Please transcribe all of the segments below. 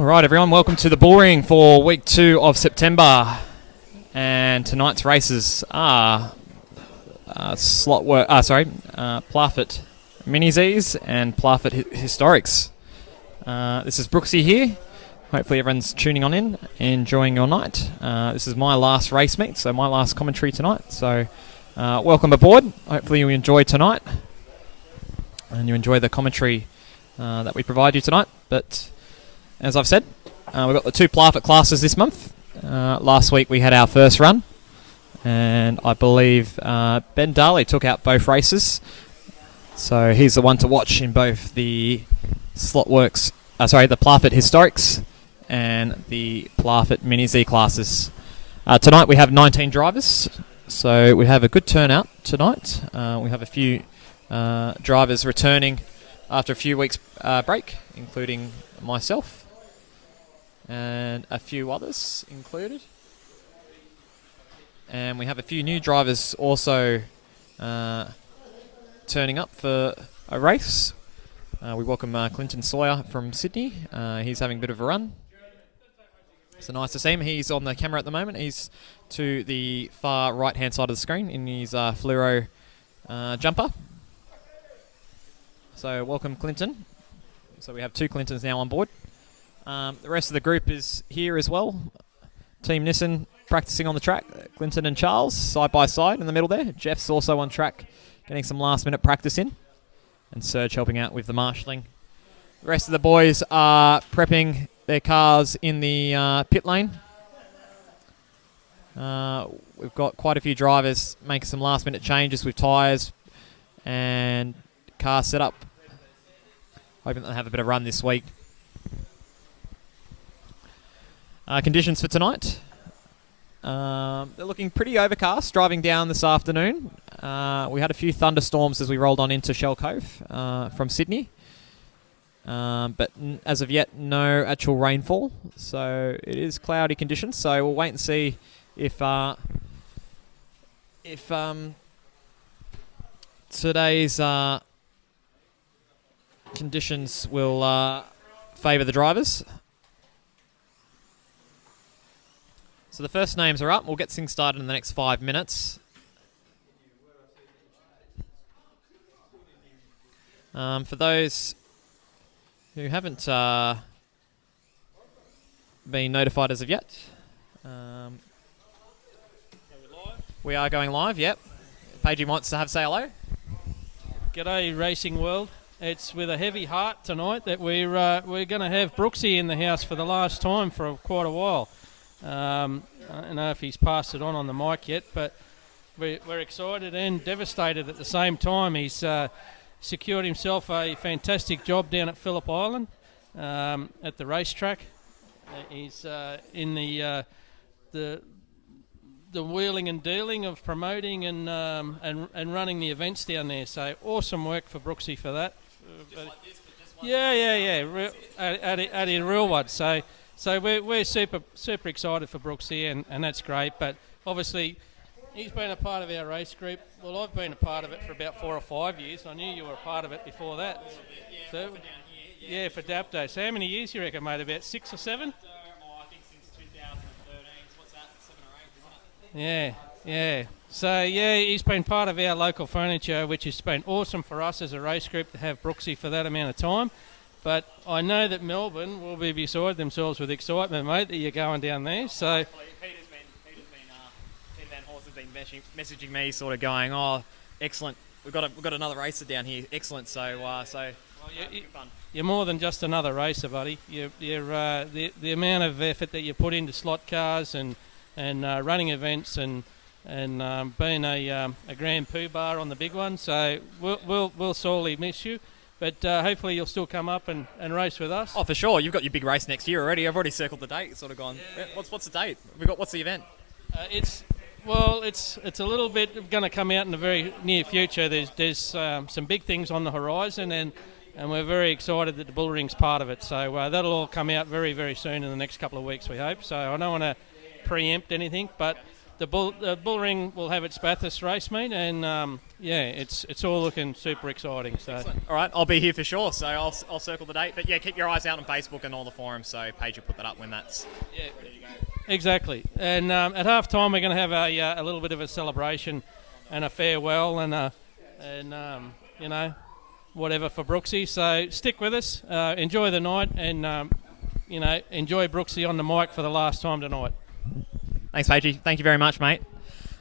All right, everyone, welcome to the bull ring for week 2 of September. And tonight's races are Plafit Mini Z's and Plafit Historics. This is Brooksy here. Hopefully everyone's tuning on in, enjoying your night. This is my last race meet, so my last commentary tonight. So welcome aboard. Hopefully you enjoy tonight and you enjoy the commentary that we provide you tonight. But as I've said, we've got the 2 Plafit classes this month. Last week we had our first run, and I believe Ben Darley took out both races. So he's the one to watch in both the the Plafit Historics and the Plafit Mini Z classes. Tonight we have 19 drivers, so we have a good turnout tonight. We have a few drivers returning after a few weeks break, including myself and a few others included. And we have a few new drivers also turning up for a race. We welcome Clinton Sawyer from Sydney. He's having a bit of a run. So nice to see him. He's on the camera at the moment. He's to the far right-hand side of the screen in his fluoro jumper. So welcome, Clinton. So we have 2 Clintons now on board. The rest of the group is here as well. Team Nissan practicing on the track. Clinton and Charles side by side in the middle there. Jeff's also on track, getting some last-minute practice in. And Serge helping out with the marshalling. The rest of the boys are prepping their cars in the pit lane. We've got quite a few drivers making some last-minute changes with tyres and car setup. Hoping they'll have a bit of run this week. Conditions for tonight. They're looking pretty overcast driving down this afternoon. We had a few thunderstorms as we rolled on into Shell Cove from Sydney. But as of yet, no actual rainfall. So it is cloudy conditions. So we'll wait and see if today's conditions will favour the drivers. So the first names are up. We'll get things started in the next 5 minutes. For those who haven't been notified as of yet, we are going live, yep. Pagey wants to say hello. G'day, racing world. It's with a heavy heart tonight that we're going to have Brooksy in the house for the last time for quite a while. I don't know if he's passed it on the mic yet, but we're excited and devastated at the same time. He's secured himself a fantastic job down at Phillip Island at the racetrack. He's in the wheeling and dealing of promoting and running the events down there. So awesome work for Brooksy for that. Yeah. At a real one. So we're super excited for Brooksy, and that's great. But obviously, he's been a part of our race group. Well, I've been a part of it for about 4 or 5 years. I knew you were a part of it before that. Yeah, for Dapto. So how many years you reckon, mate? About 6 or 7? I think since 2013. What's that? 7 or 8, isn't it? Yeah. So yeah, he's been part of our local furniture, which has been awesome for us as a race group to have Brooksy for that amount of time. But I know that Melbourne will be beside themselves with excitement, mate, that you're going down there. So Peter Van Horst has been messaging me, sort of going, "Oh, excellent! We've got another racer down here. Excellent." So fun. You're more than just another racer, buddy. You're the amount of effort that you put into slot cars and running events and being a Grand Pooh bar on the big one. So we'll sorely miss you. But hopefully you'll still come up and race with us. Oh, for sure. You've got your big race next year already. I've already circled the date. Sort of gone. Yeah. What's the date? What's the event? It's a little bit going to come out in the very near future. There's some big things on the horizon, and we're very excited that the bull ring's part of it. So that'll all come out very, very soon in the next couple of weeks, we hope. So I don't want to preempt anything, but the bull ring will have its Bathurst race meet, and yeah, it's all looking super exciting. So Excellent. All right, I'll be here for sure, so I'll circle the date. But yeah, keep your eyes out on Facebook and all the forums, so Paige will put that up when that's... Yeah, exactly. And at half time, we're going to have a little bit of a celebration and a farewell and you know, whatever for Brooksy. So stick with us, enjoy the night, and you know, enjoy Brooksy on the mic for the last time tonight. Thanks, Paige. Thank you very much, mate.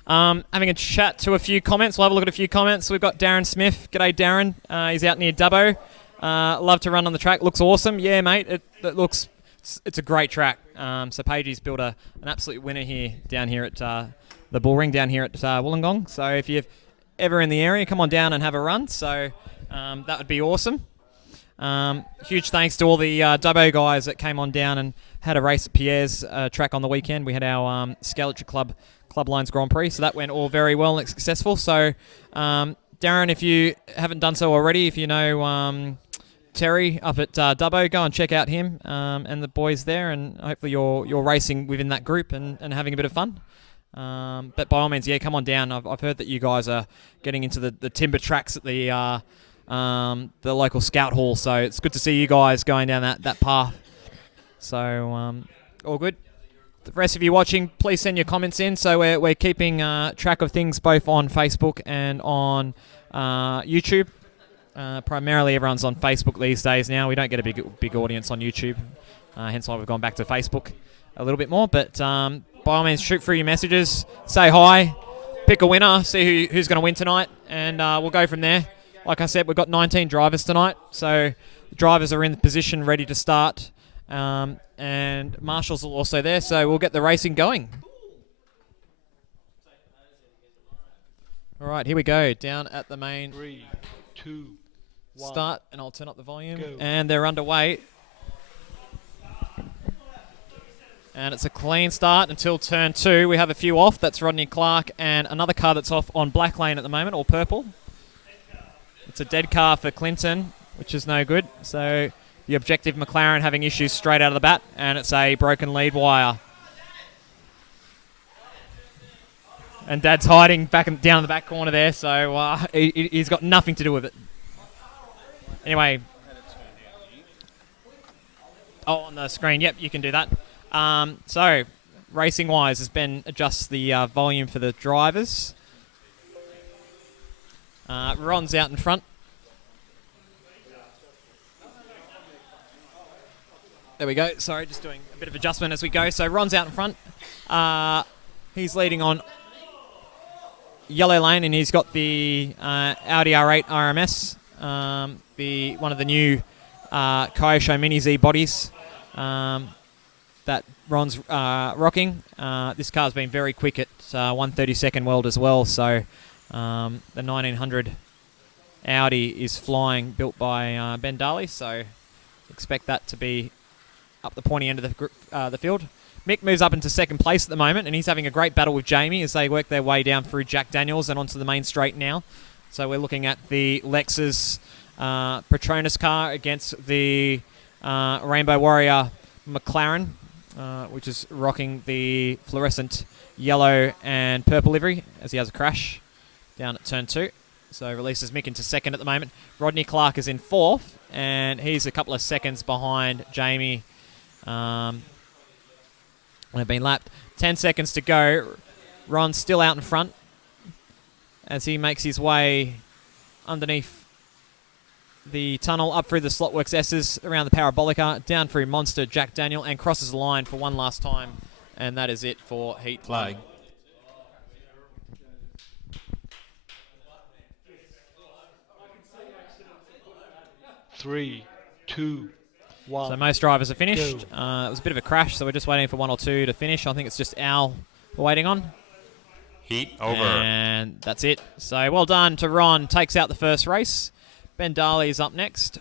Having a chat to a few comments. We'll have a look at a few comments. We've got Darren Smith. G'day, Darren. He's out near Dubbo. Love to run on the track. Looks awesome. Yeah, mate. It looks... It's a great track. So Pagey's built an absolute winner here down here at the Bull Ring down here at Wollongong. So if you're ever in the area, come on down and have a run. So that would be awesome. Huge thanks to all the Dubbo guys that came on down and had a race at Pierre's track on the weekend. We had our Scalachia Club Lines Grand Prix, so that went all very well and successful. So Darren, if you haven't done so already, if you know Terry up at Dubbo, go and check out him and the boys there, and hopefully you're racing within that group and having a bit of fun. But by all means, yeah, come on down. I've heard that you guys are getting into the timber tracks at the local scout hall, so it's good to see you guys going down that path. So all good. The rest of you watching, please send your comments in. So we're keeping track of things both on Facebook and on YouTube. Primarily everyone's on Facebook these days now. We don't get a big audience on YouTube, hence why we've gone back to Facebook a little bit more. But by all means, shoot through your messages, say hi, pick a winner, see who's going to win tonight, and we'll go from there. Like I said, we've got 19 drivers tonight, so the drivers are in the position ready to start, and marshals are also there, so we'll get the racing going. All right, here we go, down at the main 3, 2, 1. Start, and I'll turn up the volume, Go. and they're underway. And it's a clean start until turn 2. We have a few off. That's Rodney Clark and another car that's off on black lane at the moment, or purple. It's a dead car for Clinton, which is no good. So the objective McLaren having issues straight out of the bat, and it's a broken lead wire. And Dad's hiding down in the back corner there, so he's got nothing to do with it. Anyway. Oh, on the screen. Yep, you can do that. So, racing-wise, as Ben adjusts the volume for the drivers. Ron's out in front. There we go. Sorry, just doing a bit of adjustment as we go. So, Ron's out in front. He's leading on yellow lane, and he's got the Audi R8 RMS, one of the new Kyosho Mini Z bodies that Ron's rocking. This car's been very quick at 1/32 world as well, so the 1900 Audi is flying, built by Ben Darley, so expect that to be up the pointy end of the field. Mick moves up into second place at the moment, and he's having a great battle with Jamie as they work their way down through Jack Daniels and onto the main straight now. So we're looking at the Lexus Petronas car against the Rainbow Warrior McLaren, which is rocking the fluorescent yellow and purple livery as he has a crash down at turn 2. So releases Mick into second at the moment. Rodney Clark is in fourth, and he's a couple of seconds behind Jamie. They've been lapped. 10 seconds to go. Ron's still out in front as he makes his way underneath the tunnel, up through the Slotworks S's, around the Parabolica, down through Monster Jack Daniel, and crosses the line for one last time. And that is it for heat flag. 3, 2, 1. So most drivers are finished. It was a bit of a crash, so we're just waiting for one or two to finish. I think it's just Al we're waiting on. Heat over. And that's it. So well done to Ron. Takes out the first race. Ben Darley is up next.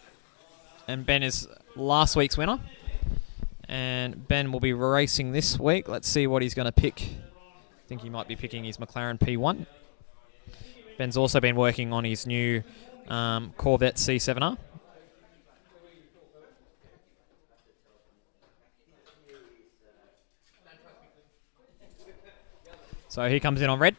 And Ben is last week's winner. And Ben will be racing this week. Let's see what he's going to pick. I think he might be picking his McLaren P1. Ben's also been working on his new Corvette C7R. So he comes in on red.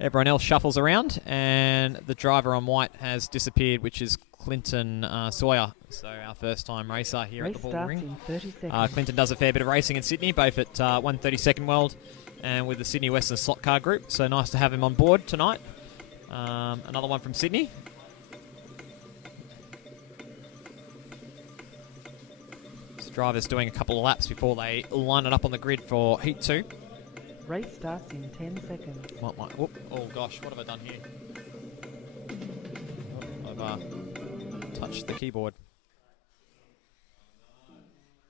Everyone else shuffles around, and the driver on white has disappeared, which is Clinton Sawyer. So our first time racer here at the Ball Ring. Clinton does a fair bit of racing in Sydney, both at 132nd World and with the Sydney Western Slot Car Group. So nice to have him on board tonight. Another one from Sydney. This driver's doing a couple of laps before they line it up on the grid for Heat 2. Race starts in 10 seconds. Oh gosh, what have I done here? I've touched the keyboard.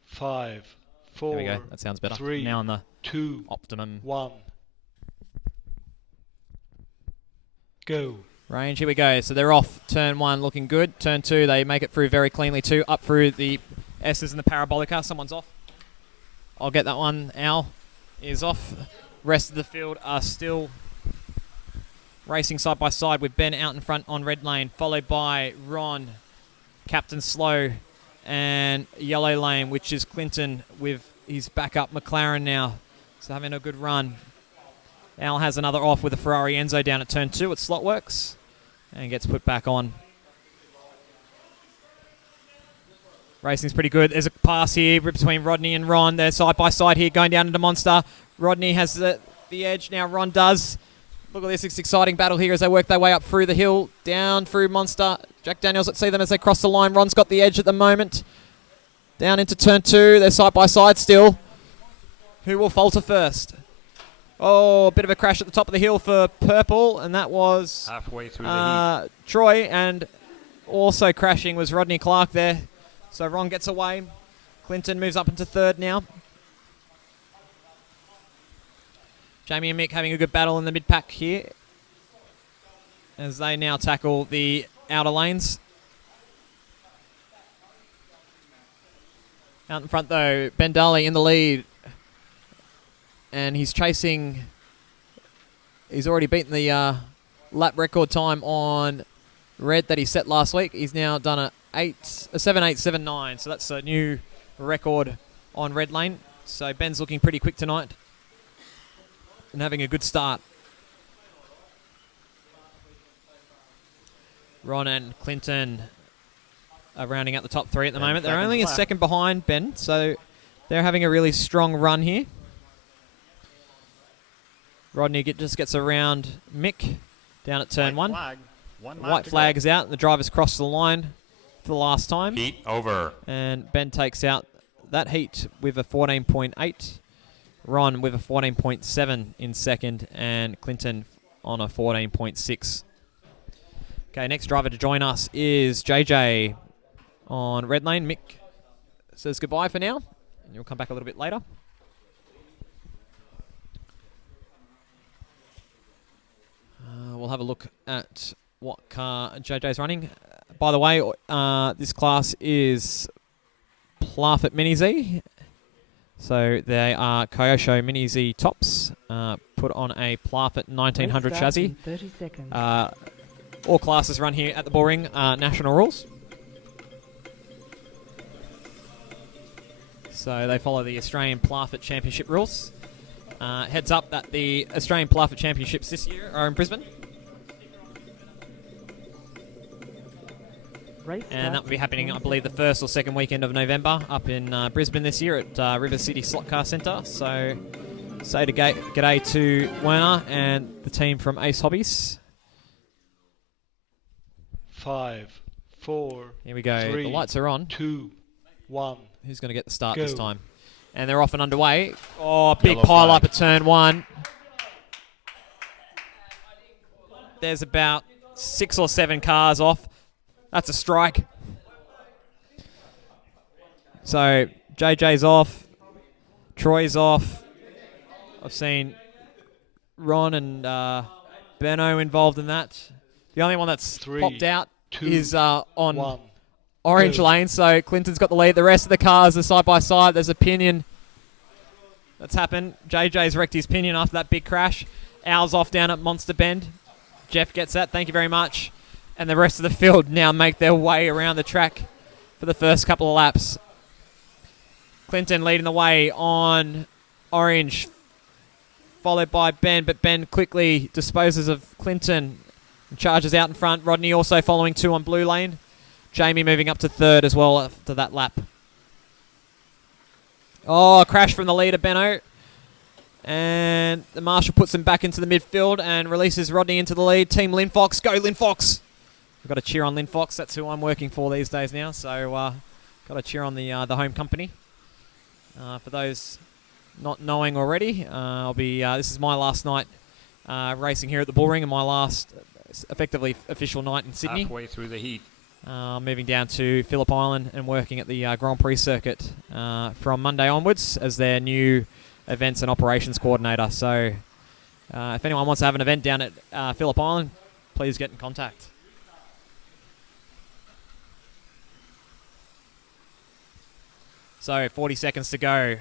5, 4. There we go. That sounds better. 3, now on the 2, optimum 1. Go. range. Here we go. So they're off turn 1, looking good. Turn 2, they make it through very cleanly too. Up through the S's and the Parabolica. Someone's off. I'll get that one. Al is off. Rest of the field are still racing side by side with Ben out in front on red lane, followed by Ron, Captain Slow, and yellow lane, which is Clinton with his backup McLaren now. So having a good run. Al has another off with a Ferrari Enzo down at turn 2 at Slotworks and gets put back on. Racing's pretty good. There's a pass here between Rodney and Ron. They're side by side here going down into Monster. Rodney has the edge now. Ron does. Look at this exciting battle here as they work their way up through the hill, down through Monster. Jack Daniels, let's see them as they cross the line. Ron's got the edge at the moment. Down into turn 2. They're side by side still. Who will falter first? Oh, a bit of a crash at the top of the hill for Purple, and that was halfway through the heat. Troy, and also crashing was Rodney Clark there. So Ron gets away. Clinton moves up into third now. Jamie and Mick having a good battle in the mid-pack here as they now tackle the outer lanes. Out in front, though, Ben Daly in the lead. And he's chasing... He's already beaten the lap record time on red that he set last week. He's now done a 7.879, so that's a new record on red lane. So Ben's looking pretty quick tonight and having a good start. Ron and Clinton are rounding out the top 3 at the moment. They're only a second behind Ben, so they're having a really strong run here. Rodney just gets around Mick down at turn 1. White flag is out, and the driver's crossed the line for the last time. Heat over. And Ben takes out that heat with a 14.8. Ron with a 14.7 in second, and Clinton on a 14.6. Okay, next driver to join us is JJ on red lane. Mick says goodbye for now, and you'll come back a little bit later. We'll have a look at what car JJ's running. By the way, this class is Plafit Mini Z. So they are Kyosho Mini Z tops, put on a Plafit 1900 chassis. 30 seconds. All classes run here at the Ball Ring are national rules. So they follow the Australian Plafit Championship rules. Heads up that the Australian Plafit Championships this year are in Brisbane. And that will be happening, I believe, the first or second weekend of November up in Brisbane this year at River City Slot Car Centre. So say to g'day to Werner and the team from Ace Hobbies. 5, 4. Here we go. 3, the lights are on. 2, 1. Who's going to get the start Go. this time? And they're off and underway. Oh, big Yellow pile flag. up at turn 1. There's about 6 or 7 cars off. That's a strike. So JJ's off. Troy's off. I've seen Ron and Benno involved in that. The only one that's 3, popped out 2, is on 1. orange Go. lane. So Clinton's got the lead. The rest of the cars are side by side. There's a pinion that's happened. JJ's wrecked his pinion after that big crash. Al's off down at Monster Bend. Jeff gets that. Thank you very much. And the rest of the field now make their way around the track for the first couple of laps. Clinton leading the way on orange. followed by Ben, but Ben quickly disposes of Clinton and charges out in front. Rodney also following 2 on blue lane. Jamie moving up to 3rd as well after that lap. Oh, a crash from the leader, Benno. And the marshal puts him back into the midfield and releases Rodney into the lead. Team Lynn Fox, go Lynn Fox! We've got to cheer on Lynn Fox. That's who I'm working for these days now. So got to cheer on the home company. For those not knowing already, I'll be. This is my last night racing here at the Bull Ring and my last effectively official night in Sydney. Halfway through the heat. Moving down to Phillip Island and working at the Grand Prix circuit from Monday onwards as their new events and operations coordinator. So if anyone wants to have an event down at Phillip Island, please get in contact. So 40 seconds to go.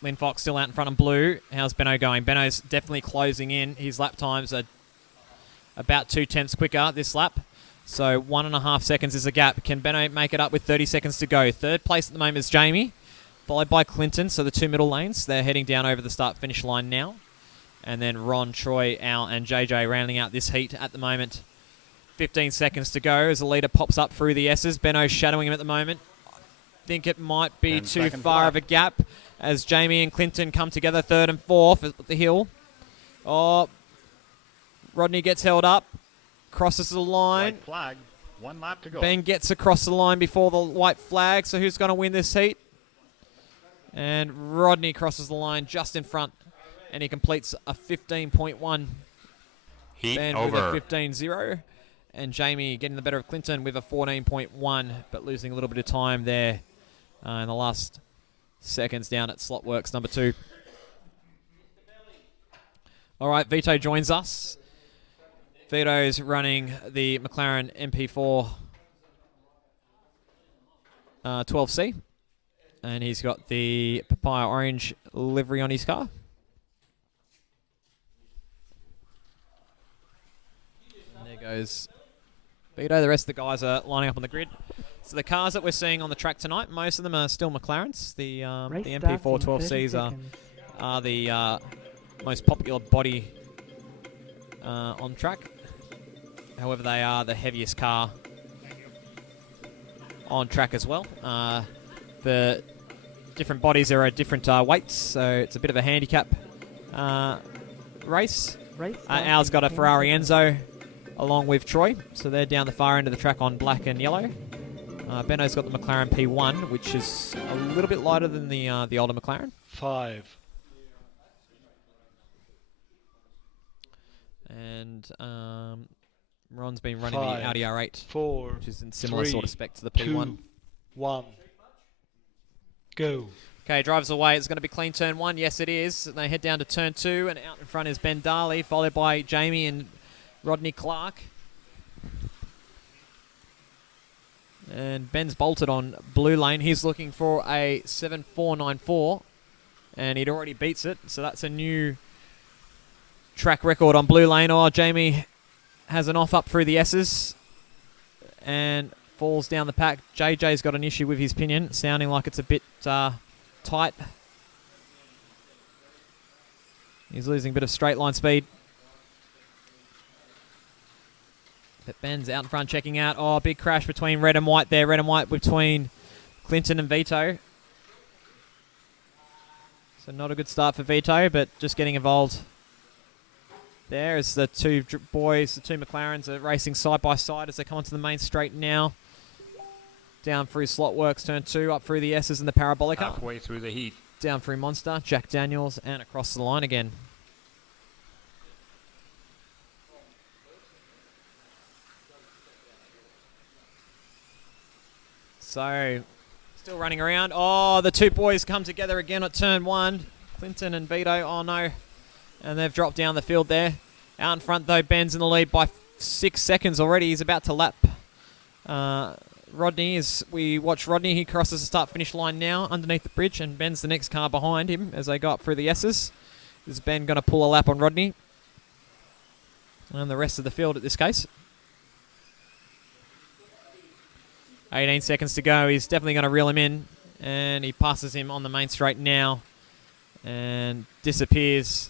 Lynn Fox still out in front of blue. How's Benno going? Benno's definitely closing in. His lap times are about 2/10 quicker this lap. So 1.5 seconds is the gap. Can Benno make it up with 30 seconds to go? 3rd place at the moment is Jamie, followed by Clinton. So the 2 middle lanes, they're heading down over the start-finish line now. And then Ron, Troy, Al, and JJ rounding out this heat at the moment. 15 seconds to go as the leader pops up through the S's. Benno shadowing him at the moment. I think it might be too far of a gap as Jamie and Clinton come together 3rd and 4th at the hill. Oh, Rodney gets held up, crosses the line. White flag, 1 lap to go. Ben gets across the line before the white flag, so who's going to win this heat? And Rodney crosses the line just in front, and he completes a 15.1. Heat Ben over. with a 15.0. And Jamie getting the better of Clinton with a 14.1, but losing a little bit of time there in the last seconds down at Slotworks number 2. All right, Vito joins us. Vito's running the McLaren MP4 12C. And he's got the papaya orange livery on his car. And there goes Vito. The rest of the guys are lining up on the grid. So the cars that we're seeing on the track tonight, most of them are still McLarens. The MP4 12Cs are the most popular body on track. However, they are the heaviest car on track as well. The different bodies are at different weights, so it's a bit of a handicap race. Al's got a Ferrari Enzo along with Troy, so they're down the far end of the track on black and yellow. Benno's got the McLaren P1, which is a little bit lighter than the older McLaren. 5. And Ron's been running 5, the Audi R8, 4, which is in similar 3, sort of spec to the P1. 2, 1. Go. Okay, drives away. It's going to be clean turn 1. Yes, it is. And they head down to turn 2, and out in front is Ben Darley, followed by Jamie and Rodney Clark. And Ben's bolted on blue lane. He's looking for a 7.494, and he'd already beats it. So that's a new track record on blue lane. Oh, Jamie has an off up through the S's and falls down the pack. JJ's got an issue with his pinion, sounding like it's a bit tight. He's losing a bit of straight line speed. But Ben's out in front checking out. Oh, big crash between red and white there. Red and white between Clinton and Vito. So not a good start for Vito, but just getting involved there as the two boys, the two McLarens are racing side by side as they come onto the main straight now. Down through Slotworks, turn 2, up through the S's and the Parabolica. Halfway through the heat. Down through Monster, Jack Daniels, and across the line again. So, still running around. Oh, the two boys come together again at turn 1. Clinton and Vito, oh no. And they've dropped down the field there. Out in front, though, Ben's in the lead by 6 seconds already. He's about to lap Rodney. As we watch Rodney, he crosses the start-finish line now underneath the bridge, and Ben's the next car behind him as they go up through the S's. Is Ben going to pull a lap on Rodney? And the rest of the field at this case. 18 seconds to go. He's definitely going to reel him in, and he passes him on the main straight now and disappears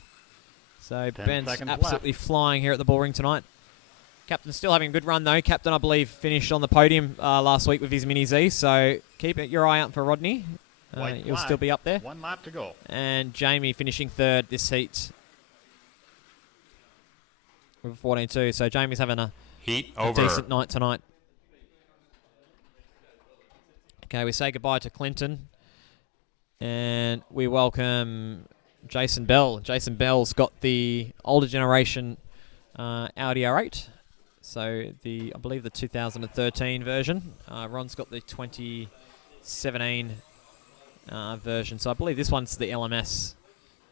So 10 Ben's seconds absolutely flying here at the bullring tonight. Captain's still having a good run though. Captain, I believe, finished on the podium last week with his Mini Z, so keep your eye out for Rodney. White He'll flag. still be up there. 1 lap to go. And Jamie finishing third this heat with 14.2. So Jamie's having a Heat a over. decent night tonight. Okay, we say goodbye to Clinton. And we welcome Jason Bell. Jason Bell's got the older generation Audi R8. So I believe the 2013 version. Ron's got the 2017 version. So I believe this one's the LMS.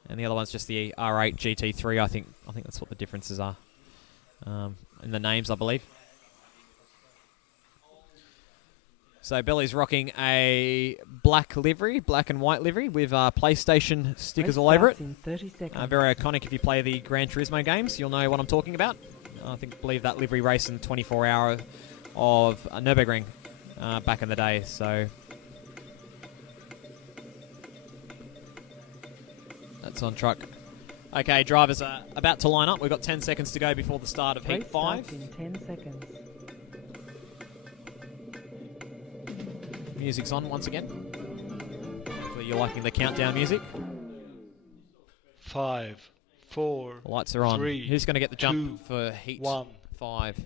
And the other one's just the R8 GT3. I think that's what the differences are. In the names, I believe. So Belly's rocking a black livery, black and white livery with PlayStation stickers all over it. In 30 seconds. Very iconic if you play the Gran Turismo games. You'll know what I'm talking about. I believe that livery race in the 24 hour of Nürburgring back in the day. So that's on truck. Okay, drivers are about to line up. We've got 10 seconds to go before the start of Heat Race 5. starts in 10 seconds. Music's on once again. Hopefully you're liking the countdown music. 5, 4, The lights are on. 3, Who's going to get the jump 2, for Heat 1. 5?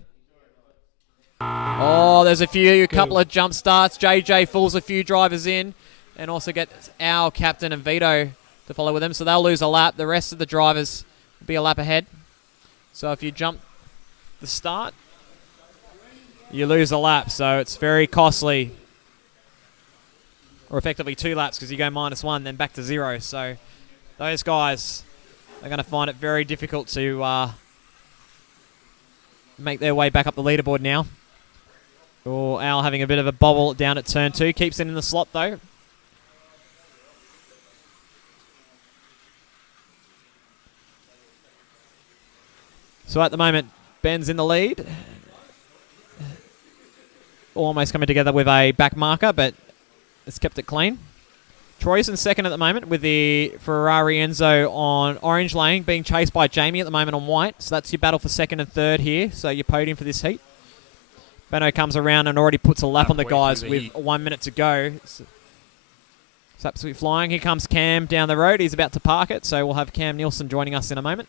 Oh, there's a couple of jump starts. JJ fools a few drivers in and also gets our captain and Vito to follow with them. So they'll lose a lap. The rest of the drivers will be a lap ahead. So if you jump the start, you lose a lap. So it's very costly. Or effectively 2 laps because you go -1, then back to 0. So those guys are going to find it very difficult to make their way back up the leaderboard now. Oh, Al having a bit of a bobble down at turn 2. Keeps it in the slot though. So at the moment, Ben's in the lead. Almost coming together with a back marker, but it's kept it clean. Troy's in second at the moment with the Ferrari Enzo on orange lane, being chased by Jamie at the moment on white. So that's your battle for second and third here. So your podium for this heat. Benno comes around and already puts a lap on the guys with 1 minute to go. It's absolutely flying. Here comes Cam down the road. He's about to park it. So we'll have Cam Nielsen joining us in a moment.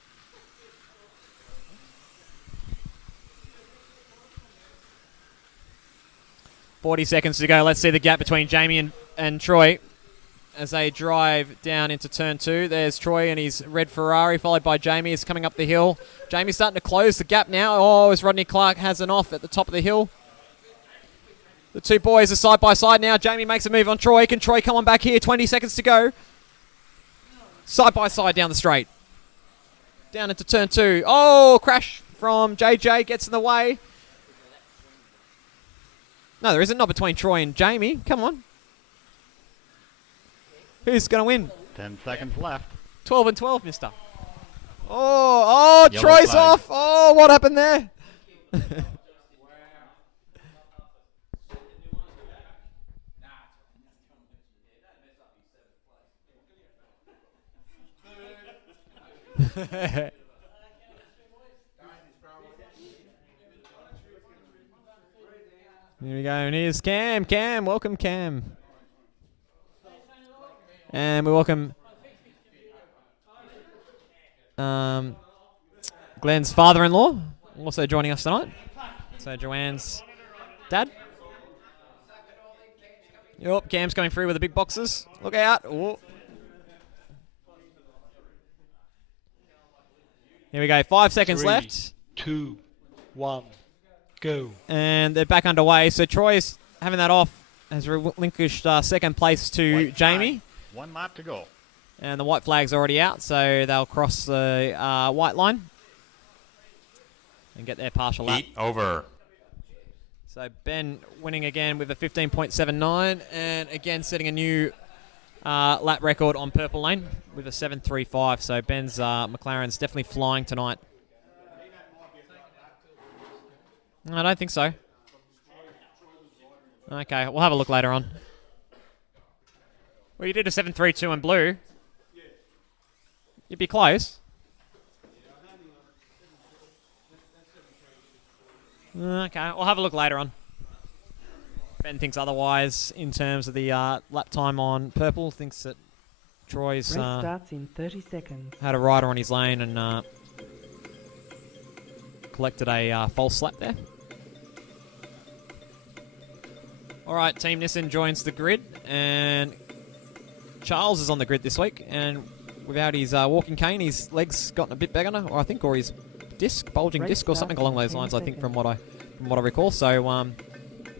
.40 seconds to go. Let's see the gap between Jamie and Troy as they drive down into turn 2. There's Troy and his red Ferrari, followed by Jamie. Is coming up the hill. Jamie's starting to close the gap now. Oh, as Rodney Clark has an off at the top of the hill. The two boys are side by side now. Jamie makes a move on Troy. Can Troy come on back here? 20 seconds to go. Side by side down the straight. Down into turn 2. Oh, crash from JJ. Gets in the way. No, there isn't. Not between Troy and Jamie. Come on. Who's going to win? 10 seconds left. 12 and 12, mister. Oh, Yellow Troy's flag. off. Oh, what happened there? Here we go, and here's Cam. Cam, welcome Cam. And we welcome Glenn's father-in-law, also joining us tonight. So Joanne's dad. Yup, Cam's coming through with the big boxes. Look out. Oh. Here we go, 5 seconds 3, left. 2, 1, go. And they're back underway. So Troy's having that off, has relinquished second place to White Jamie. flag. 1 lap to go. And the white flag's already out, so they'll cross the white line and get their partial lap. Heat over. So Ben winning again with a 15.79 and again setting a new lap record on purple lane with a 7.35. So Ben's McLaren's definitely flying tonight. I don't think so. Okay, we'll have a look later on. Well, you did a 7.32 in blue. You'd be close. Okay, we'll have a look later on. Ben thinks otherwise in terms of the lap time on purple. Thinks that Troy's Race starts in 30 seconds. had a rider on his lane and collected a false lap there. All right, Team Nissan joins the grid, and Charles is on the grid this week, and without his walking cane, his legs gotten a bit bigger, or his bulging disc, or something along those lines. I think from what I recall. So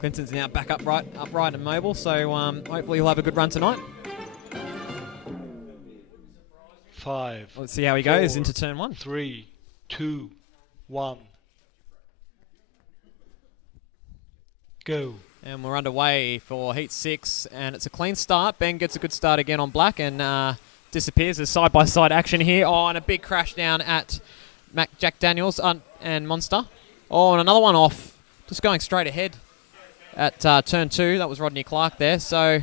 Clinton's now back upright and mobile. So hopefully he'll have a good run tonight. 5, Let's see how he goes 4, into turn 1. 3, 2, 1. Go. And we're underway for Heat 6, and it's a clean start. Ben gets a good start again on black and disappears. There's side-by-side action here. Oh, and a big crash down at Jack Daniels and Monster. Oh, and another one off. Just going straight ahead at turn 2. That was Rodney Clark there. So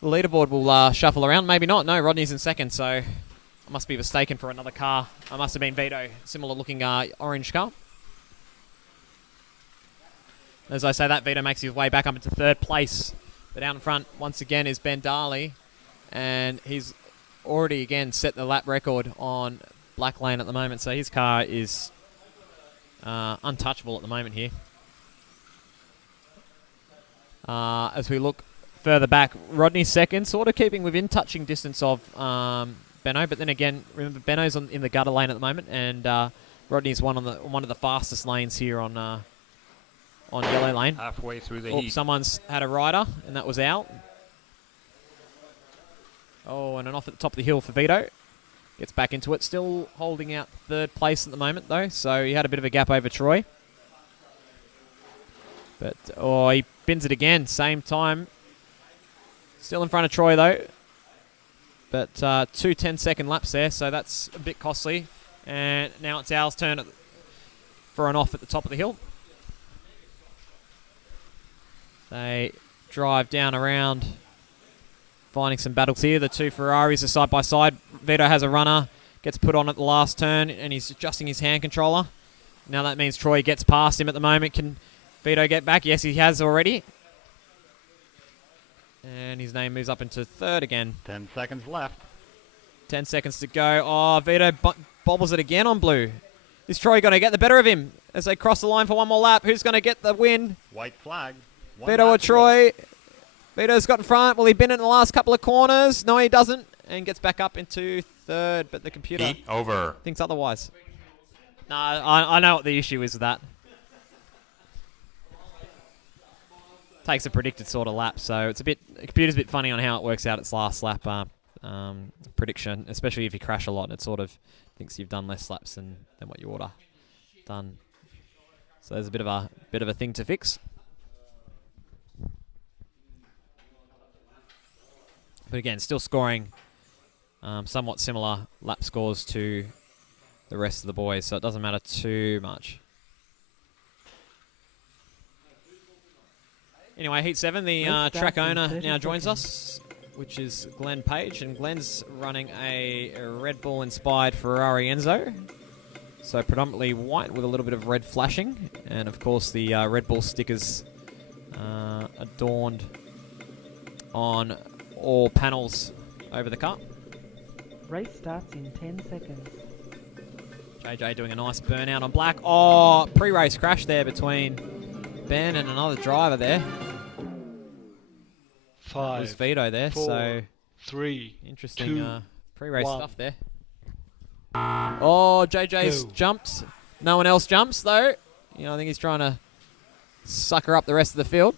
the leaderboard will shuffle around. Maybe not. No, Rodney's in second, so I must be mistaken for another car. I must have been Vito. Similar-looking orange car. As I say that, Vito makes his way back up into third place. But out in front, once again, is Ben Darley. And he's already, again, set the lap record on Black Lane at the moment. So his car is untouchable at the moment here. As we look further back, Rodney's second, sort of keeping within touching distance of Benno. But then again, remember, Benno's in the gutter lane at the moment. And Rodney's one of the fastest lanes here on yellow lane. Halfway through the Oh, heat. someone's had a rider, and that was out. Oh, and an off at the top of the hill for Vito. Gets back into it. Still holding out third place at the moment, though. So he had a bit of a gap over Troy. But, oh, he bins it again. Same time. Still in front of Troy, though. But 2 10-second laps there, so that's a bit costly. And now it's Al's turn for an off at the top of the hill. They drive down around, finding some battles here. The two Ferraris are side by side. Vito has a runner, gets put on at the last turn, and he's adjusting his hand controller. Now that means Troy gets past him at the moment. Can Vito get back? Yes, he has already. And his name moves up into third again. 10 seconds left. 10 seconds to go. Oh, Vito bobbles it again on blue. Is Troy going to get the better of him as they cross the line for one more lap? Who's going to get the win? White flag. One Vito or lap to go. Troy? Vito's got in front. Will he bin it in the last couple of corners? No, he doesn't. And gets back up into third, but the computer Heat over. thinks otherwise. No, I know what the issue is with that. Takes a predicted sort of lap, so it's the computer's a bit funny on how it works out its last lap prediction, especially if you crash a lot. It sort of thinks you've done less laps than what you ought to done. So there's a bit of a thing to fix. But again, still scoring somewhat similar lap scores to the rest of the boys, so it doesn't matter too much. Anyway, Heat 7, the track owner now joins us, which is Glenn Page, and Glenn's running a Red Bull-inspired Ferrari Enzo. So predominantly white with a little bit of red flashing, and of course the Red Bull stickers adorned on all panels over the car. Race starts in 10 seconds. JJ doing a nice burnout on black. Oh, pre-race crash there between Ben and another driver there. It 5, was Vito there, 4, so 3, interesting 2, pre-race 1. stuff there. Oh, JJ's Go. jumped. No one else jumps, though. I think he's trying to sucker up the rest of the field.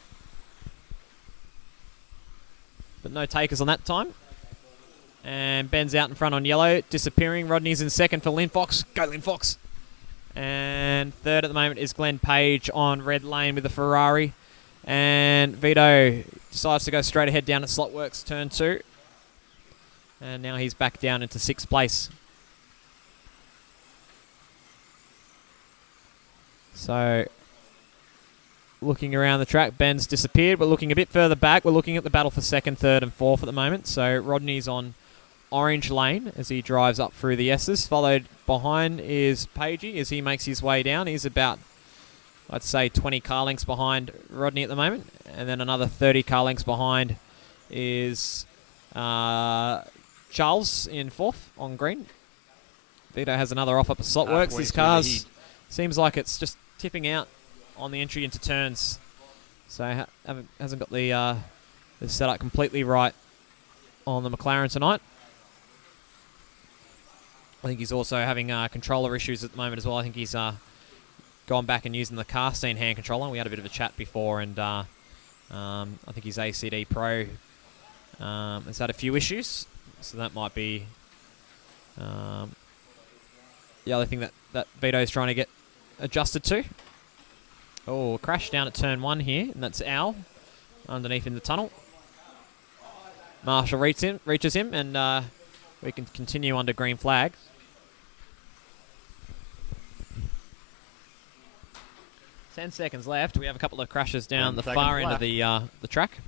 But no takers on that time. And Ben's out in front on yellow, disappearing. Rodney's in second for Lynn Fox. Go, Lynn Fox. And third at the moment is Glenn Page on red lane with the Ferrari. And Vito decides to go straight ahead down at Slotworks turn 2. And now he's back down into 6th place. So, looking around the track, Ben's disappeared. We're looking a bit further back. We're looking at the battle for 2nd, 3rd and 4th at the moment. So, Rodney's on orange lane as he drives up through the S's. Followed behind is Pagey as he makes his way down. He's about I'd say 20 car lengths behind Rodney at the moment. And then another 30 car lengths behind is Charles in 4th on green. Vito has another off up at Slotworks. Halfway His through the cars heat. seems like it's just tipping out on the entry into turns. So hasn't got the setup completely right on the McLaren tonight. I think he's also having controller issues at the moment as well. I think he's gone back and using the Carstein hand controller. We had a bit of a chat before, and I think his ACD Pro has had a few issues. So that might be the other thing that Vito's trying to get adjusted to. Oh, crash down at turn 1 here, and that's Al underneath in the tunnel. Marshall reaches him, and we can continue under green flag. 10 seconds left. We have a couple of crashes down the far end of the track.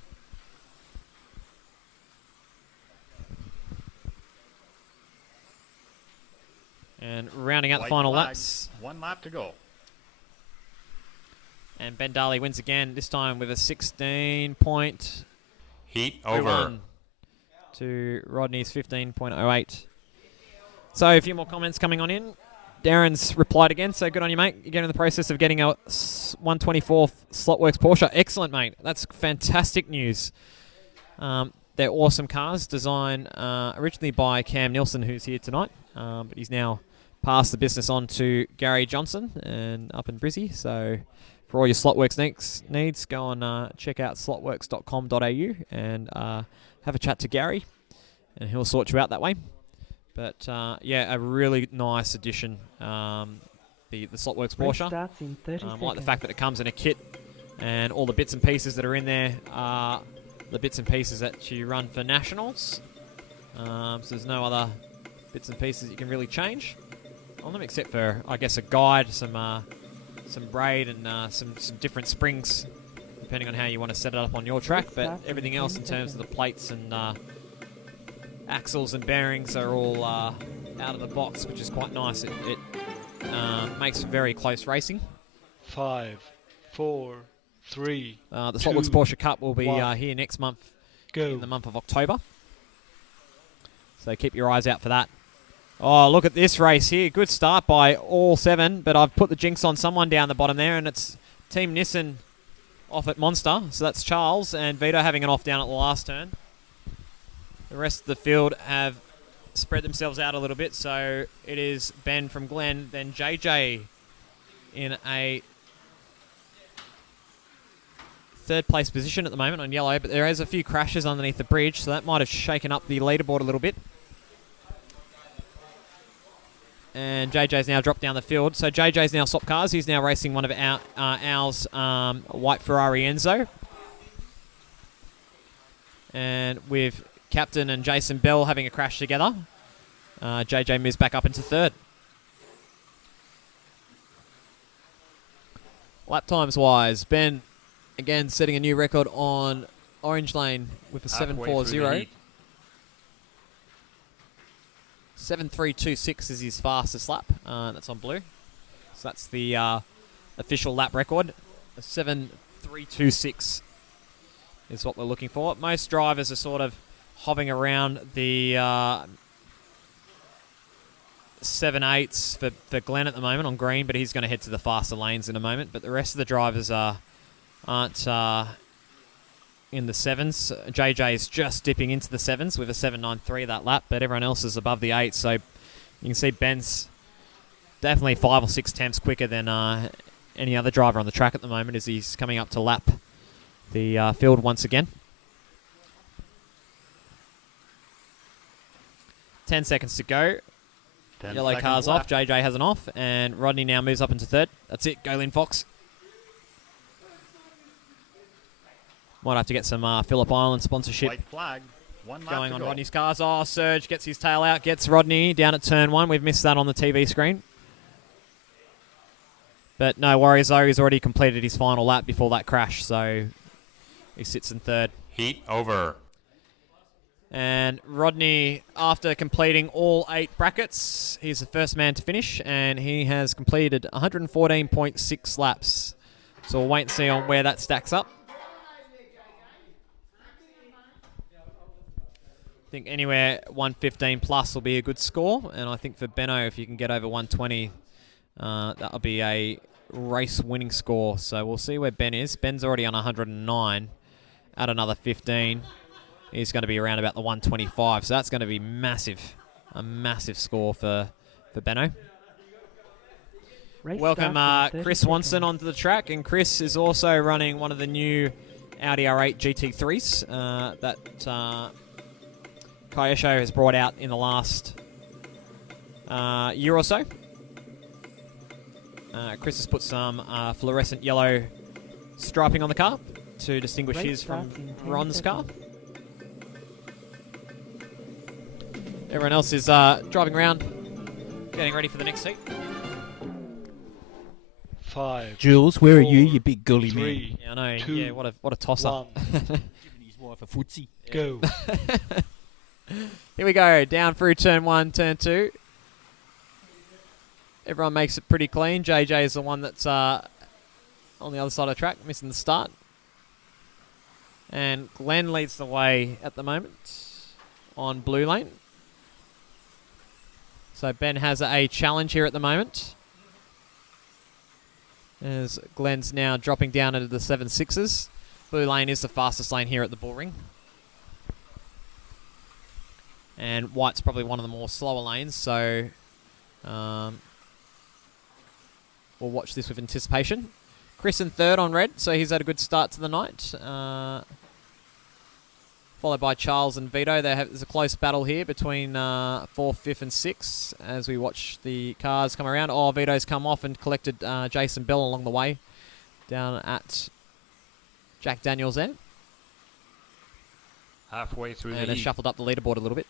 And rounding out the final laps. 1 lap to go. And Ben Darley wins again, this time with a 16-point Heat over. To Rodney's 15.08. So a few more comments coming on in. Darren's replied again, so good on you, mate. You're getting in the process of getting a 124th Slotworks Porsche. Excellent, mate. That's fantastic news. They're awesome cars, designed originally by Cam Nielsen, who's here tonight, but he's now passed the business on to Gary Johnson and up in Brizzy. So for all your Slotworks needs, go and check out slotworks.com.au and have a chat to Gary, and he'll sort you out that way. But yeah, a really nice addition, the Slotworks Porsche. Starts in 30 I like the seconds. fact that it comes in a kit, and all the bits and pieces that are in there are the bits and pieces that you run for nationals. So there's no other bits and pieces you can really change on them, except for, I guess, a guide, some braid, and some different springs, depending on how you want to set it up on your track. But everything else in terms of the plates and axles and bearings are all out of the box, which is quite nice. It makes very close racing. 5, 4, 3. The Slotworks Porsche Cup will be 1. here next month, Go. in the month of October. So keep your eyes out for that. Oh, look at this race here. Good start by all 7, but I've put the jinx on someone down the bottom there, and it's Team Nissan off at Monster. So that's Charles and Vito having an off down at the last turn. The rest of the field have spread themselves out a little bit, so it is Ben from Glen, then JJ in a 3rd place position at the moment on yellow, but there is a few crashes underneath the bridge, so that might have shaken up the leaderboard a little bit. And JJ's now dropped down the field, so JJ's now swapped cars. He's now racing one of Al's white Ferrari Enzo. And with Captain and Jason Bell having a crash together, JJ moves back up into 3rd. Lap times wise, Ben again setting a new record on Orange Lane with a Halfway through the 7.40. heat. 7.326 is his fastest lap. That's on blue. So that's the official lap record. A 7.326 is what we're looking for. Most drivers are sort of hovering around the 7.8s for Glenn at the moment on green, but he's going to head to the faster lanes in a moment. But the rest of the drivers aren't in the 7s. JJ is just dipping into the 7s with a 7.93 that lap, but everyone else is above the 8. So you can see Ben's definitely 5 or 6 tenths quicker than any other driver on the track at the moment as he's coming up to lap the field once again. 10 seconds to go. 10 Yellow seconds car's left. off. JJ has an off, and Rodney now moves up into 3rd. That's it. Go Lynn Fox. Might have to get some Phillip Island sponsorship White flag. 1 lap going to on go. Rodney's cars. Oh, Serge gets his tail out, gets Rodney down at turn 1. We've missed that on the TV screen. But no worries, though. He's already completed his final lap before that crash, so he sits in 3rd. Heat over. And Rodney, after completing all 8 brackets, he's the first man to finish, and he has completed 114.6 laps So we'll wait and see on where that stacks up. I think anywhere 115 plus will be a good score, and I think for Benno, if you can get over 120, that'll be a race-winning score. So we'll see where Ben is. Ben's already on 109. At another 15, he's going to be around about the 125. So that's going to be massive, a massive score for Benno. Race Welcome starts in 30 Chris seconds. Swanson onto the track, and Chris is also running one of the new Audi R8 GT3s that Kyosho has brought out in the last year or so. Chris has put some fluorescent yellow striping on the car to distinguish Race his from starts in 10 Ron's car. seconds. Everyone else is driving around, getting ready for the next seat. 5, Jules, where are you, 4, you big gully man? 3, Yeah, I know. 2, Yeah, what a toss-up. 1, Giving his wife a footsie. go. Here we go, down through turn 1, turn 2. Everyone makes it pretty clean. JJ is the one that's on the other side of the track, missing the start. And Glenn leads the way at the moment on blue lane. So Ben has a challenge here at the moment, as Glenn's now dropping down into the 7.6s. Blue lane is the fastest lane here at the bull ring. And white's probably one of the more slower lanes, so we'll watch this with anticipation. Chris in third on red, so he's had a good start to the night. Followed by Charles and Vito. There's a close battle here between 4th, 5th and 6th as we watch the cars come around. Oh, Vito's come off and collected Jason Bell along the way down at Jack Daniels there. Halfway through And the has heat. shuffled up the leaderboard a little bit.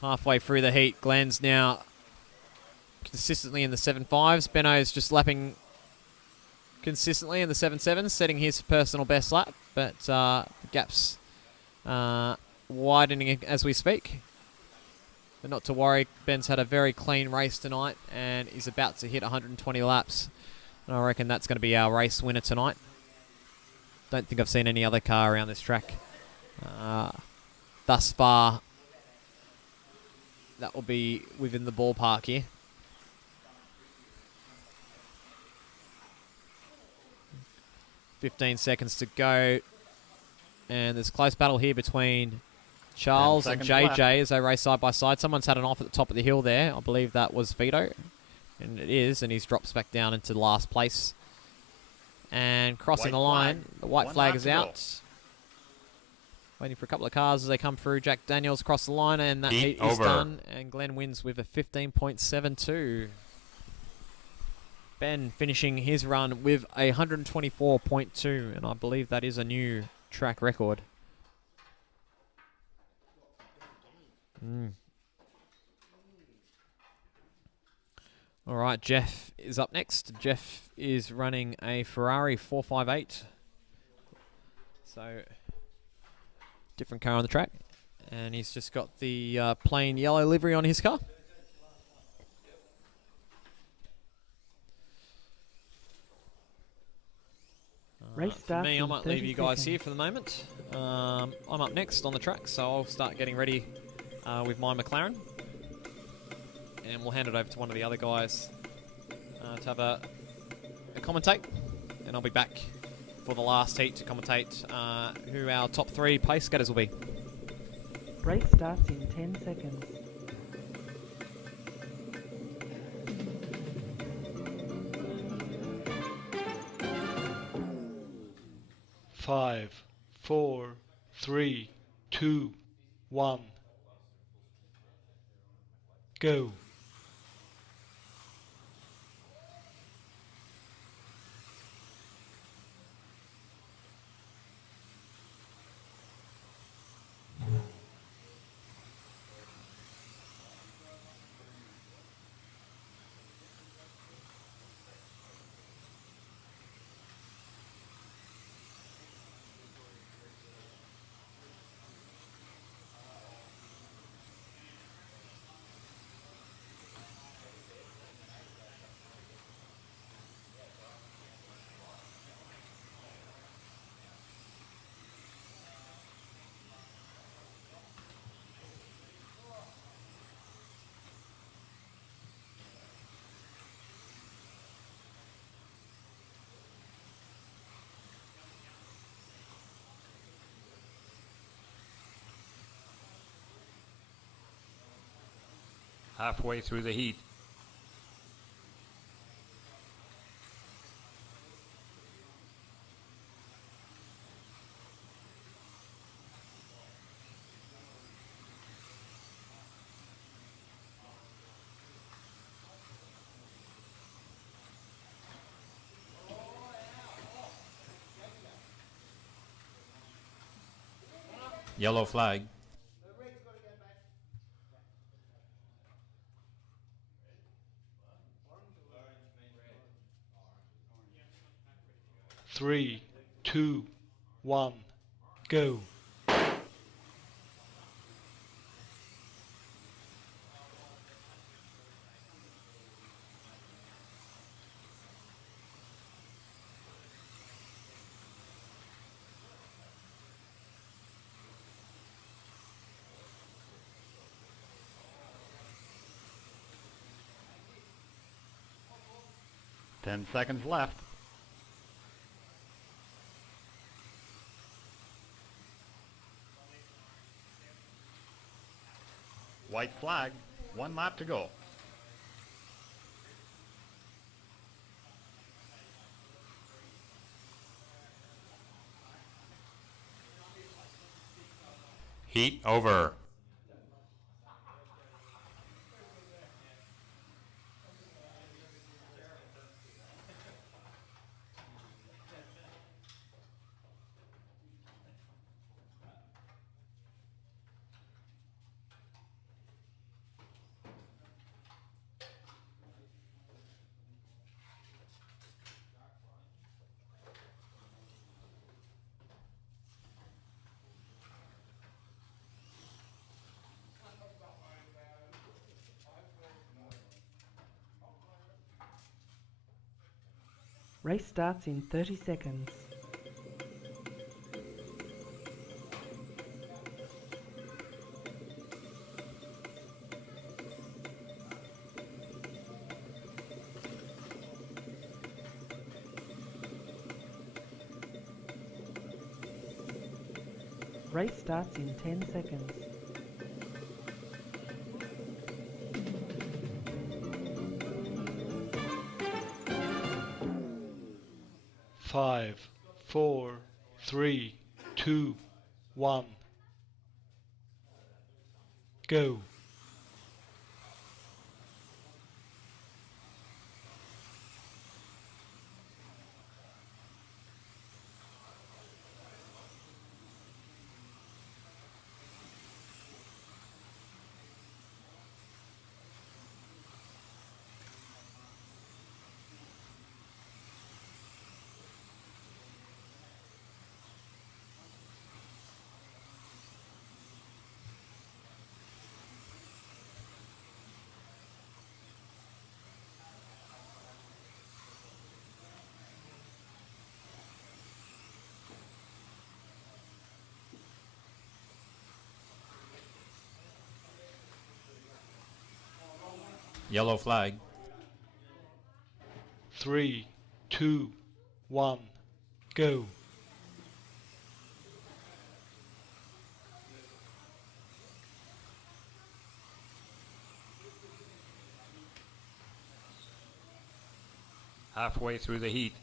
Halfway through the heat, Glenn's now consistently in the 7.5s. Benno's just lapping consistently in the 7.7s, setting his personal best lap, but the gap's widening as we speak. But not to worry, Ben's had a very clean race tonight and is about to hit 120 laps. And I reckon that's going to be our race winner tonight. Don't think I've seen any other car around this track thus far that will be within the ballpark here. .15 seconds to go. And there's a close battle here between Charles and 10 JJ seconds left. as they race side by side. Someone's had an off at the top of the hill there. I believe that was Vito. And it is, and he's drops back down into last place. And crossing White the line, flag. the white One flag lap is to go. out. Waiting for a couple of cars as they come through. Jack Daniels across the line, and that Heat heat is over. done. And Glenn wins with a 15.72. Ben finishing his run with a 124.2, and I believe that is a new track record. All right, Jeff is up next. Jeff is running a Ferrari 458. So, different car on the track. And he's just got the plain yellow livery on his car. Race For starts me, I in might leave 30 you guys here seconds. for the moment. I'm up next on the track, so I'll start getting ready with my McLaren. And we'll hand it over to one of the other guys to have a commentate. And I'll be back for the last heat to commentate who our top 3 pace getters will be. Race starts in 10 seconds. 5, 4, 3, 2, 1. Go. Halfway through the heat. Yellow flag. Three, two, one, go. Ten seconds left. White flag. 1 lap to go. Heat over. Race starts in 30 seconds. Race starts in 10 seconds. Five, four, three, two, one, go. Yellow flag. Three, two, one, go. Halfway through the heat.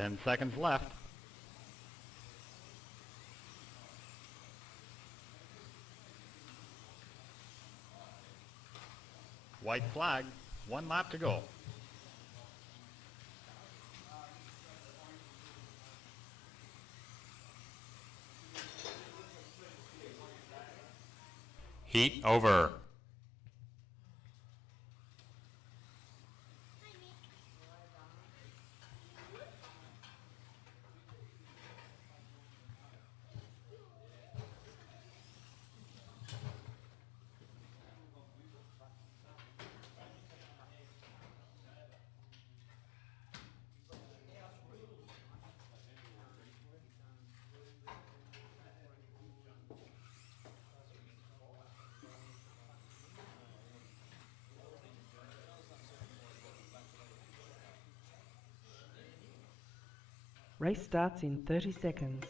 Ten seconds left. White flag. 1 lap to go. Heat over. Race starts in 30 seconds.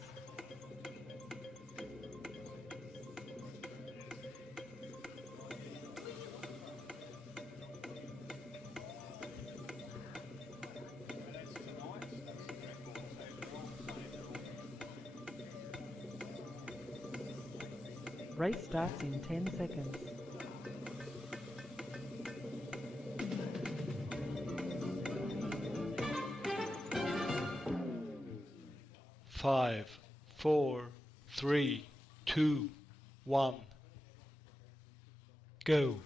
Race starts in 10 seconds. Five, four, three, two, one, go.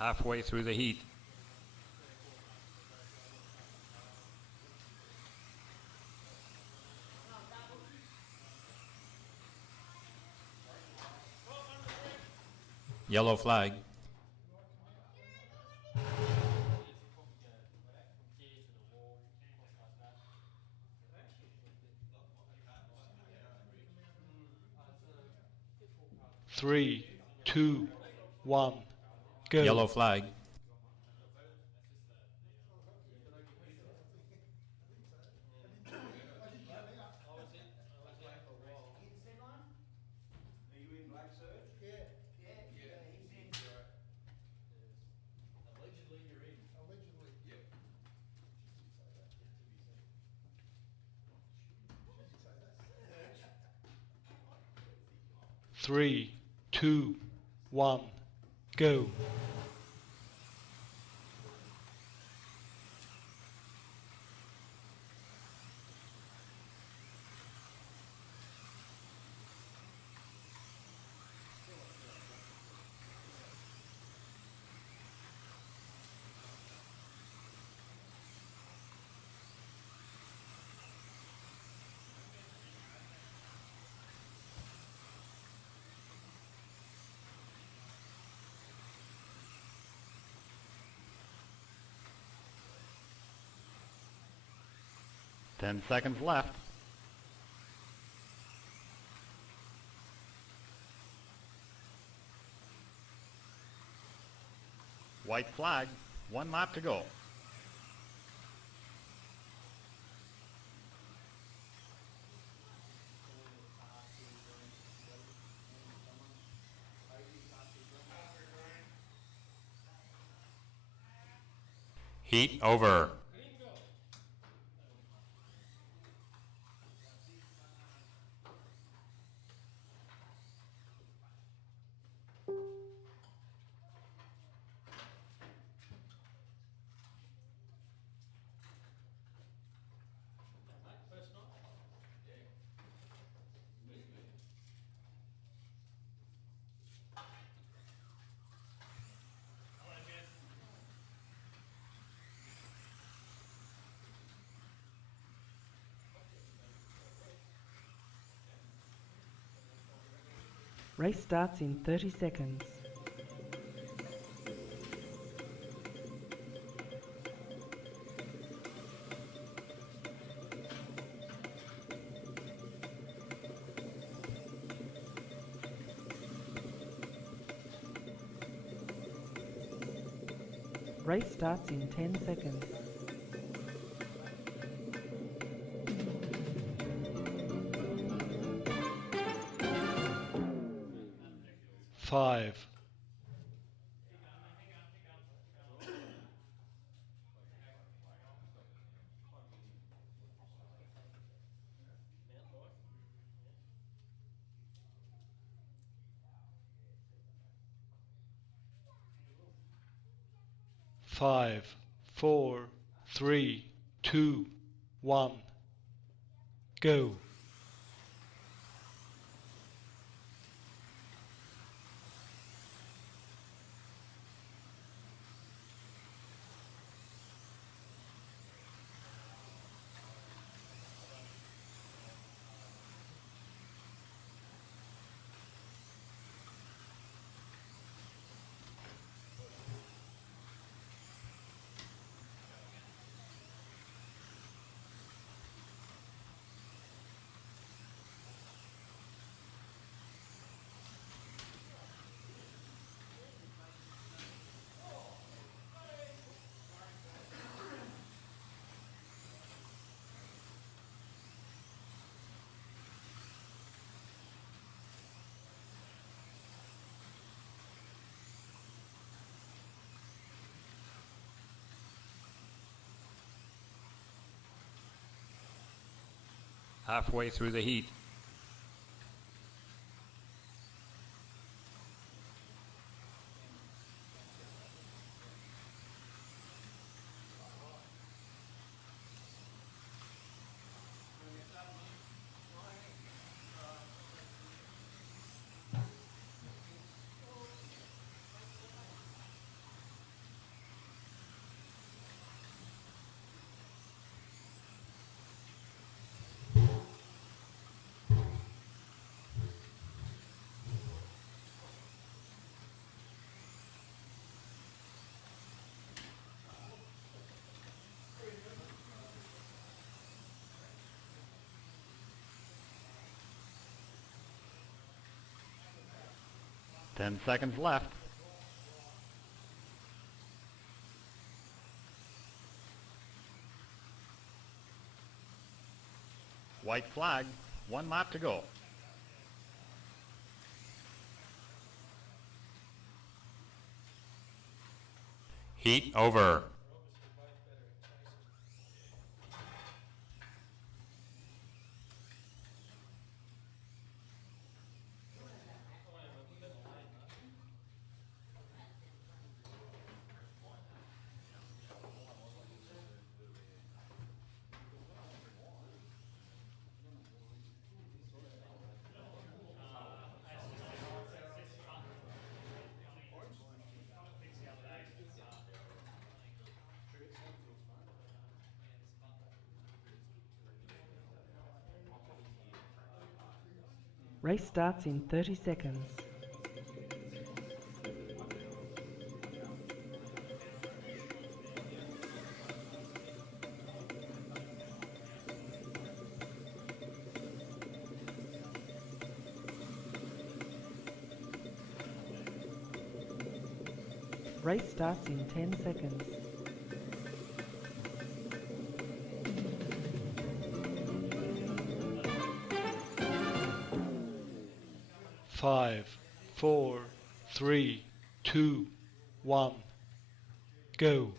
Halfway through the heat. Yellow flag. Three, two, one, go. Yellow flag. Three, two, one, go. Ten seconds left. White flag, 1 lap to go. Heat over. Race starts in 30 seconds. Race starts in 10 seconds. 5, 5, 4, 3, 2, 1, go. Halfway through the heat. Ten seconds left. White flag, 1 lap to go. Heat over. Race starts in 30 seconds. 10 seconds. 5, 4, 3, 2, 1, go.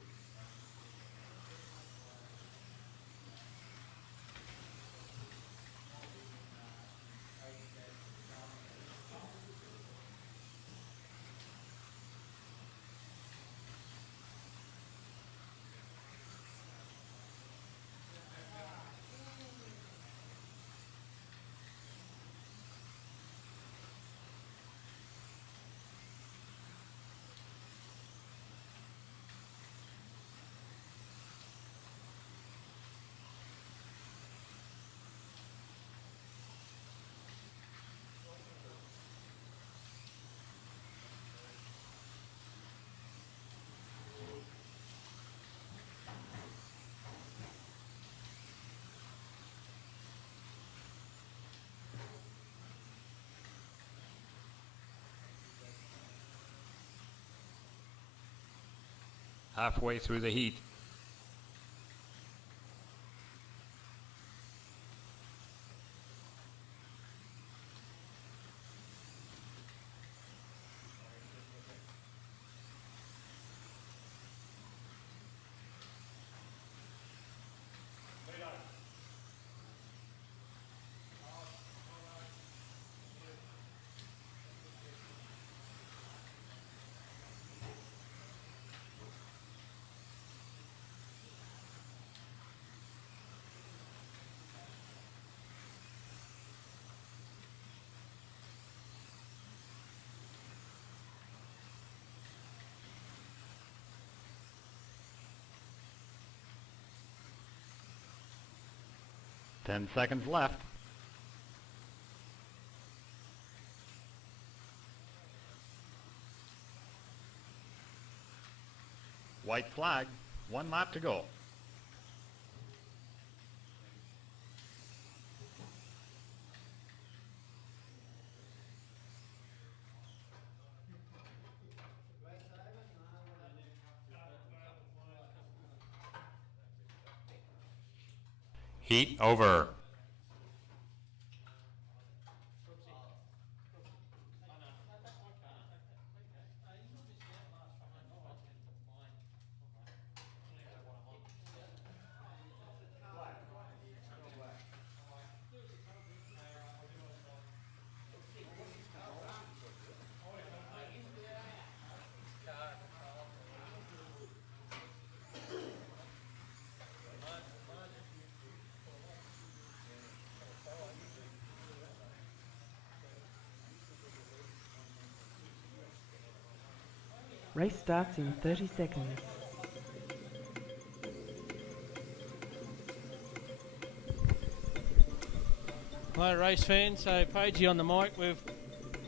halfway through the heat. Ten seconds left. White flag, 1 lap to go. Heat over. Race starts in 30 seconds. Hello race fans, so Pagey on the mic. We've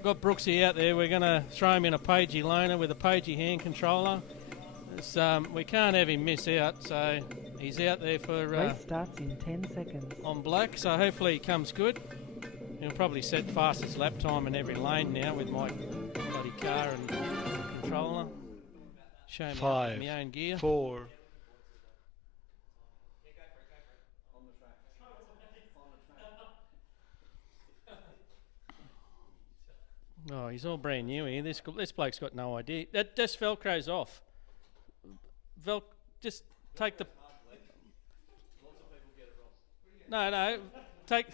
got Brooksy out there. We're going to throw him in a Pagey loaner with a Pagey hand controller. We can't have him miss out, so he's out there for Race starts in 10 seconds. on black, so hopefully he comes good. He'll probably set fastest lap time in every lane now with my bloody car and controller. Show me 5, my own gear. 4, Oh, he's all brand new here. This bloke's got no idea. That just Velcro's off. Just take the. No, take.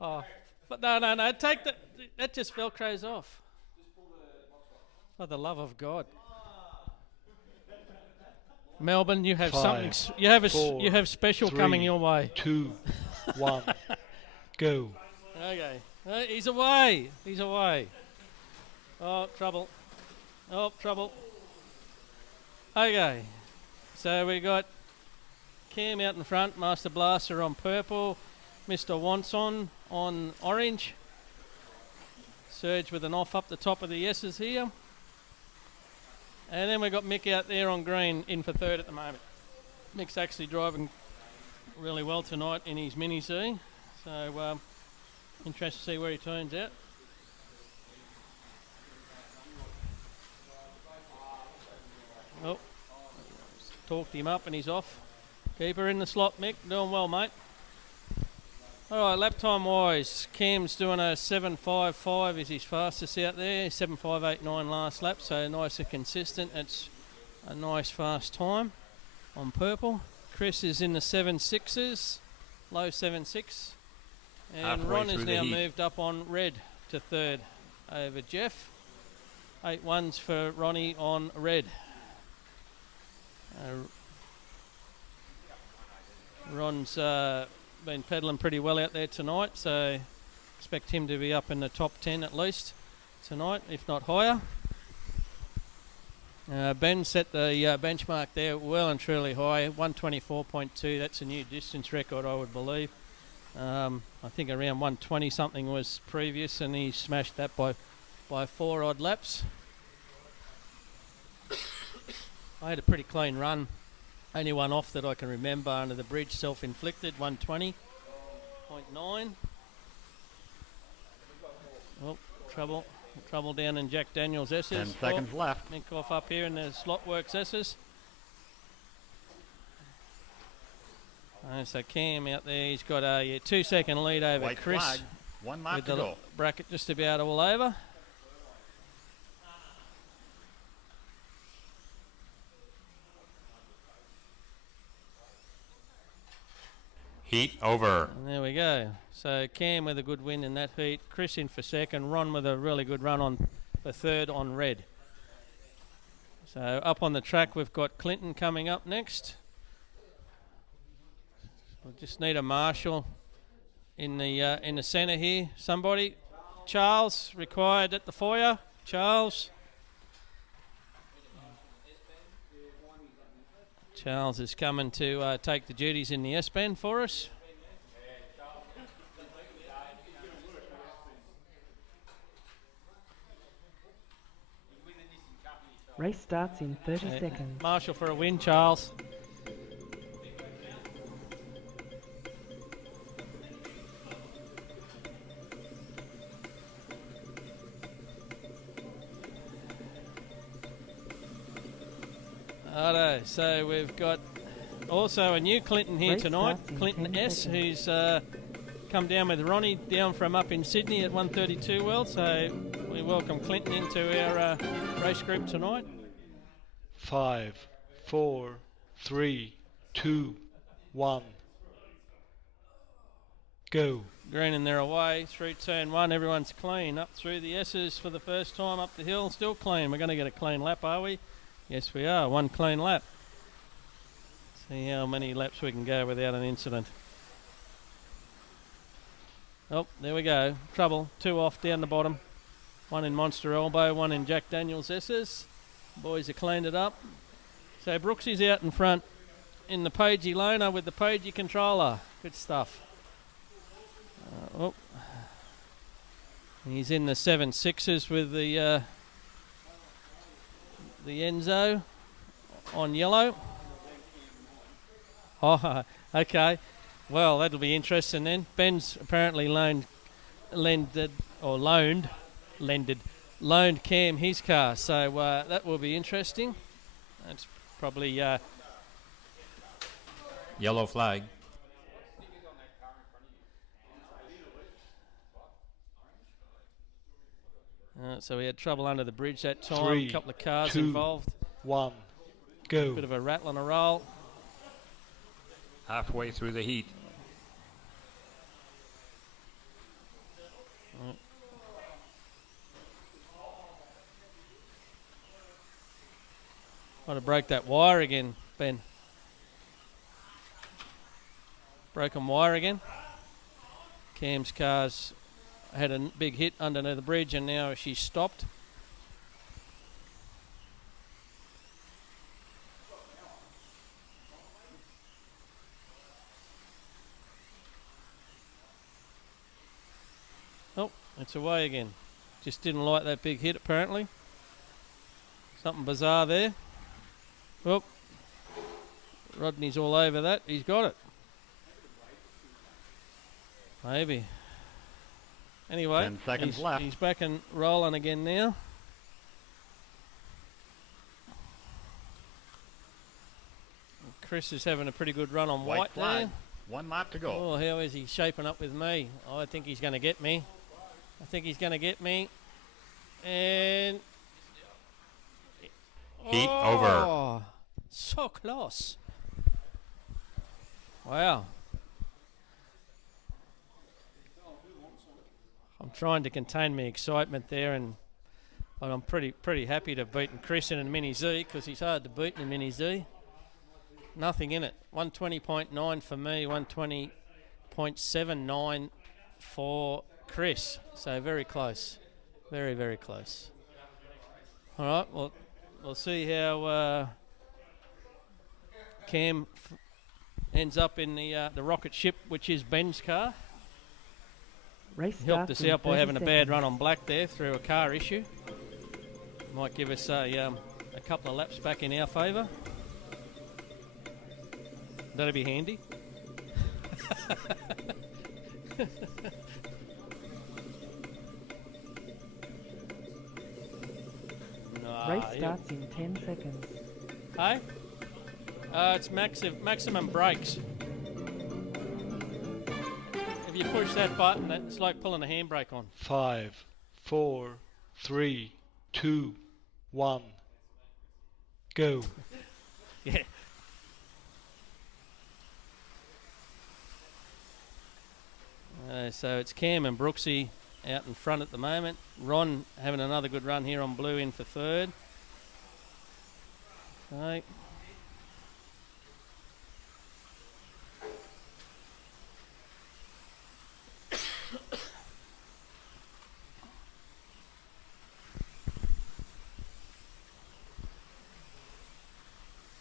Oh, but no. Take the. That just Velcro's off. For the love of God. Melbourne, you have 5, something. You have 4, you have special 3, coming your way. 2, 1, go. Okay. He's away. He's away. Oh, trouble. Oh, trouble. Okay. So we got Cam out in front, Master Blaster on purple, Mr. Wanson on orange. Surge with an off up the top of the yeses here. And then we got Mick out there on green, in for third at the moment. Mick's actually driving really well tonight in his Mini Z. So, interested to see where he turns out. Oh, talked him up and he's off. Keeper in the slot, Mick. Doing well, mate. All right, lap time wise, Cam's doing a 7.55 is his fastest out there. 7.589 last lap, so nice and consistent. It's a nice fast time on purple. Chris is in the 7.6s, low 7.6. And Halfway Ron has through the now heat. moved up on red to third over Jeff. 8.1s for Ronnie on red. Ron's been pedalling pretty well out there tonight, so expect him to be up in the top 10 at least tonight, if not higher. Ben set the benchmark there well and truly high, 124.2. That's a new distance record, I would believe. I think around 120 something was previous, and he smashed that by 4 odd laps. I had a pretty clean run. Only one off that I can remember under the bridge, self-inflicted, 120.9. Oh, trouble. Trouble down in Jack Daniels' S's. 10 seconds left. Minkoff up here in the slot works S's. So Cam out there, he's got a 2 second lead over White Chris. flag. 1 lap With to the go. bracket just about all over. Heat over. And there we go. So Cam with a good win in that heat. Chris in for second. Ron with a really good run on for third on red. So up on the track we've got Clinton coming up next. We'll just need a marshal in the centre here. Somebody. Charles required at the foyer. Charles. Charles is coming to take the duties in the S-band for us. Race starts in 30 seconds. Marshall for a win, Charles. Righto, so we've got also a new Clinton here Race tonight, starts in Clinton 10 S, seconds. who's come down with Ronnie down from up in Sydney at 132 World. So we welcome Clinton into our race group tonight. 5, 4, 3, 2, 1. Go. Green and they're away through turn one. Everyone's clean up through the S's for the first time up the hill. Still clean. We're going to get a clean lap, are we? Yes, we are. One clean lap. See how many laps we can go without an incident. Oh, there we go. Trouble. 2 off down the bottom. 1 in Monster Elbow, 1 in Jack Daniels' S's. Boys have cleaned it up. So Brooksy's out in front in the Pagey loaner with the Pagey controller. Good stuff. Oh. He's in the 7.6s with the Enzo on yellow. Oh, okay. Well, that'll be interesting then. Ben's apparently loaned Cam his car, so that will be interesting. That's probably Yellow flag. so we had trouble under the bridge that time. 3, A couple of cars 2, involved. 1. Go. Bit of a rattle and a roll. Halfway through the heat. Want to break that wire again, Ben. Broken wire again. Cam's car's had a big hit under the bridge and now she's stopped. Oh, it's away again. Just didn't like that big hit apparently. Something bizarre there. Well, Rodney's all over that. He's got it. Maybe. Anyway, 10 seconds left. He's back and rolling again now. Chris is having a pretty good run on White white flag. there. 1 lap to go. Oh, how is he shaping up with me? Oh, I think he's going to get me. And... Heat over. So close. Wow. I'm trying to contain my excitement there, but I'm pretty happy to have beaten Chris in a Mini Z because he's hard to beat in a Mini Z. Nothing in it. 120.9 for me, 120.79 for Chris. So very close. Very, very close. All right, well, we'll see how Cam ends up in the rocket ship, which is Ben's car. Race Helped starts us in out by 30 having a bad seconds. run on black there through a car issue. Might give us a couple of laps back in our favour. That'd be handy. Race starts in 10 seconds. Hey? It's maximum brakes. If you push that button, it's like pulling a handbrake on. 5, 4, 3, 2, 1. Go. Yeah. So it's Cam and Brooksy out in front at the moment. Ron having another good run here on blue in for third. Okay.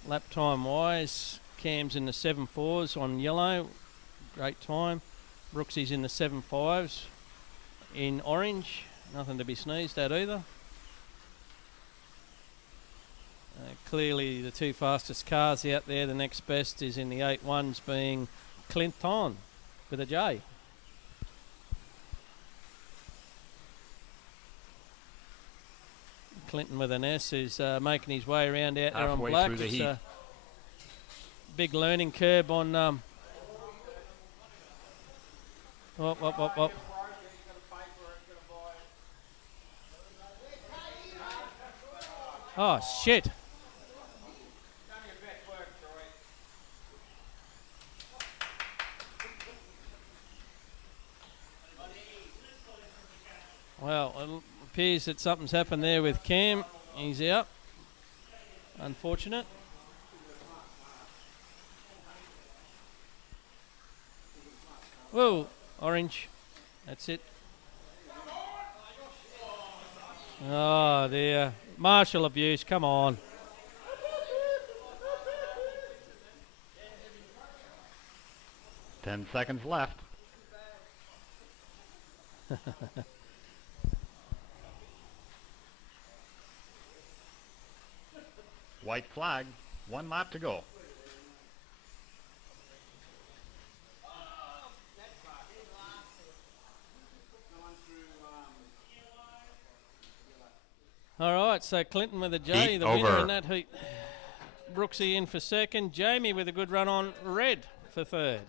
Lap time wise, Cam's in the 7.4s on yellow, great time. Brooksy's in the 7.5s in orange, nothing to be sneezed at either. Clearly the two fastest cars out there, the next best is in the 8.1s being Clinton with a J. Clinton with an S is making his way around out there on Halfway black. through the It's heat. a big learning curve on up. Oh shit. Well, it appears that something's happened there with Cam. He's out. Unfortunate. Whoa, orange. That's it. Oh dear. Martial abuse, come on. Ten seconds left. White flag. 1 lap to go. All right, so Clinton with a J, Heat the winner over. in that heat. Brooksy in for second. Jamie with a good run on red for third.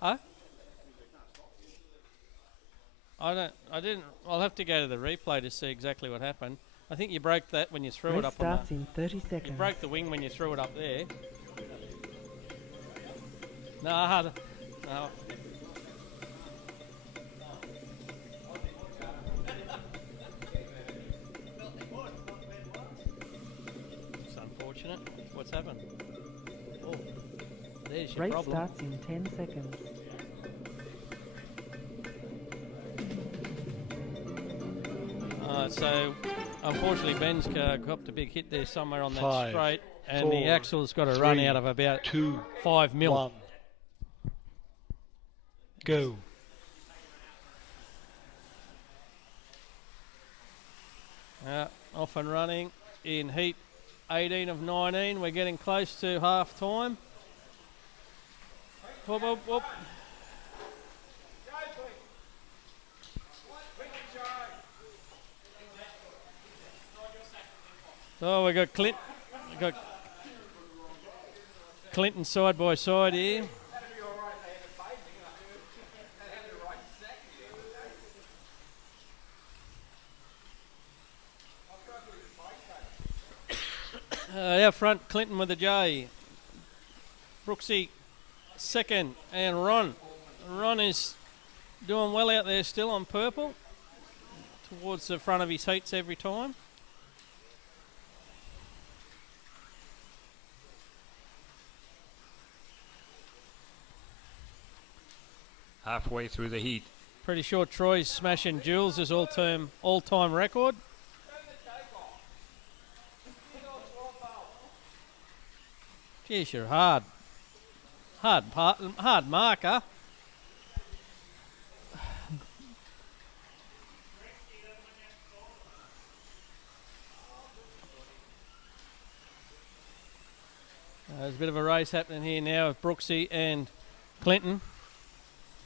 Huh? I didn't. I'll have to go to the replay to see exactly what happened. I think you broke that when you threw it Race up on starts in 30 You seconds. broke the wing when you threw it up there. No. It's unfortunate. What's happened? Oh, there's your Race problem. starts in 10 seconds. So, unfortunately, Ben's got a big hit there somewhere on that 5, straight, and 4, the axle's got a run 3, out of about 2, 5 mil. 1. Go. Off and running in heat 18 of 19. We're getting close to half time. Whoop, whoop, whoop. So we got Clinton side by side here. Out front, Clinton with a J. Brooksy second, and Ron. Ron is doing well out there still on purple. Towards the front of his heats every time. Halfway through the heat. Pretty sure Troy's smashing Jules' all-time record. Geez, you're hard. hard marker. There's a bit of a race happening here now with Brooksy and Clinton.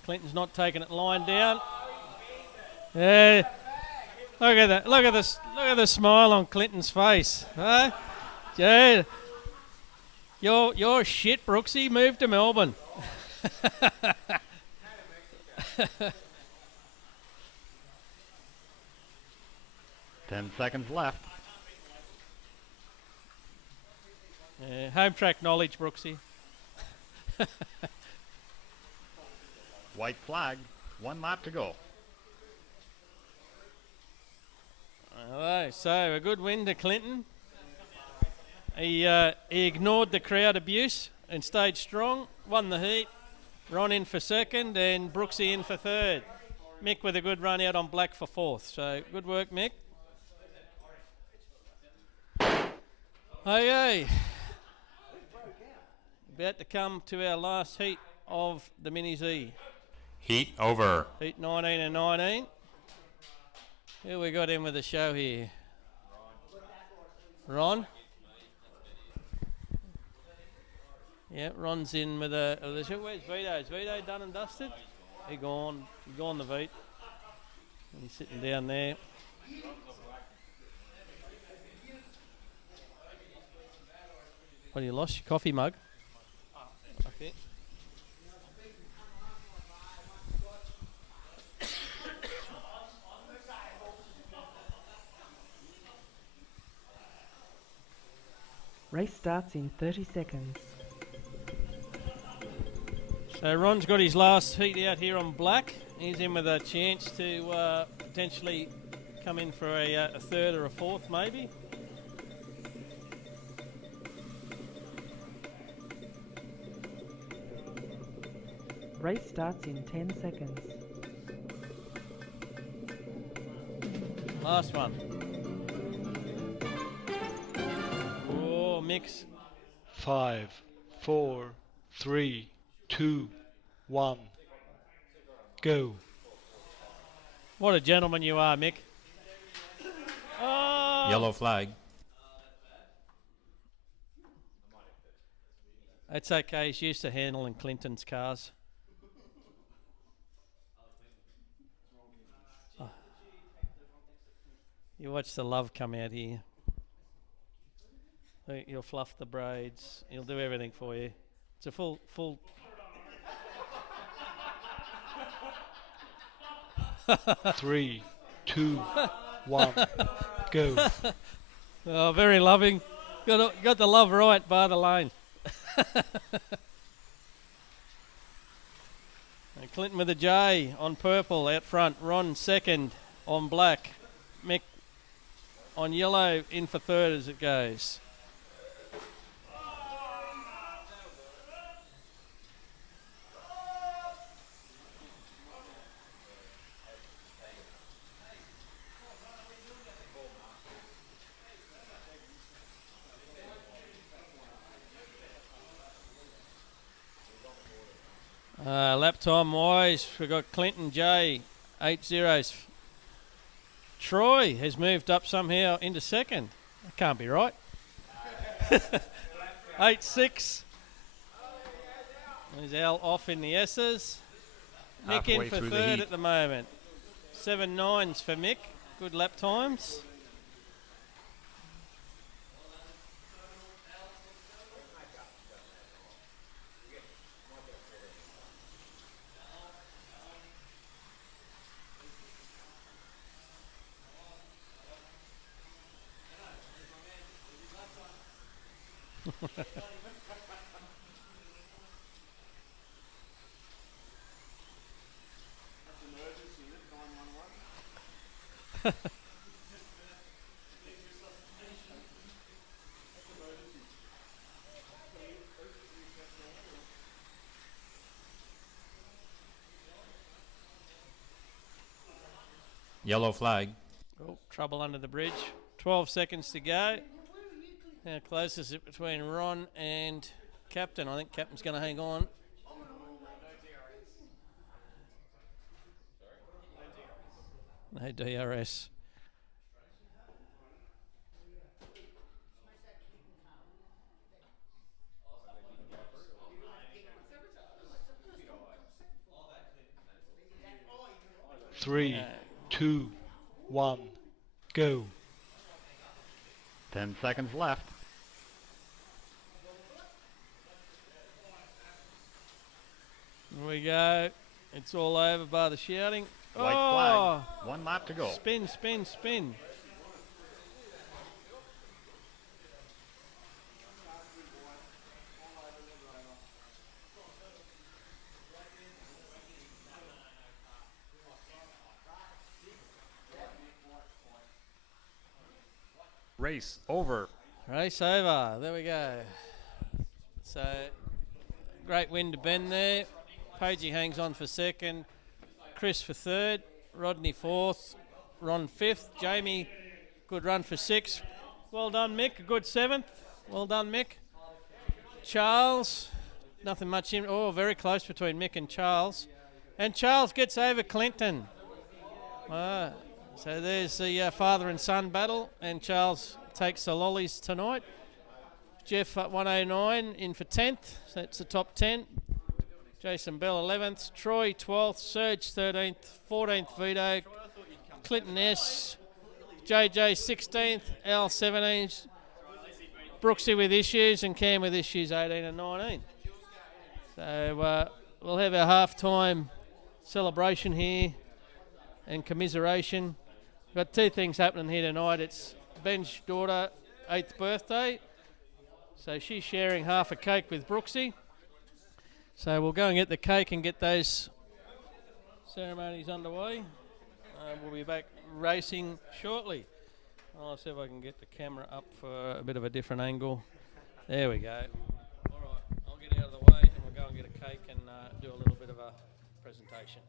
Clinton's not taking it line down. Yeah. Look at that. Look at the smile on Clinton's face. Huh? Yeah. You're shit, Brooksy. Move to Melbourne. 10 seconds left. Home track knowledge, Brooksy. White flag, 1 lap to go. Alright, so a good win to Clinton. He ignored the crowd abuse and stayed strong, won the heat. Ron in for second and Brooksy in for third. Mick with a good run out on black for fourth. So good work, Mick. Okay. About to come to our last heat of the Mini Z. Heat over. Heat 19 and 19. Who we got in with the show here? Ron? Yeah, Ron's in with a show. Where's Vito? Is Vito done and dusted? He gone the Vito. He's sitting down there. What, you lost your coffee mug? Okay. Race starts in 30 seconds. So Ron's got his last heat out here on black. He's in with a chance to potentially come in for a third or a fourth maybe. Race starts in 10 seconds. Last one. Oh, mix. 5, 4, 3, 2, 1. Go. What a gentleman you are, Mick. Oh. Yellow flag. That's okay. He's used to handling Clinton's cars. Oh. You watch the love come out here. He'll fluff the braids. He'll do everything for you. It's a full. 3, 2, 1. Go. Oh, very loving. Got the love right, bar the lane. And Clinton with a J on purple out front. Ron second on black. Mick on yellow in for third as it goes. Lap time wise, we've got Clinton J, 8 zeros. Troy has moved up somehow into second. That can't be right. 8-6. There's Al off in the S's. Mick in for third at the moment. 7-9s for Mick. Good lap times. Yellow flag. Oh, trouble under the bridge. 12 seconds to go. How close is it between Ron and Captain? I think Captain's going to hang on. No DRS. Three, 2, 1, go. 10 seconds left. Here we go. It's all over by the shouting. White Oh! flag. 1 lap to go. Spin, spin, spin. Race over. Race over. There we go. So, great win to Ben there. Pagey hangs on for second. Chris for third. Rodney fourth. Ron fifth. Jamie, good run for sixth. Well done, Mick. A good seventh. Well done, Mick. Charles, nothing much in. Oh, very close between Mick and Charles. And Charles gets over Clinton. So there's the father and son battle, and Charles takes the lollies tonight. Jeff at 109 in for 10th, so that's the top 10. Jason Bell 11th, Troy 12th, Serge 13th, 14th Vito, Clinton S, JJ 16th, Al 17th, Brooksy with issues, and Cam with issues 18 and 19. So we'll have our half-time celebration here and commiseration. We've got two things happening here tonight. It's Ben's daughter, 8th birthday. So she's sharing half a cake with Brooksy. So we'll go and get the cake and get those ceremonies underway. We'll be back racing shortly. I'll see if I can get the camera up for a bit of a different angle. There we go. All right, I'll get out of the way and we'll go and get a cake and do a little bit of a presentation.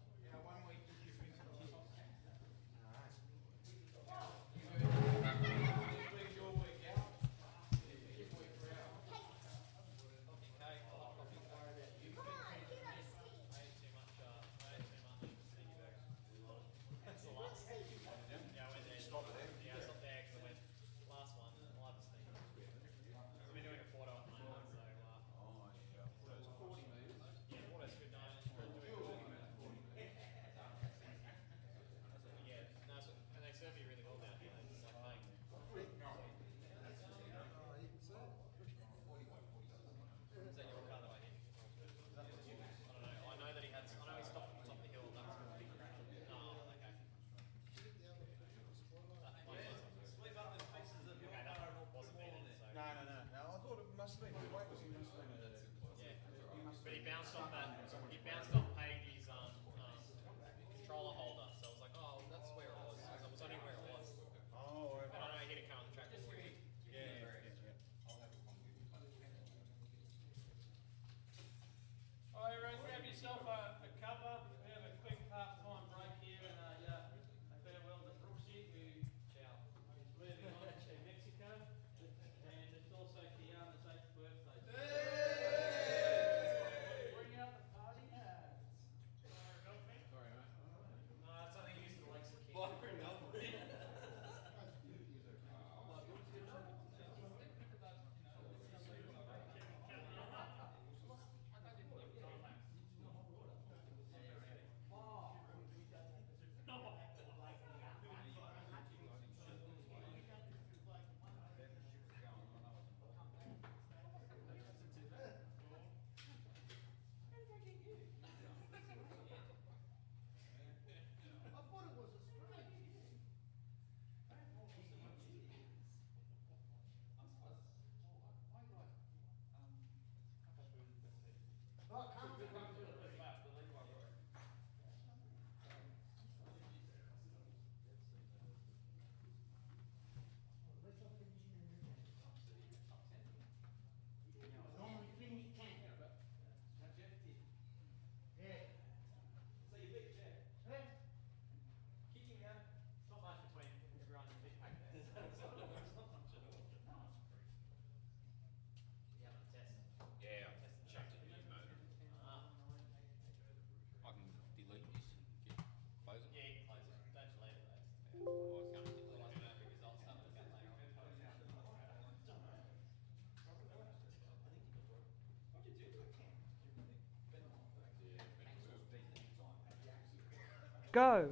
Go. Come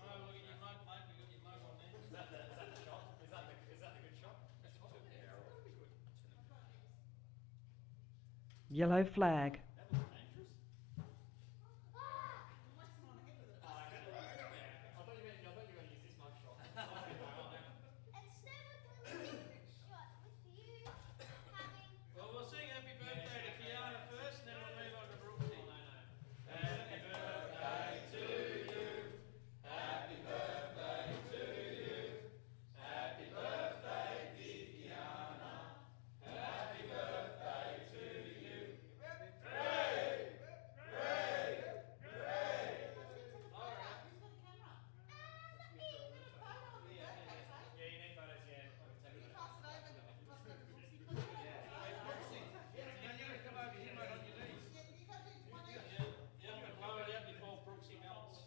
over, look at your mug, mate. We got your mug on there. Is that the shot? Is that the good shot? Yellow flag. Well, we'll sing happy birthday to Kiana first, and then we'll move on to Brooksy. Happy birthday to you. Happy birthday to you. Happy birthday, dear Kiana. Happy birthday to you. Hooray! Hooray! Hooray! Yeah, you need photos, yeah. You have to blow it out before Brooksy melts.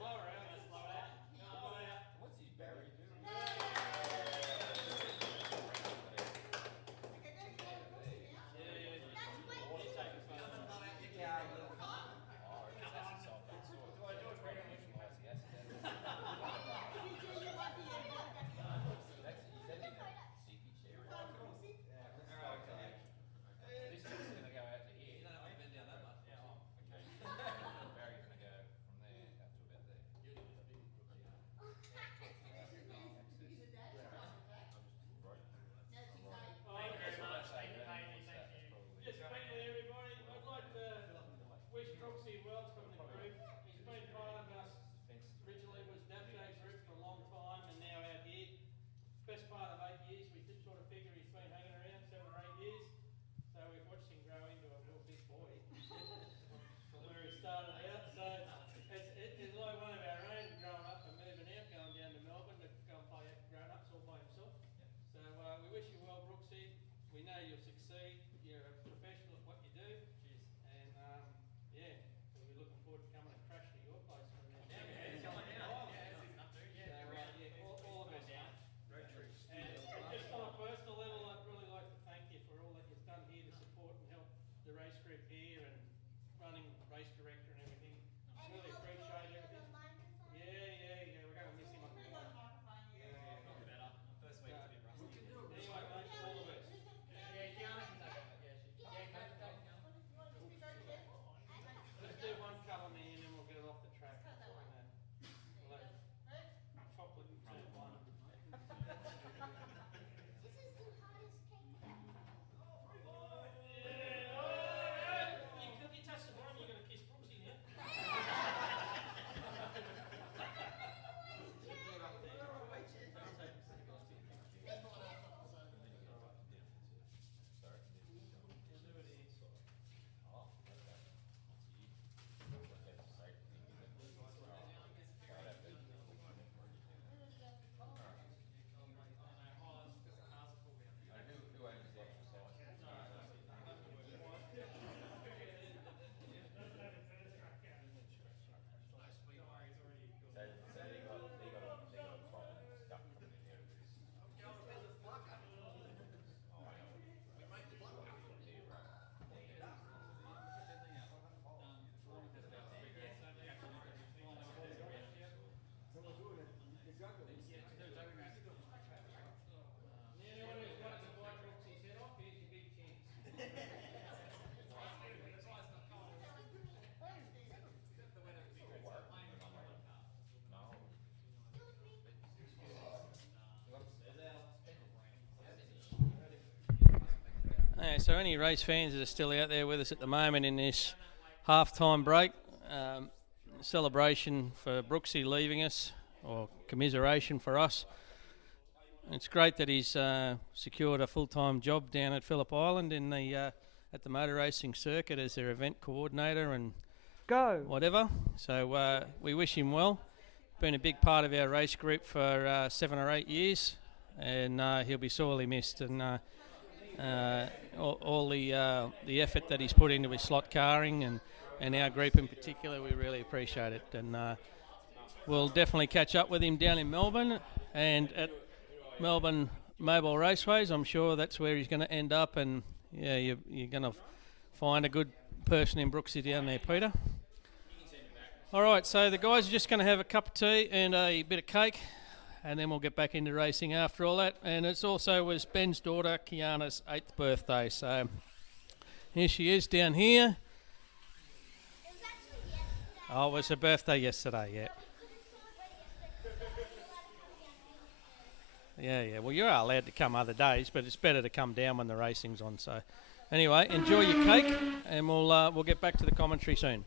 Blow her out, let's blow it out. Blow it out. Just quickly, everybody, I'd like to wish Brooksy well from the group. He's been part of us. Originally was Death Day group for a long time, and now out here. Best part of 8 years, we did sort of figure he's been hanging around 7 or 8 years. So we've watched him grow into a real big boy from where he started out. So it's like one of our own growing up and moving out, going down to Melbourne to go and play grown-ups all by himself. So we wish you well, Brooksy. We know you'll succeed. You're a professional at what you do. Cheers. And yeah, we'll be looking forward to coming and crashing to your place for the next all of us. And just on a personal level, I'd really like to thank you for all that you've done here to support and help the race group here and running race director and everything. Really appreciate everything. Yeah. We're going to miss him on the way. First week was a bit rusty. Anyway, mate, all the best. Yeah, Kiana can take it. Yeah, Let's do one colour, man, and then we'll get it off the track. We'll have chocolate and 2-1. You touch the bottom, you're going to kiss Brooksy now. Anyone who's wanted to buy Brooksy's head off, here's your big chance. Yeah, so any race fans that are still out there with us at the moment in this half-time break, celebration for Brooksy leaving us, or commiseration for us. It's great that he's secured a full-time job down at Phillip Island in the at the motor racing circuit as their event coordinator and Go. whatever. So we wish him well. Been a big part of our race group for 7 or 8 years, and he'll be sorely missed. And all the effort that he's put into his slot carring and our group in particular. We really appreciate it, and we'll definitely catch up with him down in Melbourne and at Melbourne Mobile Raceways. I'm sure that's where he's going to end up, and yeah, you're going to find a good person in Brooksy down there, Peter. All right, so the guys are just going to have a cup of tea and a bit of cake, and then we'll get back into racing after all that. And it's also was Ben's daughter Kiana's 8th birthday, so here she is down here. Oh, it was her birthday yesterday, yeah. Yeah. Well, you are allowed to come other days, but it's better to come down when the racing's on. So, anyway, enjoy your cake, and we'll get back to the commentary soon.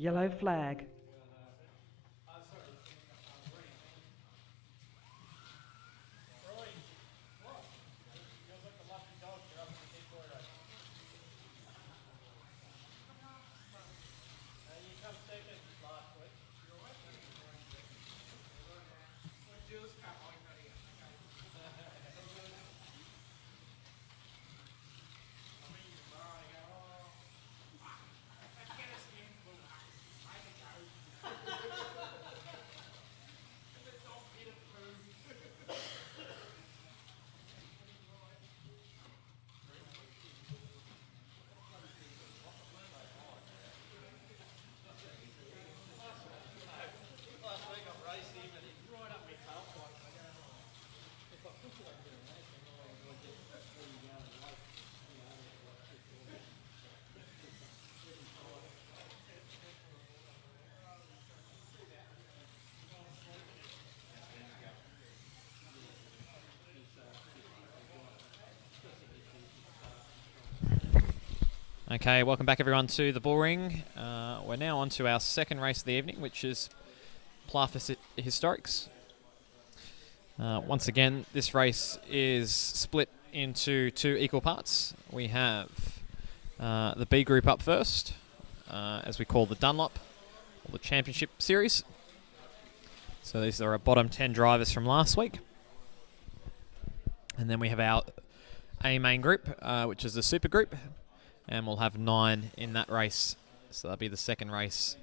Yellow flag. Okay, welcome back everyone to the bull ring. We're now on to our second race of the evening, which is Plafit Historics. Once again, this race is split into two equal parts. We have the B group up first, as we call the Dunlop, or the Championship Series. So these are our bottom 10 drivers from last week. And then we have our A main group, which is the Super Group. And we'll have 9 in that race. So that'll be the second race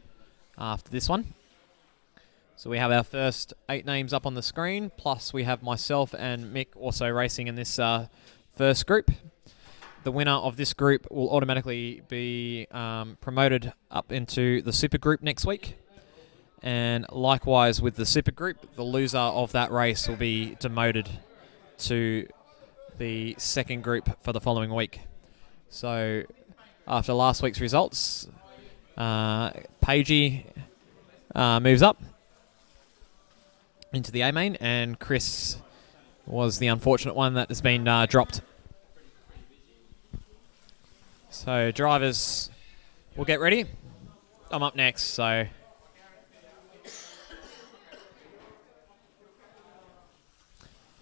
after this one. So we have our first 8 names up on the screen, plus we have myself and Mick also racing in this first group. The winner of this group will automatically be promoted up into the Super Group next week. And likewise with the Super Group, the loser of that race will be demoted to the second group for the following week. So after last week's results, Paigey moves up into the A main, and Chris was the unfortunate one that has been dropped. So drivers will get ready. I'm up next, so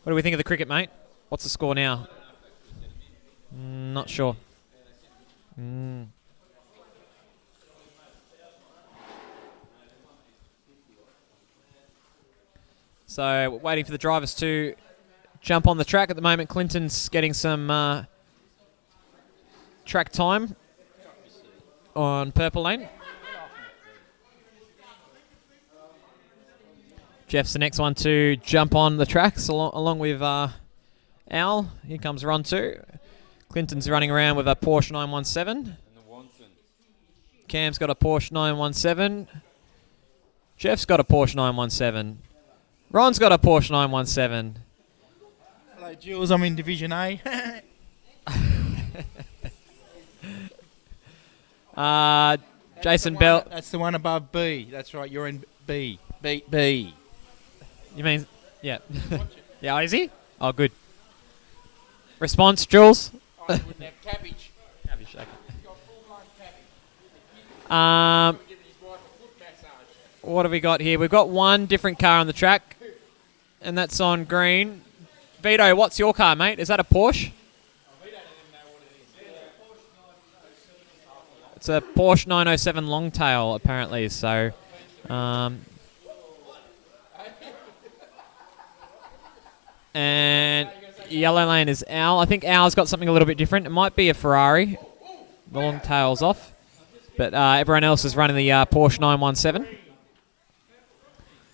what do we think of the cricket, mate? What's the score now? Not sure. So we're waiting for the drivers to jump on the track. At the moment, Clinton's getting some track time on Purple Lane. Jeff's the next one to jump on the tracks along with Al. Here comes Ron too. Clinton's running around with a Porsche 917. Cam's got a Porsche 917. Jeff's got a Porsche 917. Ron's got a Porsche 917. Hello, Jules. I'm in Division A. Jason Bell. That's the one above B. That's right. You're in B. B. You mean, yeah. Yeah, is he? Oh, good. Response, Jules? I wouldn't have cabbage. Cabbage, okay. He's got full-blown cabbage. Um, Giving his wife a foot massage. what have we got here? We've got one different car on the track, and that's on green. Vito, what's your car, mate? Is that a Porsche? It's a Porsche 907 Longtail, apparently. So, and yellow lane is Al. I think Al's got something a little bit different. It might be a Ferrari. The Longtail's off. But everyone else is running the Porsche 917.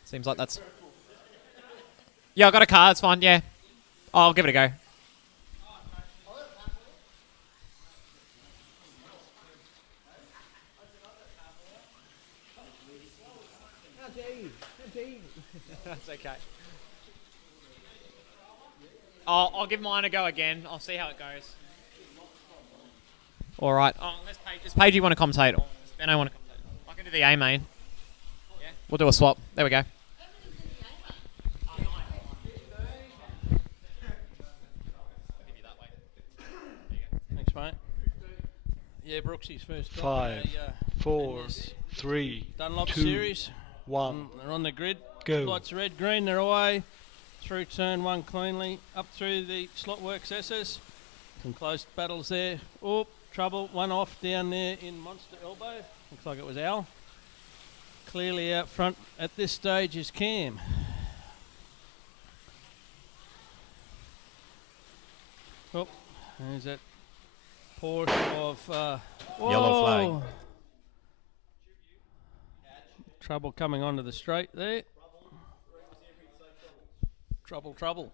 Seems like that's... Yeah, I got a car. It's fine. Yeah. I'll give it a go. That's okay. I'll give mine a go again. I'll see how it goes. All right. Oh, does Paige want to commentate? Or does Benno want to commentate? I can do the A main. Yeah. We'll do a swap. There we go. Thanks, mate. Yeah, Brooksy's first. 5, 4, in this 3, Dunlop 2, series. 1. They're on the grid. Go. Lights red, green, they're away. Through turn one cleanly, up through the Slotworks S's. Some close battles there. Oh, trouble, one off down there in Monster Elbow. Looks like it was Al. Clearly out front at this stage is Cam. Oh, there's that Porsche of... Yellow flag. whoa. Trouble coming onto the straight there. Trouble.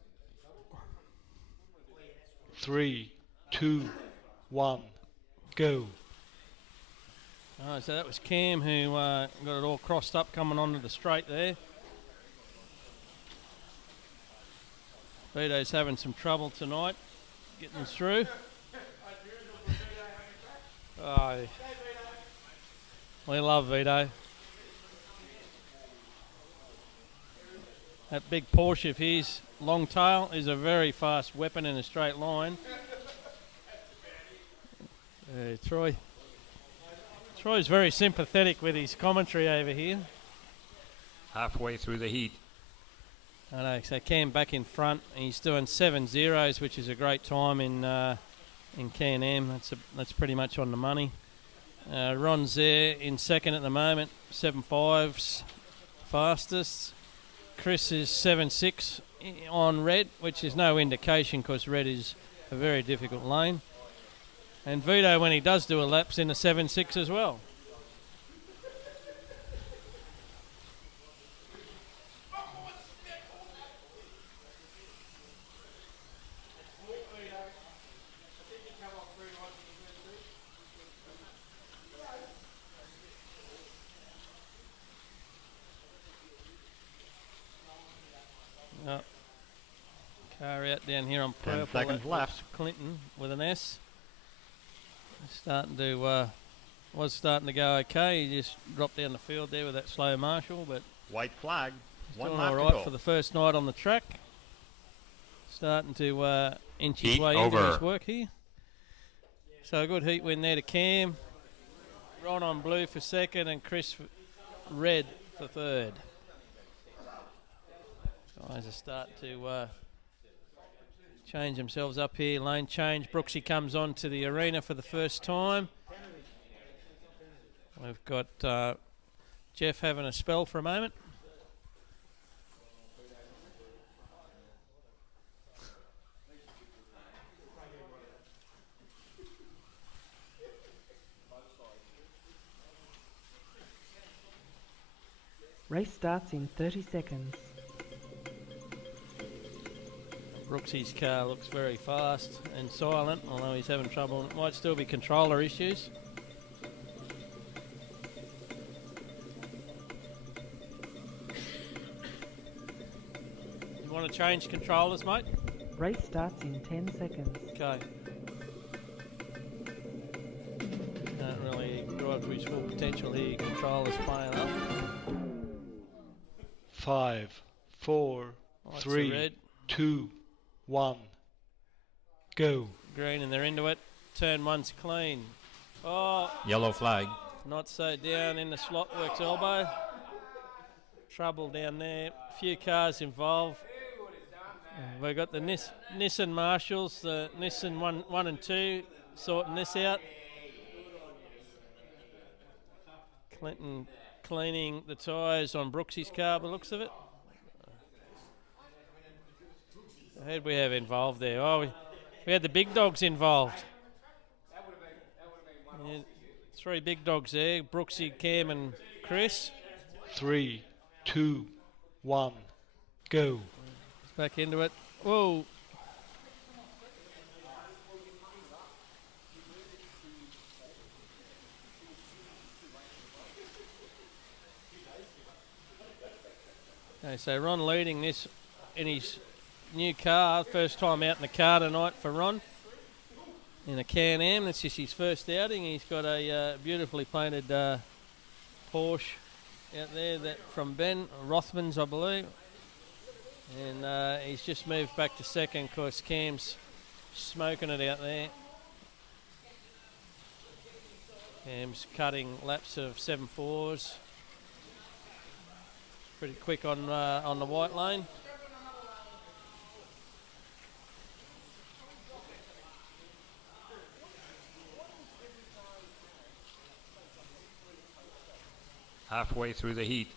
3, 2, 1. Go. Oh, so that was Cam who got it all crossed up coming onto the straight there. Vito's having some trouble tonight getting through. Oh, we love Vito. That big Porsche of his, long tail, is a very fast weapon in a straight line. Troy's very sympathetic with his commentary over here. Halfway through the heat. I know, so Cam back in front. He's doing 7.0s, which is a great time in Can-Am. That's pretty much on the money. Ron's there in second at the moment, 7.5s fastest. Chris is 7.6 on red, which is no indication because red is a very difficult lane. And Vito, when he does do a lap's in a 7.6 as well. Car out down here on 10 purple. seconds left. Clinton with an S. Was starting to go okay. He just dropped down the field there with that slow Marshall, but White flag. he's One doing lap all to right go. for the first night on the track. Starting to inch his Heat way over. into his work here. So a good heat win there to Cam. Ron on blue for second and Chris red for third. Guys are starting to change themselves up here. Lane change. Brooksy comes on to the arena for the first time. We've got Jeff having a spell for a moment. Race starts in 30 seconds. Brooksy's car looks very fast and silent, although he's having trouble. It might still be controller issues. You want to change controllers, mate? Race starts in 10 seconds. Okay. Can't really drive to his full potential here. Controllers playing up. 5, 4, Lights are 3, red. 2, 1. Go. Green, and they're into it. Turn one's clean. Oh, Yellow flag. not so down in the Slotworks elbow. Trouble down there. Few cars involved. We've got the Nissan Marshalls, the Nissan 1 and 2 sorting this out. Clinton cleaning the tyres on Brooksy's car by the looks of it. Who did we have involved there? Oh, we had the big dogs involved. Yeah, 3 big dogs there, Brooksy, Cam and Chris. 3, 2, 1. Go. Back into it. Whoa. Okay, so Ron leading this in his new car. First time out in the car tonight for Ron. In a Can-Am. That's just his first outing. He's got a beautifully painted Porsche out there that from Ben Rothman's, I believe. And he's just moved back to second because Cam's smoking it out there. Cam's cutting laps of 7.4s. Pretty quick on the white lane. Halfway through the heat.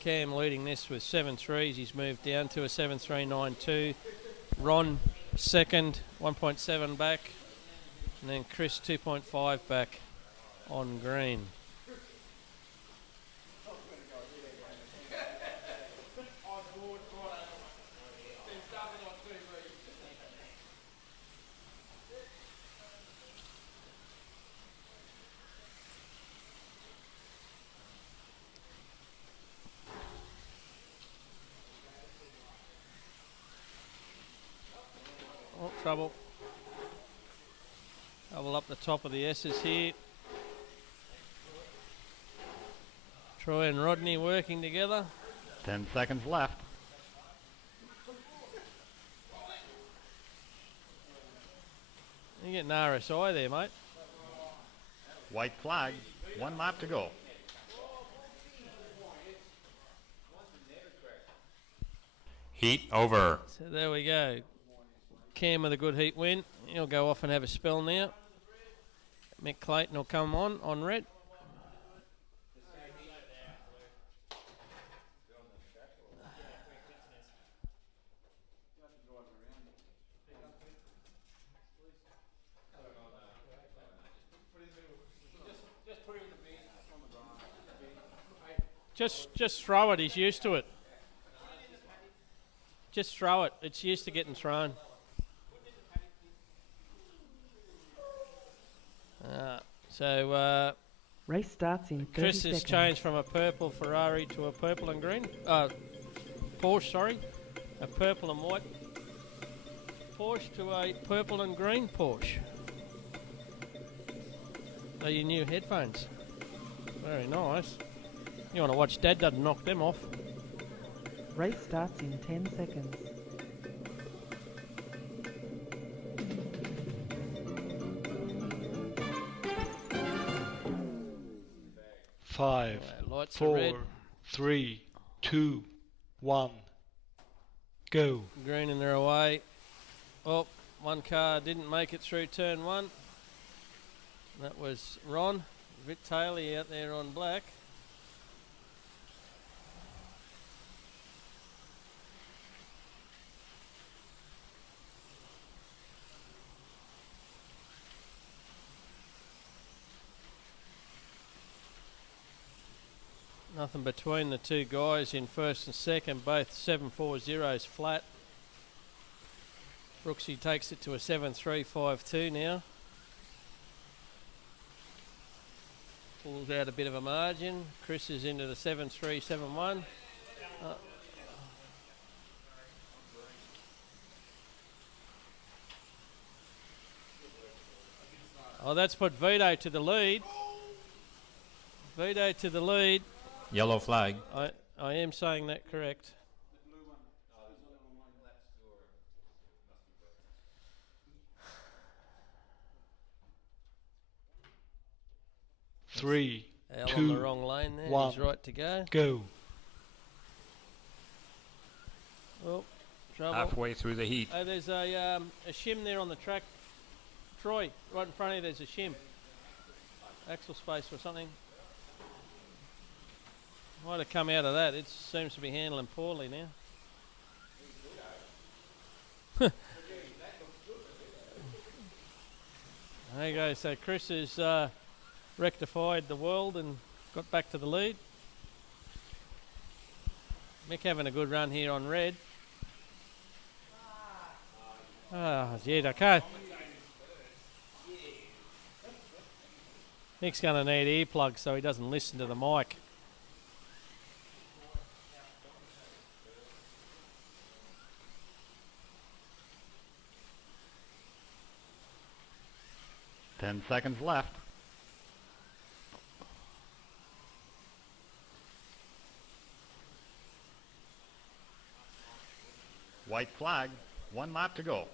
Cam leading this with 7.3s. He's moved down to a 7.392. Ron second, 1.7 back. And then Chris 2.5 back on green. Oh, trouble. Trouble up the top of the S's here. Troy and Rodney working together. 10 seconds left. You're getting RSI there, mate. White flag. 1 lap to go. Heat over. So there we go. Cam with a good heat win. He'll go off and have a spell now. Mick Clayton will come on red. Just throw it. He's used to it. Just throw it. It's used to getting thrown. So Race starts in 30 Chris seconds. has changed from a purple Ferrari to a purple and green. Porsche, sorry. A purple and white Porsche to a purple and green Porsche. They're your new headphones. Very nice. You want to watch Dad doesn't knock them off. Race starts in 10 seconds. Five, Lights are red. 4, 3, 2, 1. Go. Green and they're away. Oh, one car didn't make it through turn one. That was Ron. Vic Taylor out there on black. Nothing between the two guys in first and second, both 7.40s flat. Brooksy takes it to a 7.352 now. Pulls out a bit of a margin. Chris is into the 7.371. Oh, that's put Vito to the lead. Vito to the lead. Yellow flag. I am saying that correct. Three, Al two, on the wrong lane there. one. He's right to go. Go. Oh, trouble. Halfway through the heat. Oh, there's a shim there on the track. Troy, right in front of you, there's a shim. Axle space or something. Might have come out of that. It seems to be handling poorly now. There you go. So Chris has rectified the world and got back to the lead. Mick having a good run here on red. Ah, yeah, okay. Mick's going to need earplugs so he doesn't listen to the mic. Ten seconds left. White flag. 1 lap to go.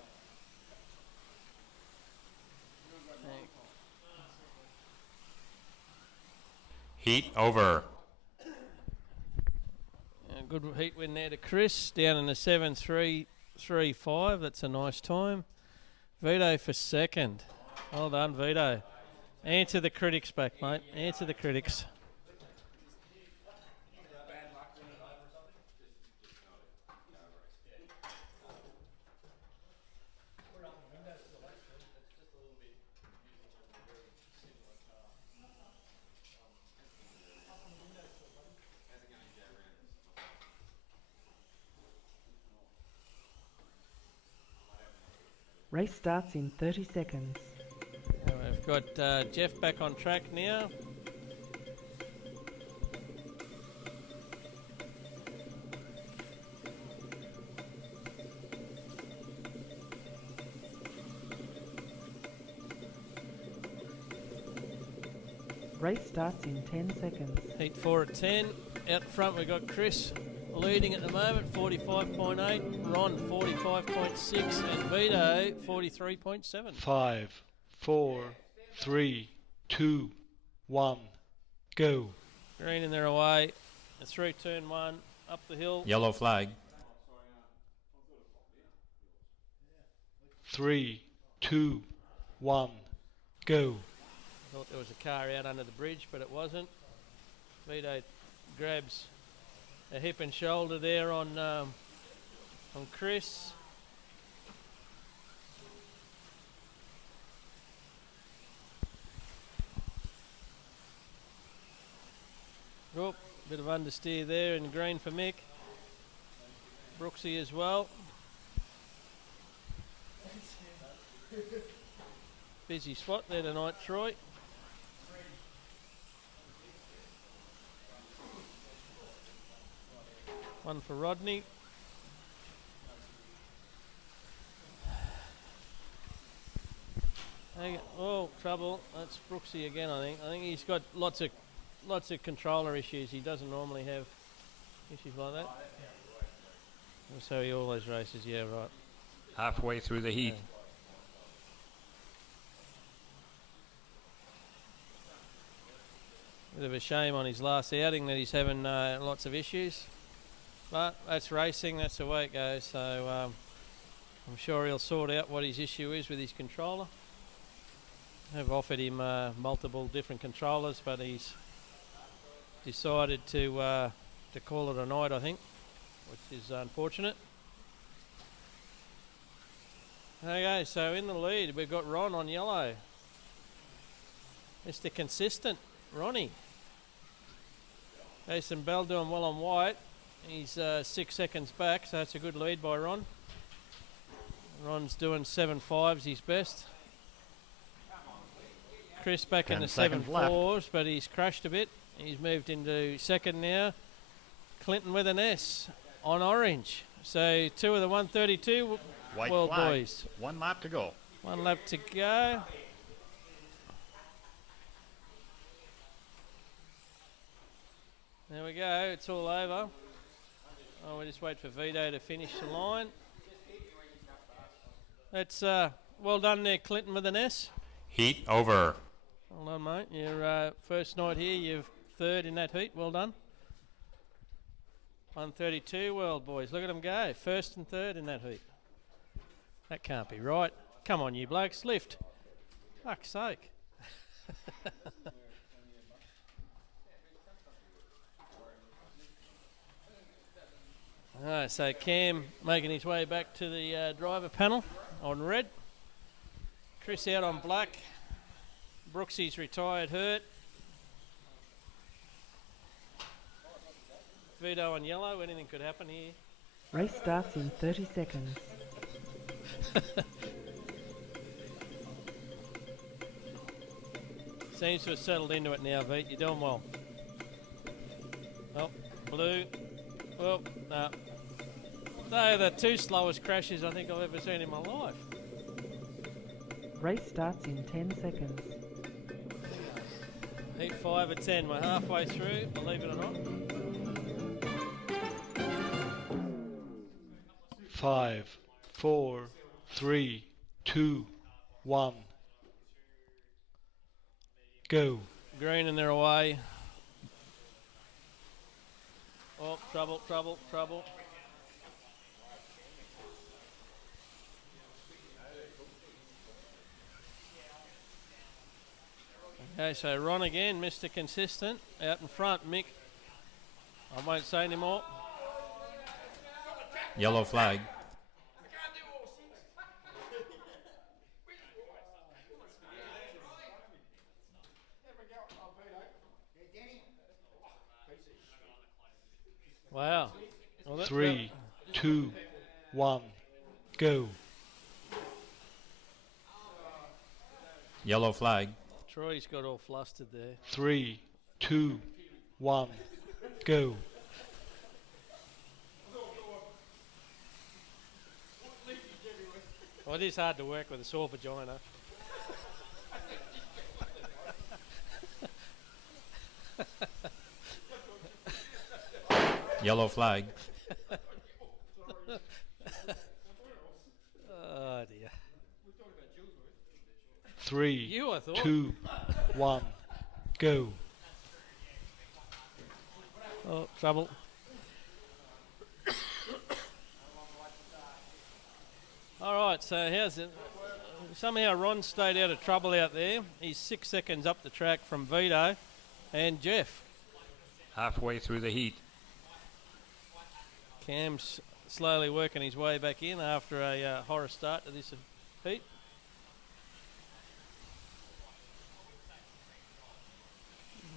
Heat over. A good heat win there to Chris, down in the 7.335. That's a nice time. Vito for second. Well done, Vito. Answer the critics back, mate. Answer the critics. Race starts in 30 seconds. We've got Jeff back on track now. Race starts in 10 seconds. Heat 4 at 10. Out front we've got Chris leading at the moment, 45.8. Ron, 45.6. And Vito, 43.7. 5, 4, 3, 2, 1, go. Green in their away. Through turn 1, up the hill. Yellow flag. 3, 2, 1, go. Thought there was a car out under the bridge, but it wasn't. Vito grabs a hip and shoulder there on Chris. Oh, bit of understeer there in green for Mick. Brooksy as well. Busy spot there tonight, Troy. One for Rodney. Oh, trouble. That's Brooksy again, I think. I think he's got lots of controller issues. He doesn't normally have issues like that. That's how he always races, yeah, right. Halfway through the heat. Bit of a shame on his last outing that he's having lots of issues. But that's racing, that's the way it goes. So I'm sure he'll sort out what his issue is with his controller. I've offered him multiple different controllers, but he's decided to call it a night, I think, which is unfortunate. Okay, so in the lead we've got Ron on yellow. Mr. Consistent, Ronnie. Jason Bell doing well on white. He's 6 seconds back, so that's a good lead by Ron. Ron's doing 7.5s, his best. Chris back in the 7.4s, but he's crashed a bit. He's moved into second now. Clinton with an S on orange. So 2 of the 132 White World flag. Boys. 1 lap to go. 1 lap to go. There we go, it's all over. Oh, we'll just wait for Vito to finish the line. That's well done there, Clinton with an S. Heat over. Well done, mate. Your first night here, you're third in that heat. Well done. 132 World Boys. Look at them go. First and third in that heat. That can't be right. Come on, you blokes. Lift. Fuck's sake. Alright, so Cam making his way back to the driver panel on red. Chris out on black. Brooksy's retired hurt. Vito on yellow. Anything could happen here. Race starts in 30 seconds. Seems to have settled into it now, Vito. You're doing well. Oh, blue. Well, no. They're the 2 slowest crashes I think I've ever seen in my life. Race starts in 10 seconds. Heat 5 at 10. We're halfway through, believe it or not. 5, 4, 3, 2, 1, go. Green and they're away. Oh, trouble, trouble, trouble. Okay, so Ron again, Mr. Consistent, out in front. Mick, I won't say any more. Yellow flag. Wow. Well, 3, 2, 1, go. Yellow flag. Troy's got all flustered there. 3, 2, 1, go. Well, it is hard to work with a sore vagina. Yellow flag. Oh dear. 3, You, I thought. 2, 1, go. Oh, trouble. All right, so how's it? Somehow Ron stayed out of trouble out there. He's 6 seconds up the track from Vito and Jeff. Halfway through the heat. Cam's slowly working his way back in after a horror start to this heat.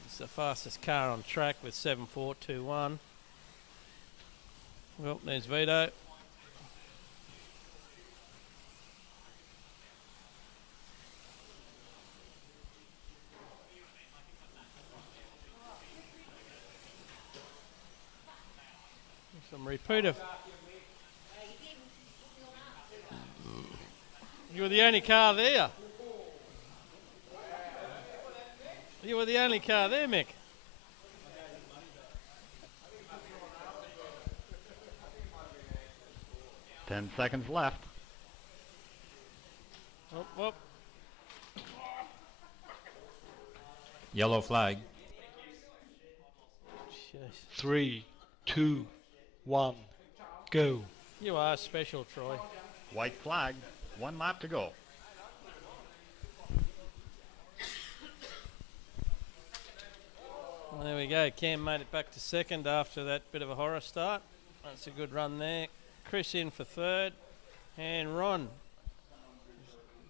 It's the fastest car on track with 7.421. Well, there's Vito. Some repeater. You were the only car there. You were the only car there, Mick. Ten seconds left. Whoop, whoop. Yellow flag. Jeez. 3, 2, 1, go. You are special, Troy. White flag. 1 lap to go. Well, there we go. Cam made it back to second after that bit of a horror start. That's a good run there. Chris in for third. And Ron.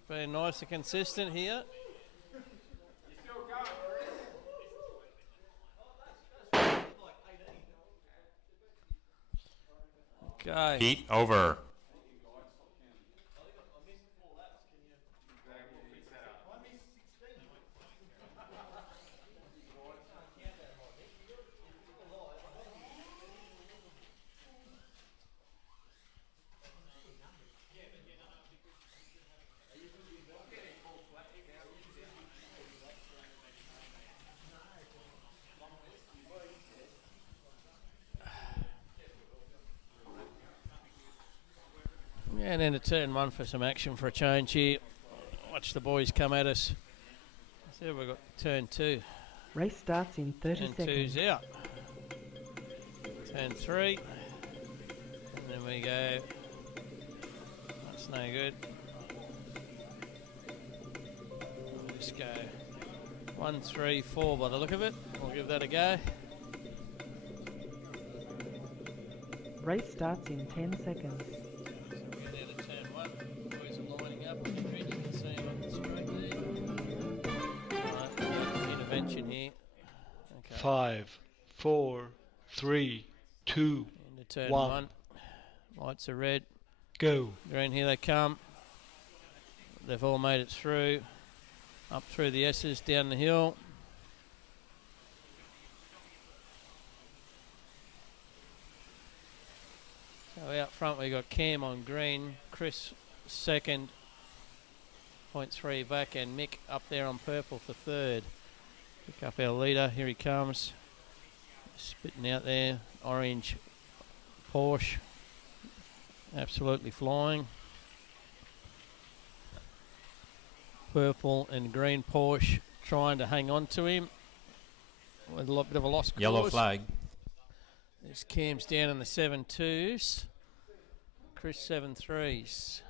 Being nice and consistent here. Okay. Heat over. And then to turn one for some action for a change here. Watch the boys come at us. See what we've got. Turn two. Race starts in 30 Turn seconds. two's out. Turn three. And then we go. That's no good. We'll just go 1, 3, 4 by the look of it. We'll give that a go. Race starts in 10 seconds. Get out of turn one. Boys are lining up on the grid. You can see them up the straight there. Right, intervention here. Okay. 5, 4, 3, 2, Into turn 1, one. Lights are red. go. Green, here they come. They've all made it through. Up through the S's, down the hill. So out front we got Cam on green, Chris second, 0.3 back, and Mick up there on purple for third. Pick up our leader, here he comes. Spitting out there, orange Porsche. Absolutely flying. Purple and green Porsche trying to hang on to him with a bit of a lost Yellow cause. flag. There's Cam's down in the 7-2s. Chris 7-3s.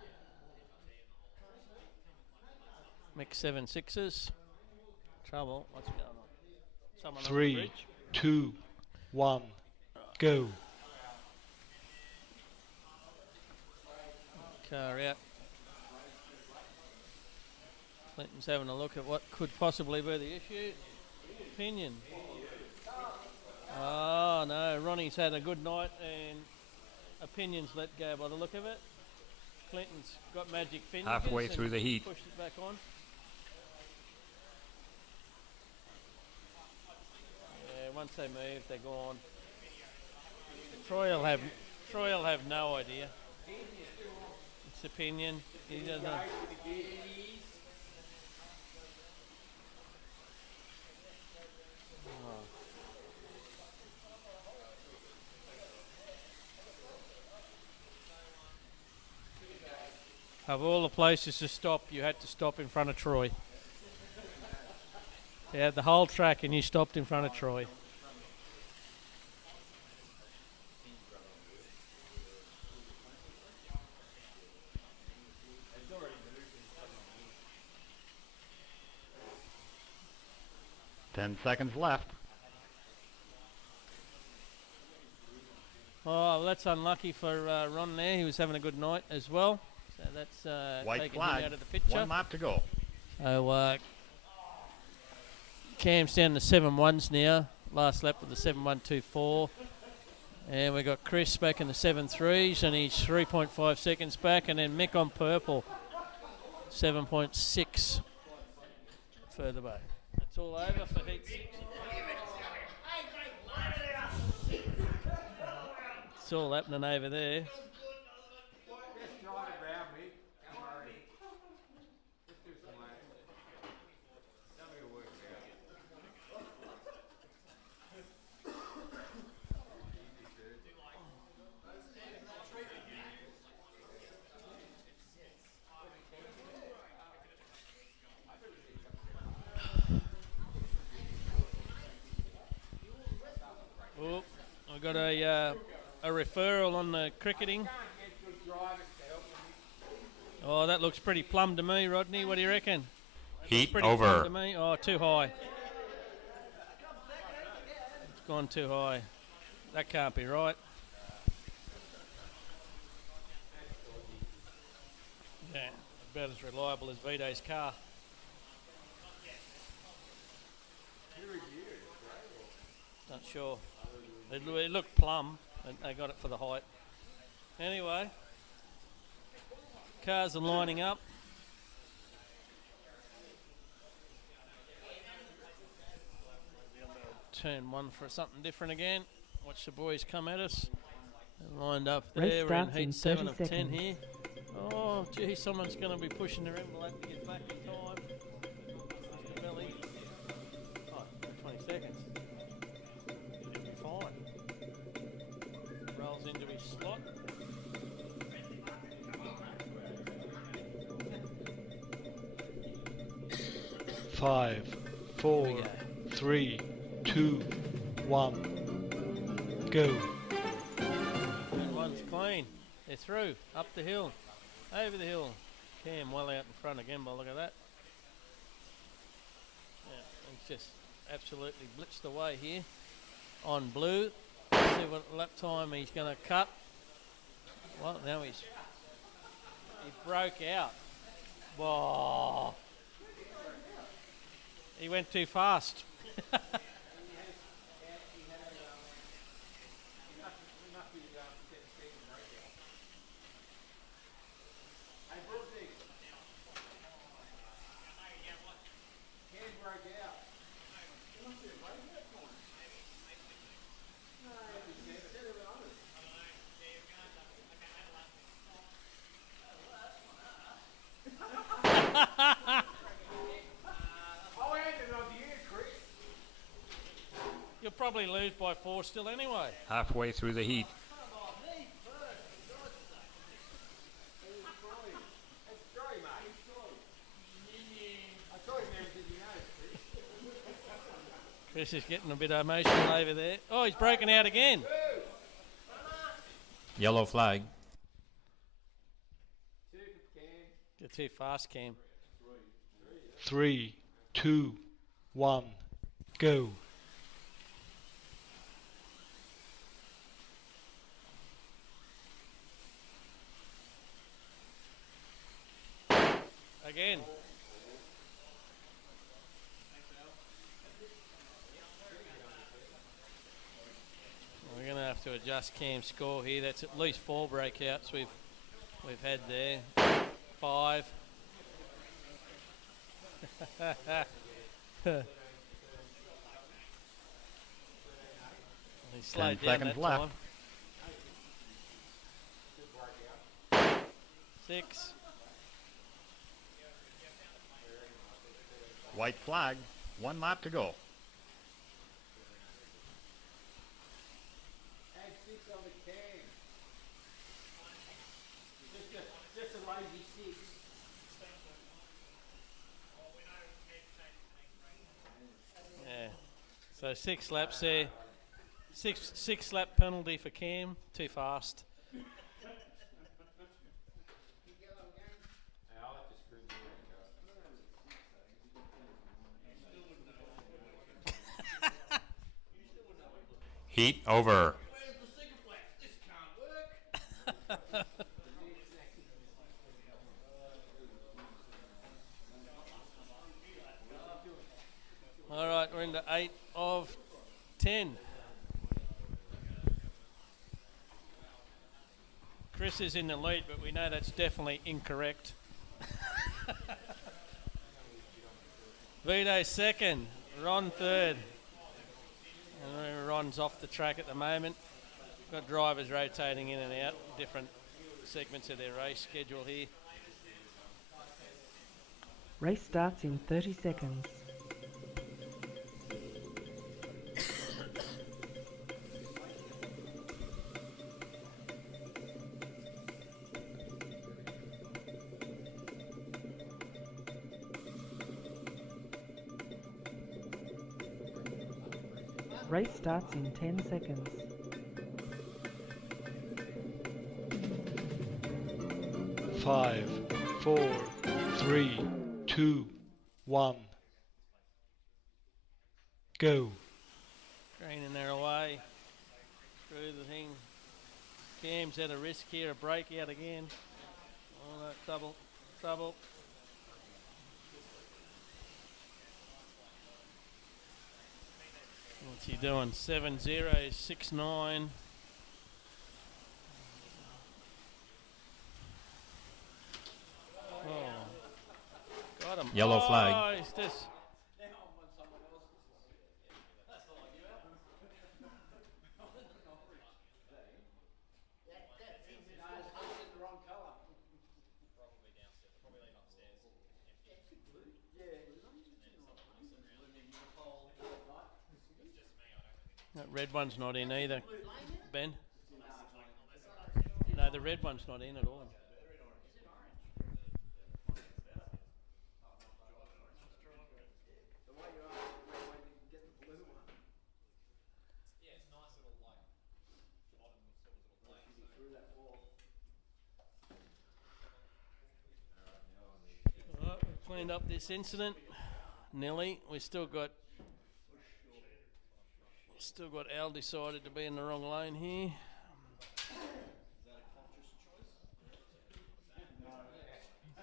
Mick 7-6s. Trouble. What's going on? Someone on the 3, bridge. 2, 1, go. Car out. Clinton's having a look at what could possibly be the issue. Opinion. Oh no, Ronnie's had a good night and Opinion's let go by the look of it. Clinton's got magic fingers. Halfway through the heat. Pushed it back on. Yeah, once they move, they're gone. Troy will have no idea. It's Opinion. He doesn't. Of all the places to stop, you had to stop in front of Troy. You had the whole track and you stopped in front of Troy. Ten seconds left. Oh, that's unlucky for Ron there. He was having a good night as well. So that's White taking him flag. out of the picture. 1 lap to go. So Cam's down to 7-1s now. Last lap with the 7-1-2-4. And we got Chris back in the 7-3s and he's 3.5 seconds back. And then Mick on purple, 7.6 further back. That's all over for heat 6. It's all happening over there. Oh, I got a referral on the cricketing. Oh, that looks pretty plumb to me, Rodney. What do you reckon? Heat Pretty plumb over. to me. Oh, too high. It's gone too high. That can't be right. Yeah, about as reliable as Vito's car. Not sure. It looked plumb, and they got it for the height. Anyway, cars are lining up. Turn 1 for something different again. Watch the boys come at us. They're lined up Race there. We're in starts in heat 7 30 of 10 seconds. here. Oh, gee, someone's going to be pushing their envelope to get back in time. Mr. Billy. Oh, 20 seconds. He'll be fine. Rolls into his slot. Five, Here 4, we go. 3, 2, 1, go. And one's clean. They're through. Up the hill. Over the hill. Cam well out in front again by the look of that. Yeah, he's just absolutely blitzed away here on blue. Let's see what lap time he's going to cut. Well, now he broke out. Whoa. He went too fast. You'll probably lose by 4 still anyway. Halfway through the heat. Chris is getting a bit emotional over there. Oh, he's broken out again. Yellow flag. You're too fast, Cam. 3, 2, 1, go. Again. We're going to have to adjust Cam's score here. That's at least 4 breakouts we've had there. 5. He slowed 10 down seconds that left. time. 6. White flag. 1 lap to go. Yeah. So 6 laps there. Six lap penalty for Cam. Too fast. Heat over. All right, we're into 8 of 10. Chris is in the lead, but we know that's definitely incorrect. Vito second, Ron third. And Ron's off the track at the moment. Got drivers rotating in and out, different segments of their race schedule here. Race starts in 30 seconds. Race starts in 10 seconds. Five, 4, 3, 2, 1, go. Greening their away through the thing. Cam's at a risk here, a breakout again. Oh, no, trouble. What's he doing? 7-0-6-9. Oh, got him. Yellow flag. Oh, he's just. That red one's not in either, Ben. No, the red one's not in at all. Right, we've cleaned up this incident. Nelly, we still got Al decided to be in the wrong lane here.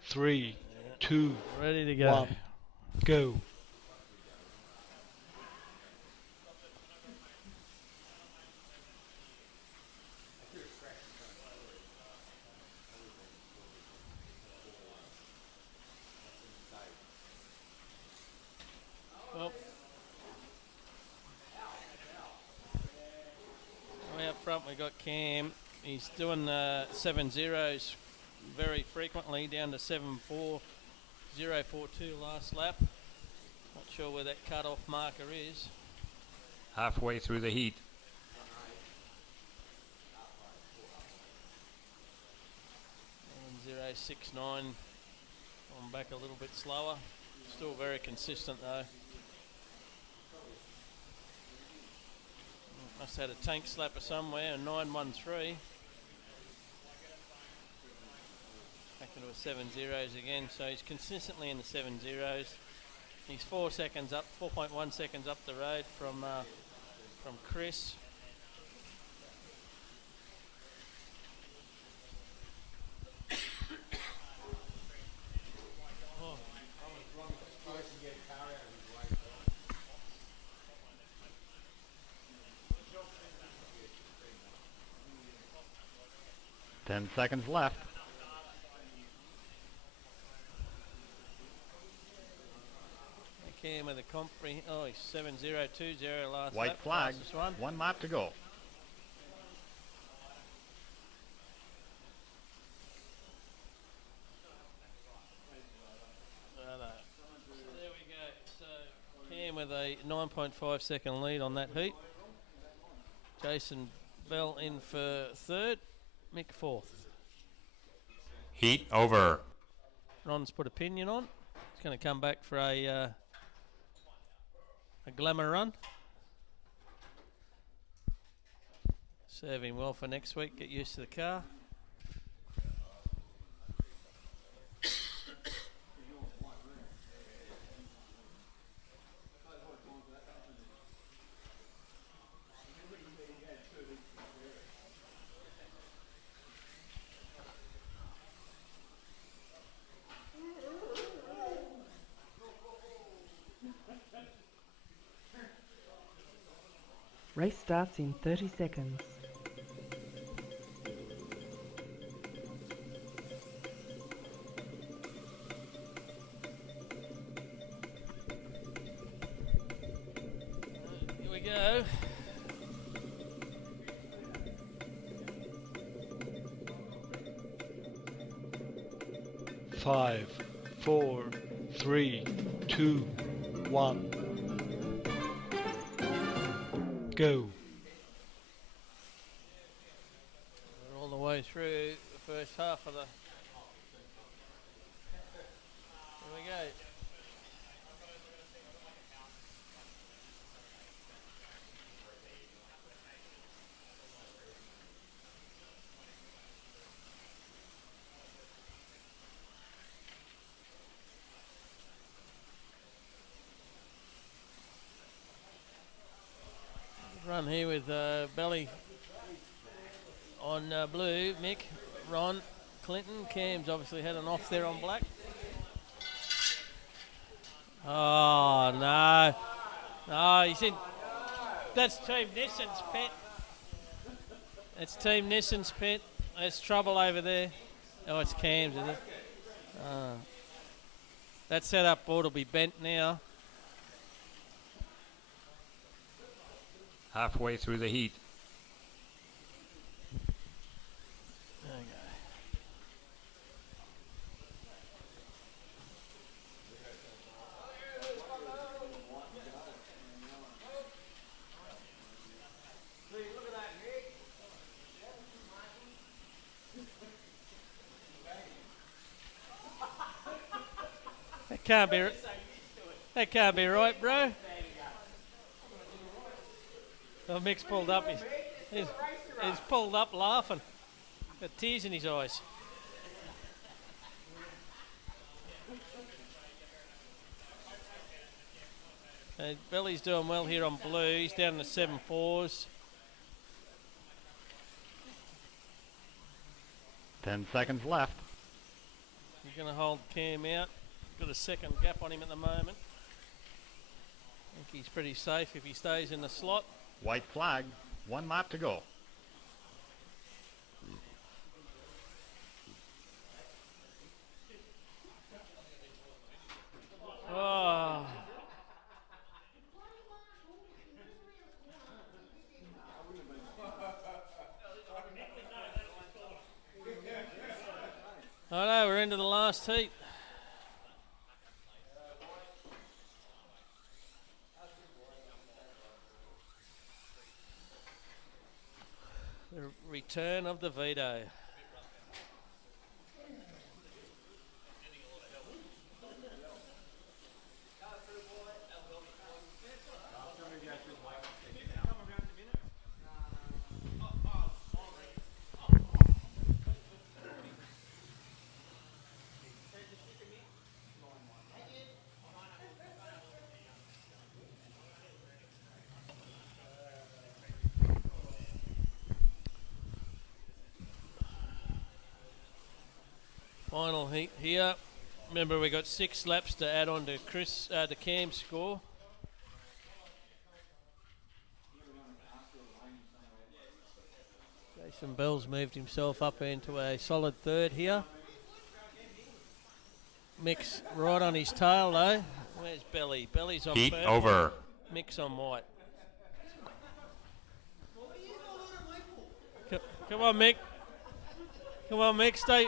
Three, 2, Ready to go. 1, go. Well, way up front we got Cam. He's doing 7-0s very frequently, down to 7-4, 0-4-2 last lap. Not sure where that cut-off marker is. Halfway through the heat. 0-6-9. I'm back a little bit slower. Still very consistent though. Must have had a tank slapper somewhere, a 9-1-3. were 7.0s again, so he's consistently in the 7.0s. He's 4 seconds up, 4.1 seconds up the road from Chris. Ten seconds left. Came with a oh, he's 7.020 last White lap, flag. fastest one. 1 lap to go. There we go. So Cam with a 9.5 second lead on that heat. Jason Bell in for third. Mick fourth. Heat over. Ron's put a pinion on. He's going to come back for a glamour run. Serve him well for next week. Get used to the car. Race starts in 30 seconds. Here we go. Five, four, three, two, one. Go. We're all the way through the first half of the... Here we go. Run here with Belly on blue. Mick, Ron, Clinton. Cam's obviously had an off there on black. Oh, no. No, he's in. That's Team Nissan's pet. That's Team Nissan's pet. There's trouble over there. Oh, it's Cam's, is it? That setup board will be bent now. Halfway through the heat. There we go. That can't be right, bro. Oh, Mick's pulled up. He's pulled up laughing. Got tears in his eyes. Belly's doing well here on blue. He's down to 7.4s. 10 seconds left. He's going to hold Cam out. Got a second gap on him at the moment. I think he's pretty safe if he stays in the slot. White flag. 1 lap to go. Oh. I know, we're into the last heat. The return of the Vito. here. Remember, we got 6 laps to add on to to Cam's score. Jason Bell's moved himself up into a solid third here. Mick's right on his tail though. Where's Belly? Belly's on Heat purple. over. Mick's on white. Come on, Mick. Come on, Mick. Stay.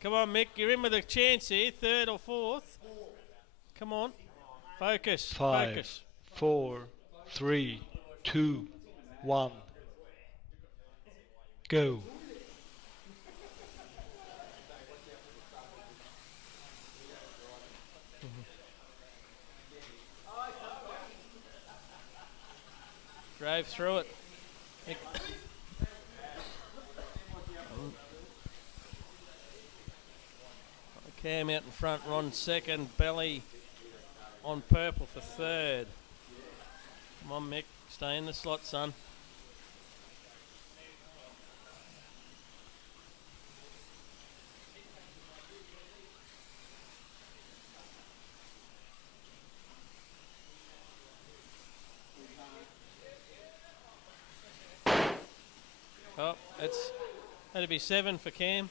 Come on, Mick. You're in with a chance here. 3rd or 4th. Come on. Focus. 5, Focus. 4, 3, 2, 1. Go. Drove through it. Cam out in front, Ron second, Belly on purple for 3rd. Come on, Mick, stay in the slot, son. Oh, that'd be 7 for Cam.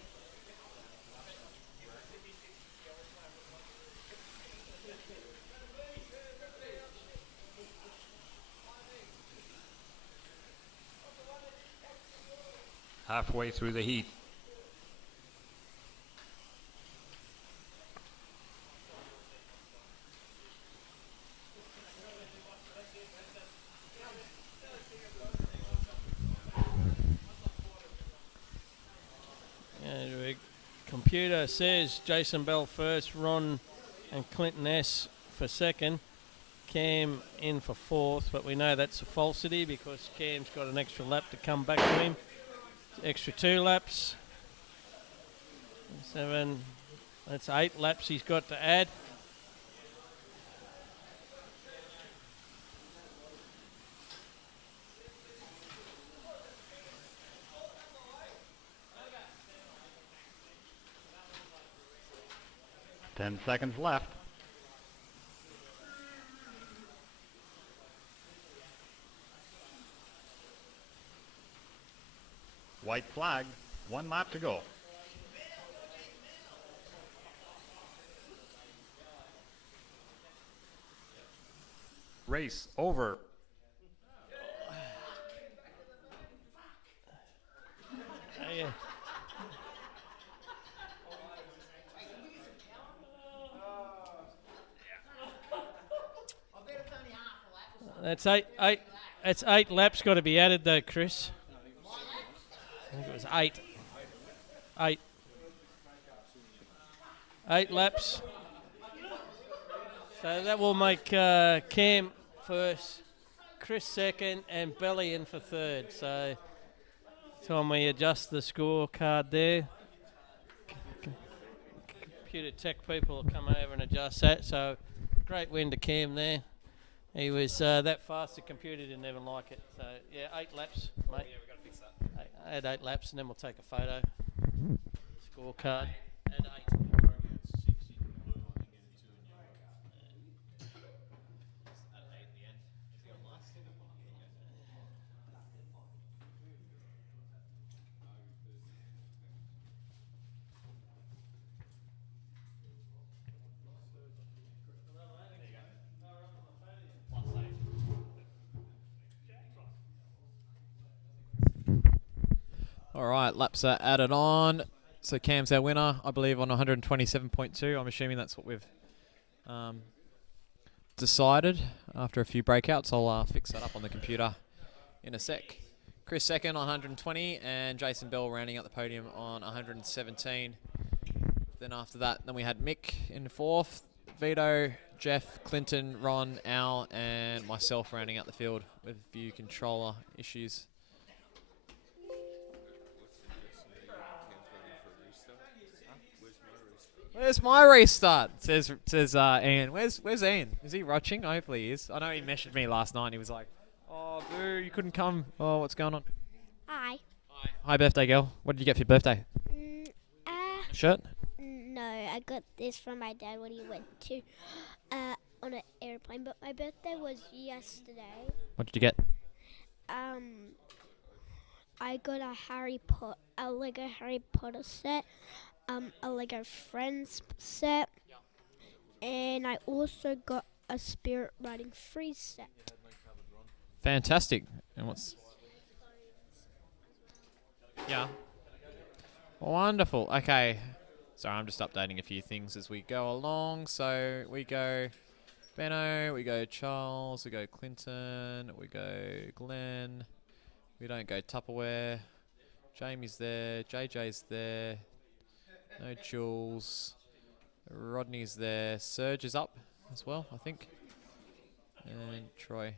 Halfway through the heat. Computer says Jason Bell first, Ron and Clinton S for second, Cam in for 4th, but we know that's a falsity because Cam's got an extra lap to come back to him. Extra 2 laps. 7, that's 8 laps he's got to add. Ten seconds left. White flag, 1 lap to go. Race over. Yeah. That's eight laps got to be added though, Chris. I think it was 8. 8 laps. So that will make Cam first, Chris second, and Belly in for 3rd. So time we adjust the scorecard there. Computer tech people will come over and adjust that. So great win to Cam there. He was that fast, the computer didn't even like it. So, yeah, 8 laps, mate. Yeah, we've got to fix that. Add 8 laps, and then we'll take a photo. Scorecard. Add 8. All right, laps are added on. So Cam's our winner, I believe, on 127.2. I'm assuming that's what we've decided after a few breakouts. I'll fix that up on the computer in a sec. Chris second on 120, and Jason Bell rounding out the podium on 117. Then after that, we had Mick in 4th, Vito, Jeff, Clinton, Ron, Al, and myself rounding out the field with view controller issues. Where's my restart? Says Ian. Where's Ian? Is he watching? Hopefully he is. I know he messaged me last night and he was like, "Oh, boo, you couldn't come. Oh, what's going on?" Hi, birthday girl. What did you get for your birthday? Shirt? No, I got this from my dad when he went to on an airplane. But my birthday was yesterday. What did you get? I got a Lego Harry Potter set, a Lego Friends set, and I also got a Spirit Riding Free set. Fantastic. And what's... Yeah. Wonderful. Okay. Sorry, I'm just updating a few things as we go along. So we go Benno, we go Charles, we go Clinton, we go Glenn. We don't go Tupperware. Jamie's there. JJ's there. No Jules. Rodney's there. Serge is up as well, I think. And Troy.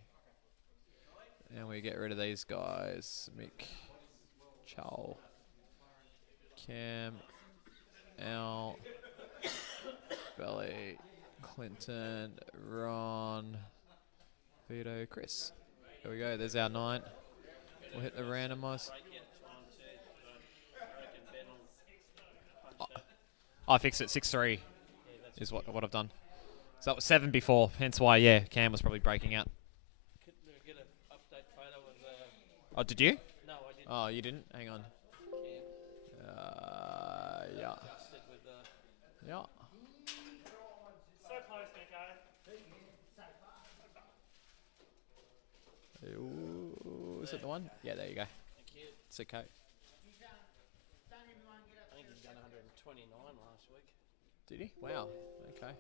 And we get rid of these guys. Mick, Chal, Cam, Al, Belly, Clinton, Ron, Vito, Chris. There we go. There's our 9. We'll hit the randomise. I fixed it. 6-3 is what I've done. So that was 7 before. Hence why, yeah, Cam was probably breaking out. Get an update photo of Oh, did you? No, I didn't. Oh, you didn't? Hang on. Yeah. Yeah. So close, Nico. Ooh, is it the one? Yeah, there you go. Thank you. It's okay. I think he's done 129 last week. Did he? Wow. Okay.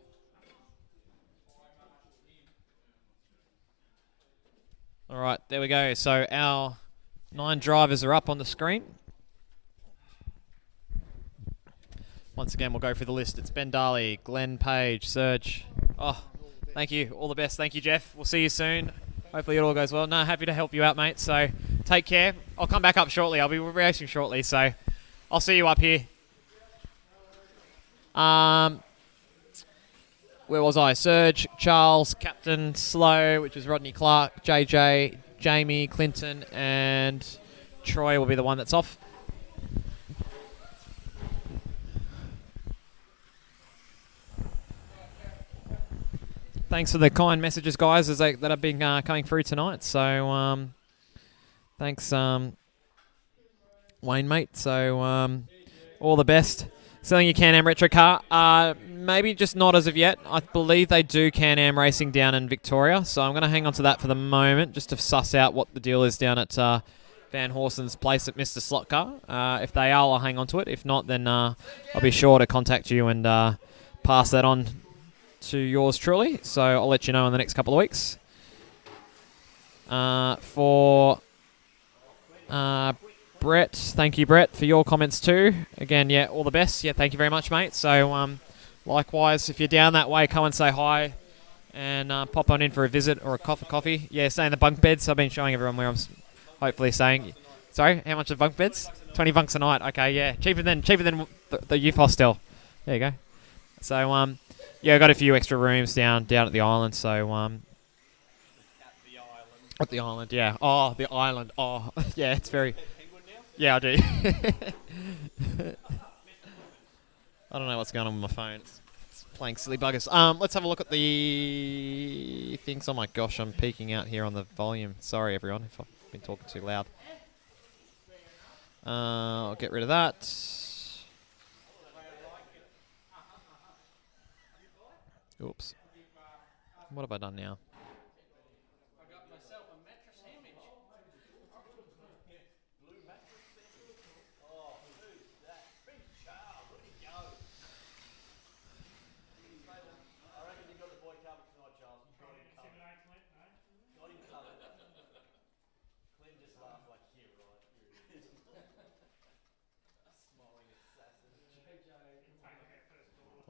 All right, there we go. So our 9 drivers are up on the screen. Once again, we'll go through the list. It's Ben Darley, Glenn Page, Serge. Oh, thank you. All the best. Thank you, Jeff. We'll see you soon. Hopefully it all goes well. No, happy to help you out, mate. So take care. I'll come back up shortly. I'll be racing shortly. So I'll see you up here. Where was I? Serge, Charles, Captain, Slow, which is Rodney Clark, JJ, Jamie, Clinton, and Troy will be the one that's off. Thanks for the kind messages, guys, that have been coming through tonight. So, thanks, Wayne, mate. So, all the best. Selling your Can-Am retro car. Maybe just not as of yet. I believe they do Can-Am racing down in Victoria. So I'm going to hang on to that for the moment, just to suss out what the deal is down at Van Horsen's place at Mr. Slot Car. If they are, I'll hang on to it. If not, then I'll be sure to contact you and pass that on to yours truly. So I'll let you know in the next couple of weeks. For Brett, thank you, Brett, for your comments too. Again, yeah, all the best. Yeah, thank you very much, mate. So likewise, if you're down that way, come and say hi and pop on in for a visit or a coffee. Yeah, stay in the bunk beds. I've been showing everyone where I'm hopefully staying. Sorry, how much are bunk beds? 20 bunks a night. Okay, yeah, cheaper than the youth hostel. There you go. So yeah, I got a few extra rooms down at the island. So at the island, yeah. Oh, the island. Oh, yeah, it's very. Yeah, I do. I don't know what's going on with my phone. It's playing silly buggers. Let's have a look at the things. Oh my gosh, I'm peeking out here on the volume. Sorry, everyone, if I've been talking too loud. I'll get rid of that. Oops. What have I done now?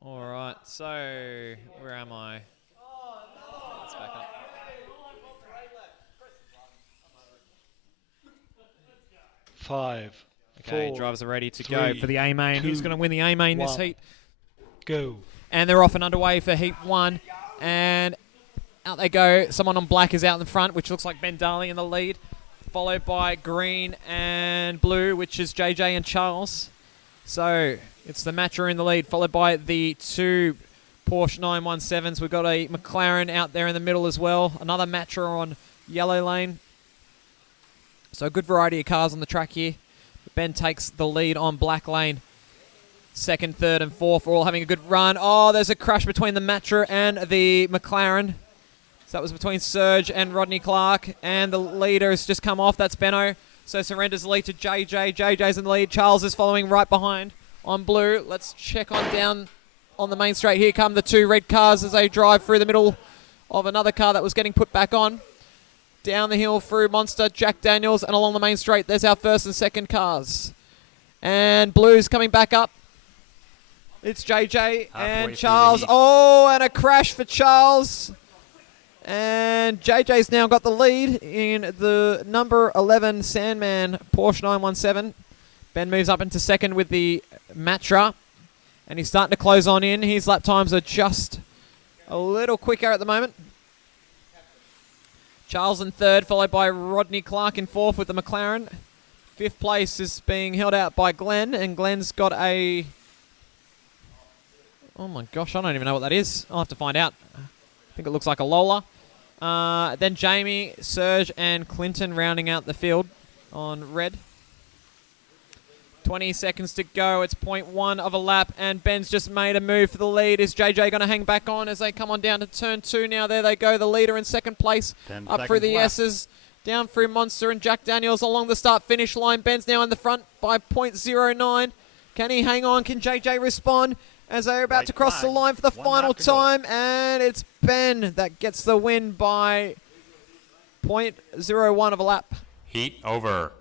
All right, so where am I? Let's back up. 5. Okay, 4, drivers are ready to 3, go for the A-Main. Who's going to win the A-Main this 1. heat? Go. And they're off and underway for Heat 1. And out they go. Someone on black is out in the front, which looks like Ben Darley in the lead. followed by green and blue, which is JJ and Charles. So it's the Matra in the lead, followed by the 2 Porsche 917s. We've got a McLaren out there in the middle as well. Another Matra on yellow lane. So a good variety of cars on the track here. Ben takes the lead on black lane. Second, third, and fourth are all having a good run. Oh, there's a crash between the Matra and the McLaren. So that was between Serge and Rodney Clark. And the leader has just come off. That's Benno. So surrenders the lead to JJ. JJ's in the lead. Charles is following right behind on blue. Let's check on down on the main straight. Here come the 2 red cars as they drive through the middle of another car that was getting put back on. Down the hill through Monster, Jack Daniels, and along the main straight. There's our first and second cars. And blue's coming back up. It's JJ and Charles. Oh, and a crash for Charles. And JJ's now got the lead in the number 11 Sandman Porsche 917. Ben moves up into second with the Matra. And he's starting to close on in. His lap times are just a little quicker at the moment. Charles in third, followed by Rodney Clark in fourth with the McLaren. Fifth place is being held out by Glenn. And Glenn's got a... Oh my gosh, I don't even know what that is. I'll have to find out. I think it looks like a Lola. Then Jamie, Serge, and Clinton rounding out the field on red. 20 seconds to go. It's 0.1 of a lap, and Ben's just made a move for the lead. Is JJ going to hang back on as they come on down to turn 2 now? There they go. The leader in second place. Up through the S's. Down through Monster and Jack Daniels along the start-finish line. Ben's now in the front by 0.09. Can he hang on? Can JJ respond? As they're about to cross the line for the final time. And it's Ben that gets the win by 0.01 of a lap. Heat over.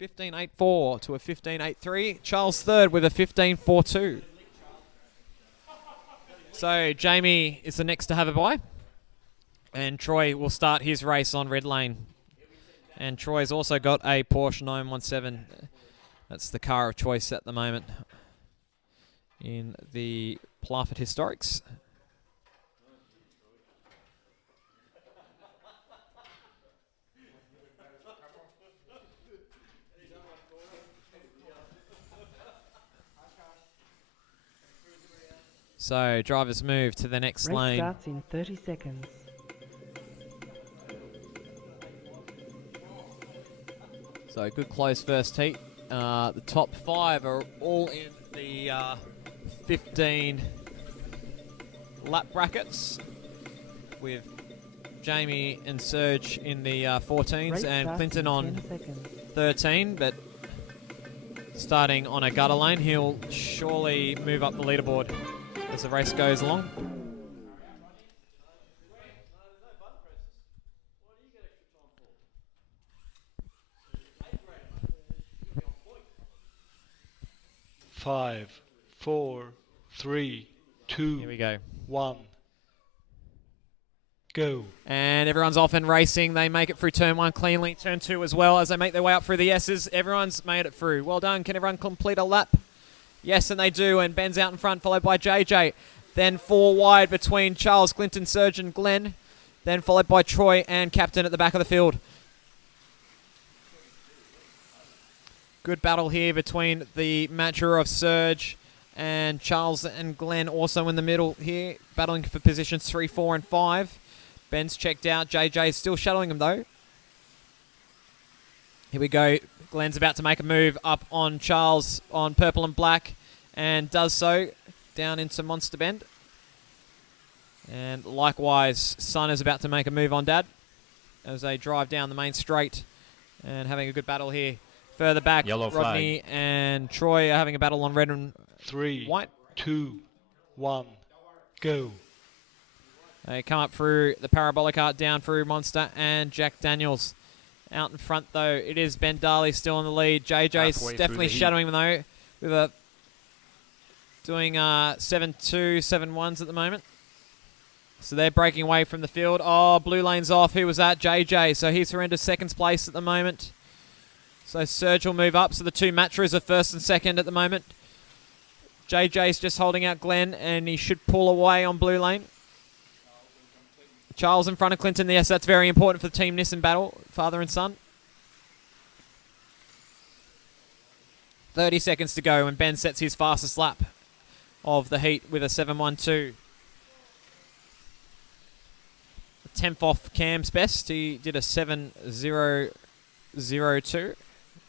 15.84 to a 15.83. Charles third with a 15.42. So Jamie is the next to have a bye. And Troy will start his race on red lane. And Troy's also got a Porsche 917. That's the car of choice at the moment in the Plafit Historics. So drivers move to the next Race lane. starts in 30 seconds. So good close first heat. The top 5 are all in the 15 lap brackets, with Jamie and Serge in the 14s Race and starts Clinton in on 10 seconds. 13, but starting on a gutter lane, he'll surely move up the leaderboard as the race goes along. Five, 4, 3, 2, Here we go. 1. Go. And everyone's off and racing. They make it through turn 1 cleanly. Turn 2 as well as they make their way up through the S's. Everyone's made it through. Well done. Can everyone complete a lap? Yes, and they do. And Ben's out in front, followed by JJ. Then 4 wide between Charles, Clinton, Serge, and Glenn. Then followed by Troy and Captain at the back of the field. Good battle here between the Matra of Serge and Charles and Glenn also in the middle here, battling for positions 3, 4, and 5. Ben's checked out. JJ's still shadowing him, though. Here we go. Glenn's about to make a move up on Charles on purple and black, and does so down into Monster Bend. And likewise, Sun is about to make a move on Dad as they drive down the main straight and having a good battle here. Further back, Yellow Rodney and Troy are having a battle on red and 3, white. 2, 1. Go. They come up through the parabolic art, down through Monster and Jack Daniels. Out in front, though, it is Ben Darley still in the lead. JJ's Halfway definitely through the heat. shadowing him, though, with a doing 7-2, 7-1s at the moment. So they're breaking away from the field. Oh, blue lane's off. Who was that? JJ. So he's surrendered second place at the moment. So Serge will move up. So the 2 Matras are first and second at the moment. JJ's just holding out Glenn, and he should pull away on blue lane. Charles in front of Clinton. Yes, that's very important for the Team Nissan battle, father and son. 30 seconds to go when Ben sets his fastest lap of the heat with a 7.12. A tenth off Cam's best. He did a 7.002.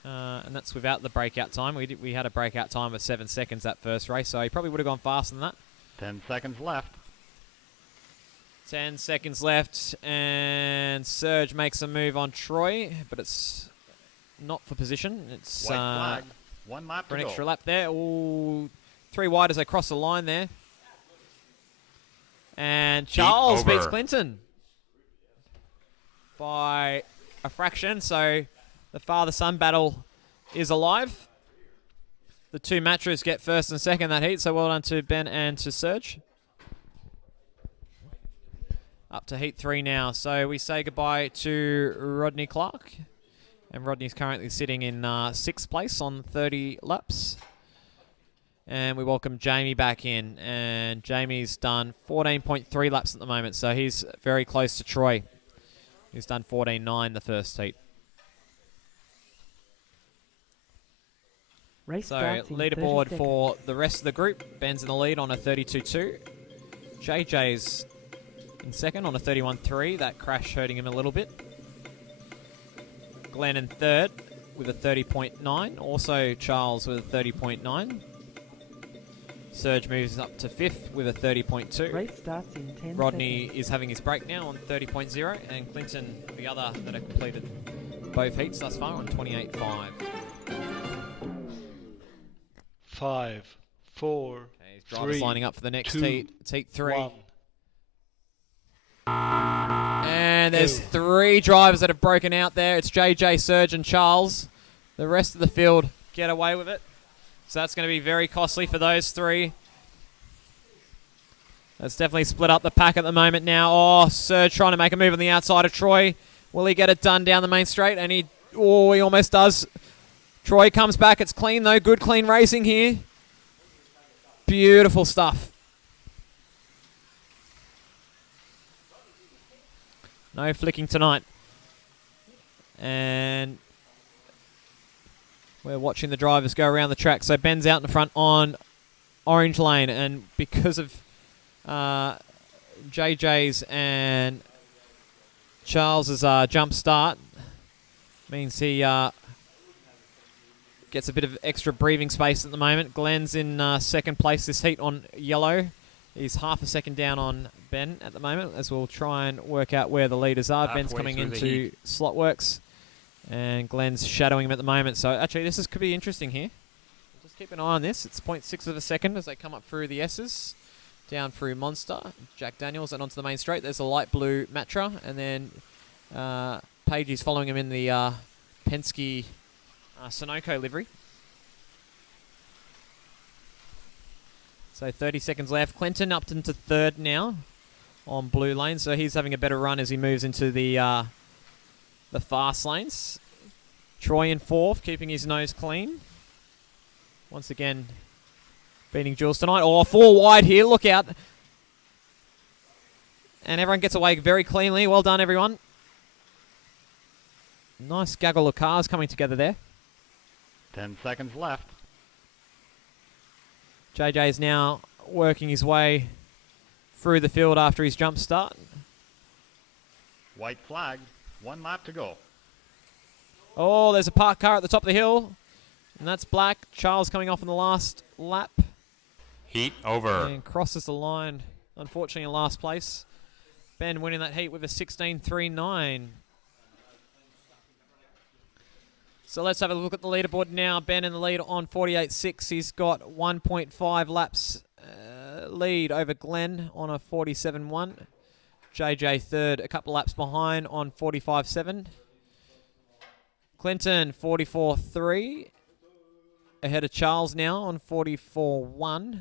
And that's without the breakout time. We had a breakout time of 7 seconds that first race, so he probably would have gone faster than that. 10 seconds left. 10 seconds left, and Surge makes a move on Troy, but it's not for position. It's White flag. 1 lap for to an go. extra lap there. Ooh, 3 wide as they cross the line there. And Charles over. beats Clinton by a fraction, so the father-son battle is alive. The 2 matchers get first and second that heat, so well done to Ben and to Surge. Up to heat 3 now, so we say goodbye to Rodney Clark. And Rodney's currently sitting in 6th place on 30 laps. And we welcome Jamie back in, and Jamie's done 14.3 laps at the moment, so he's very close to Troy. He's done 14.9 the first heat. Race So starts in 30 leaderboard seconds. for the rest of the group. Ben's in the lead on a 32.2. JJ's in second on a 31.3. That crash hurting him a little bit. Glenn in third with a 30.9. Also Charles with a 30.9. Surge moves up to fifth with a 30.2. Race starts in 10 Rodney seconds. is having his break now on 30.0. And Clinton, the other that have completed both heats thus far, on 28.5. 5, 4, Okay, his drivers 3, lining up for the next 2, heat. It's heat 3. 1. And there's Go. 3 drivers that have broken out there. It's JJ, Surge, and Charles. The rest of the field get away with it. So that's going to be very costly for those 3. That's definitely split up the pack at the moment now. Oh, Surge trying to make a move on the outside of Troy. Will he get it done down the main straight? And he almost does. Troy comes back. It's clean, though. Good, clean racing here. Beautiful stuff. No flicking tonight. And we're watching the drivers go around the track. So Ben's out in the front on orange lane. And because of JJ's and Charles's jump start, means he gets a bit of extra breathing space at the moment. Glenn's in second place this heat on yellow. He's half a second down on Ben at the moment, as we'll try and work out where the leaders are. Ben's Halfway coming through the into heat. Slotworks, and Glenn's shadowing him at the moment. So actually, could be interesting here. Just keep an eye on this. It's 0.6 of a second as they come up through the S's, down through Monster, Jack Daniels, and onto the main straight. There's a light blue Matra, and then Pagey's following him in the Penske Sunoco livery. So 30 seconds left. Clinton up into third now on blue lane, so he's having a better run as he moves into the fast lanes. Troy in fourth, keeping his nose clean. Once again, beating Jules tonight. Oh, 4 wide here. Look out. And everyone gets away very cleanly. Well done, everyone. Nice gaggle of cars coming together there. 10 seconds left. JJ is now working his way through the field after his jump start. White flag. 1 lap to go. Oh, there's a parked car at the top of the hill. And that's black. Charles coming off in the last lap. Heat over. And crosses the line, unfortunately, in last place. Ben winning that heat with a 16.39. So let's have a look at the leaderboard now. Ben in the lead on 48.6. He's got 1.5 laps lead over Glenn on a 47.1. JJ third, a couple laps behind on 45.7. Clinton 44.3. Ahead of Charles now on 44.1.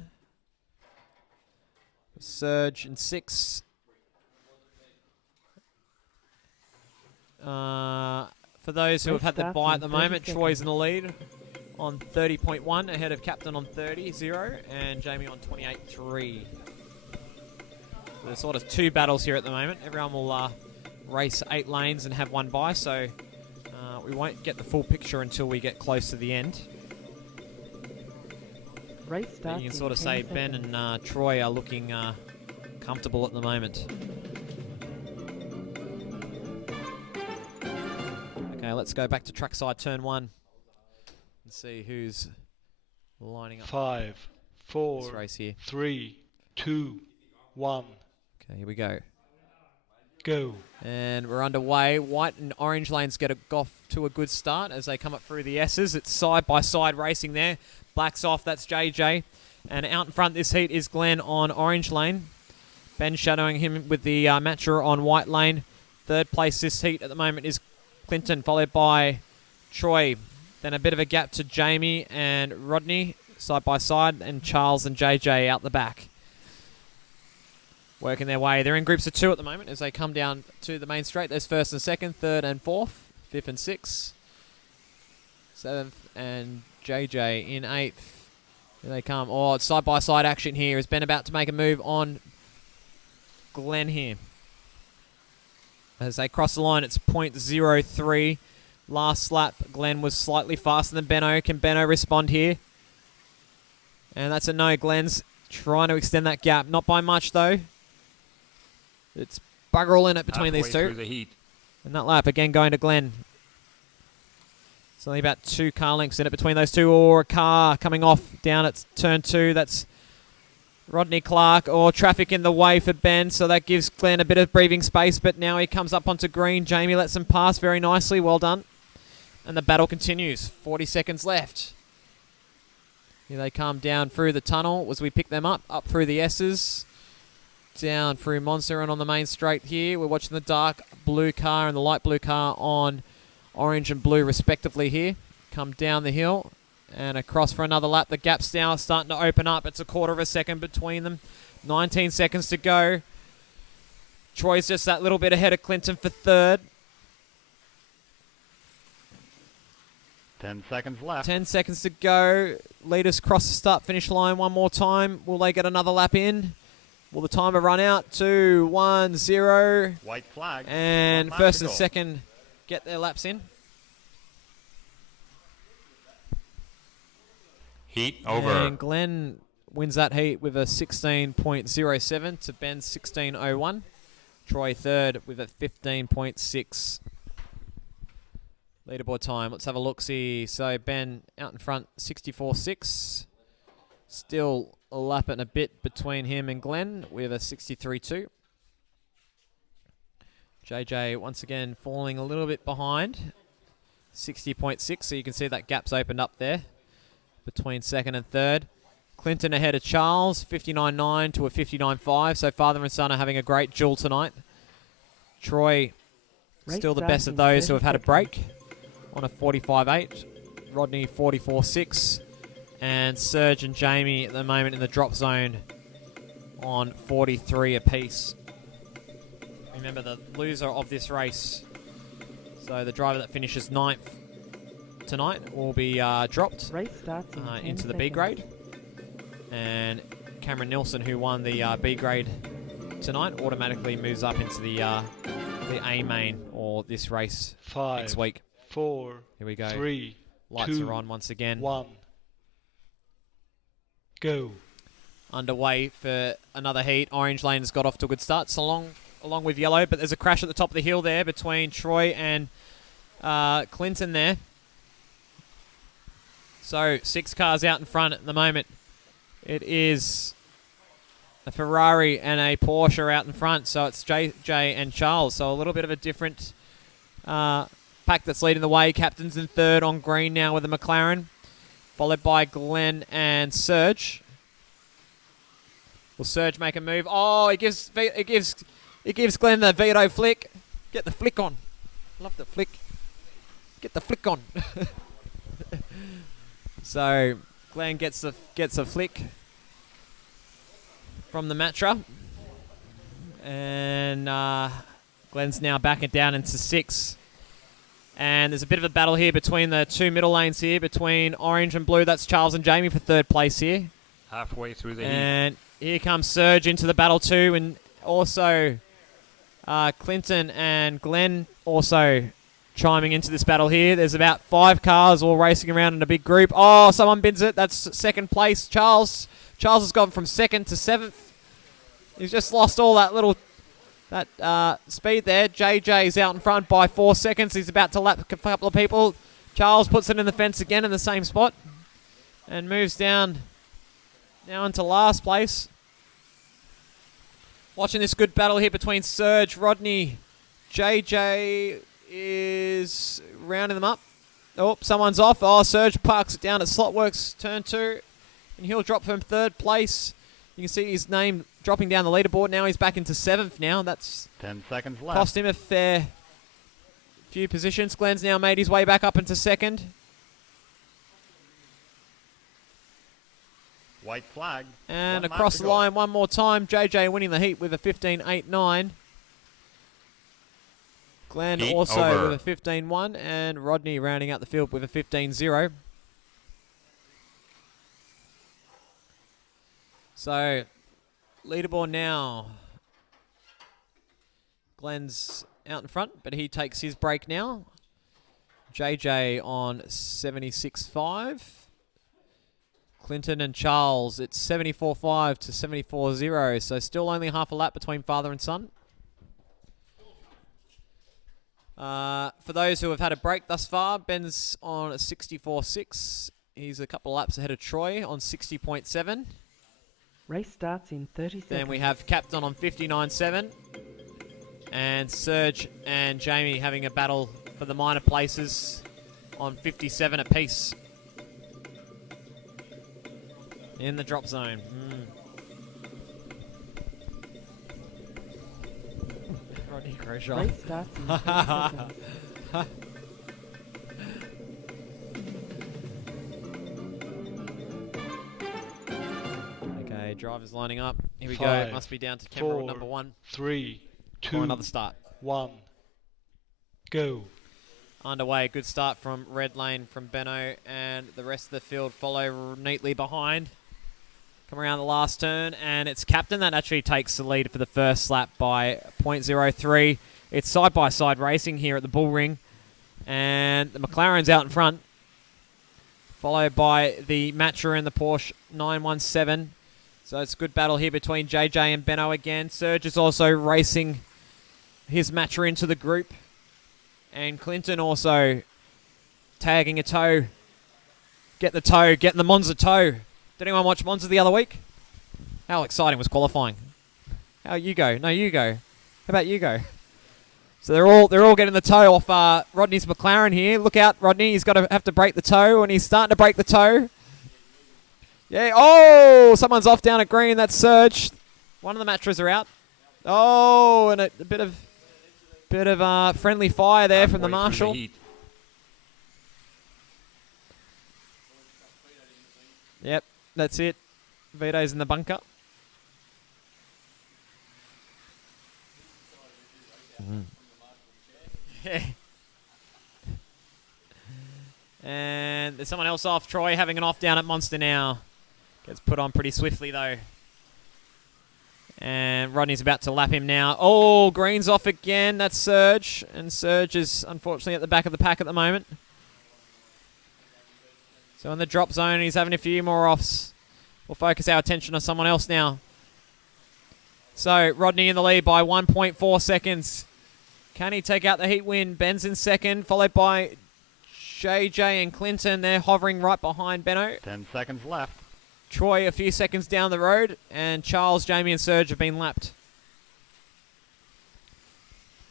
Surge in 6. For those who have had the bye at the moment, Troy's in the lead on 30.1, ahead of Captain on 30.0, and Jamie on 28.3. So there's sort of 2 battles here at the moment. Everyone will race 8 lanes and have 1 bye, so we won't get the full picture until we get close to the end. Race starts You can in sort of 10 say seconds. Ben and Troy are looking comfortable at the moment. Okay, let's go back to trackside turn 1 and see who's lining up 5, this 4, race here. 3, 2, 1. Okay, here we go. Go. And we're underway. White and orange lanes get off to a good start as they come up through the S's. It's side-by-side racing there. Black's off, that's JJ. And out in front this heat is Glenn on orange lane. Ben shadowing him with the matcher on white lane. Third place this heat at the moment is Clinton, followed by Troy. Then a bit of a gap to Jamie and Rodney, side-by-side, and Charles and JJ out the back. Working their way. They're in groups of 2 at the moment as they come down to the main straight. There's first and second, third and fourth, fifth and sixth, seventh, and JJ in eighth. Here they come. Oh, it's side-by-side action here. Has Ben about to make a move on Glenn here? As they cross the line, it's .03. Last lap, Glenn was slightly faster than Benno. Can Benno respond here? And that's a no. Glenn's trying to extend that gap. Not by much, though. It's bugger all in it between these two. Through the heat. And that lap again going to Glenn. It's only about 2 car lengths in it between those two, or a car coming off down at turn 2. That's Rodney Clark, or traffic in the way for Ben, so that gives Glenn a bit of breathing space, but now he comes up onto green. Jamie lets him pass very nicely. Well done. And the battle continues. 40 seconds left. Here they come down through the tunnel as we pick them up through the S's. Down through Monster and on the main straight here. We're watching the dark blue car and the light blue car on orange and blue respectively here. Come down the hill and across for another lap. The gap's now starting to open up. It's a quarter of a second between them. 19 seconds to go. Troy's just that little bit ahead of Clinton for third. 10 seconds left. 10 seconds to go. Leaders cross the start-finish line one more time. Will they get another lap in? Will the timer run out? 2, 1, 0. White flag. And 1 lap first to and go. second get their laps in. Heat over. And Glenn wins that heat with a 16.07 to Ben's 16.01. Troy third with a 15.6. Leaderboard time. Let's have a look-see. So Ben out in front, 64.6. Still a lap and a bit between him and Glenn with a 63.2. JJ once again falling a little bit behind, 60.6. So you can see that gap's opened up there between second and third. Clinton ahead of Charles, 59.9 to a 59.5. So father and son are having a great duel tonight. Troy still the best of those who have had a break on a 45.8. Rodney 44.6. And Serge and Jamie at the moment in the drop zone on 43 apiece. Remember, the loser of this race, so the driver that finishes 9th tonight, will be dropped Race starts in 10 into the B seconds. grade. And Cameron Nilsson, who won the B grade tonight, automatically moves up into the A main, or this race 5, next week. 4, Here we go. 3, Lights 2, are on once again. 1. Go. Underway for another heat. Orange lane has got off to a good start, so along with yellow, but there's a crash at the top of the hill there between Troy and Clinton there. So 6 cars out in front at the moment. It is a Ferrari and a Porsche out in front, so it's JJ and Charles. So a little bit of a different pack that's leading the way. Captain's in third on green now with a McLaren, followed by Glenn and Serge. Will Serge make a move? Oh, he gives Glenn the veto flick. Get the flick on. Love the flick. Get the flick on. So Glenn gets a flick from the Matra, and Glenn's now backing down into 6. And there's a bit of a battle here between the 2 middle lanes here, between orange and blue. That's Charles and Jamie for third place here. Halfway through the heat. And here comes Serge into the battle too, and also Clinton and Glenn also chiming into this battle here. There's about 5 cars all racing around in a big group. Oh, someone bins it. That's second place. Charles has gone from 2nd to 7th. He's just lost all that speed there. JJ's out in front by 4 seconds. He's about to lap a couple of people. Charles puts it in the fence again in the same spot and moves down now into last place. Watching this good battle here between Serge, Rodney, JJ is rounding them up. Oh, someone's off. Oh, Serge parks it down at Slotworks turn 2. And he'll drop from 3rd place. You can see his name dropping down the leaderboard. Now he's back into 7th now. That's 10 seconds left. cost him a fair few positions. Glenn's now made his way back up into 2nd. White flag. And 1 lap across to the go. line one more time. JJ winning the heat with a 15.89. Glenn Heat also over. with a 15.1. And Rodney rounding out the field with a 15.0. So, leaderboard now. Glenn's out in front, but he takes his break now. JJ on 76.5. Clinton and Charles, it's 74.5 to 74.0, so still only half a lap between father and son. For those who have had a break thus far, Ben's on a 64.6. He's a couple of laps ahead of Troy on 60.7. Race starts in 30 seconds. Then we have Captain on 59.7. And Serge and Jamie having a battle for the minor places on 57 apiece. In the drop zone. Rodney Croshaw. Race starts in 30 seconds. Okay, drivers lining up. Here we go. 5, It must be down to camera 4, number 1 3, for 2, another start. 1. Go. Underway. Good start from Red Lane from Benno, and the rest of the field follow neatly behind. Come around the last turn, and it's Captain that actually takes the lead for the first lap by 0.03. It's side-by-side racing here at the Bull Ring, and the McLaren's out in front, followed by the Matra and the Porsche 917. So it's a good battle here between JJ and Benno again. Serge is also racing his Matra into the group, and Clinton also tagging a toe. Get the toe, getting the Monza toe. Did anyone watch Monza the other week? How exciting was qualifying? How you go? No, you go. How about you go? So they're all getting the toe off Rodney's McLaren here. Look out, Rodney. He's got to have to break the toe, and he's starting to break the toe. Yeah. Oh, someone's off down at green. That's Serge. One of the Matras are out. Oh, and a bit of friendly fire there from the Halfway through marshal. heat. Yep, that's it. Vito's in the bunker. And there's someone else off. Troy having an off down at Monster now. Gets put on pretty swiftly though. And Rodney's about to lap him now. Oh, green's off again. That's Serge. And Serge is unfortunately at the back of the pack at the moment. So in the drop zone, he's having a few more offs. We'll focus our attention on someone else now. So Rodney in the lead by 1.4 seconds. Can he take out the heat win? Ben's in second, followed by JJ and Clinton. They're hovering right behind Benno. 10 seconds left. Troy a few seconds down the road, and Charles, Jamie, and Serge have been lapped.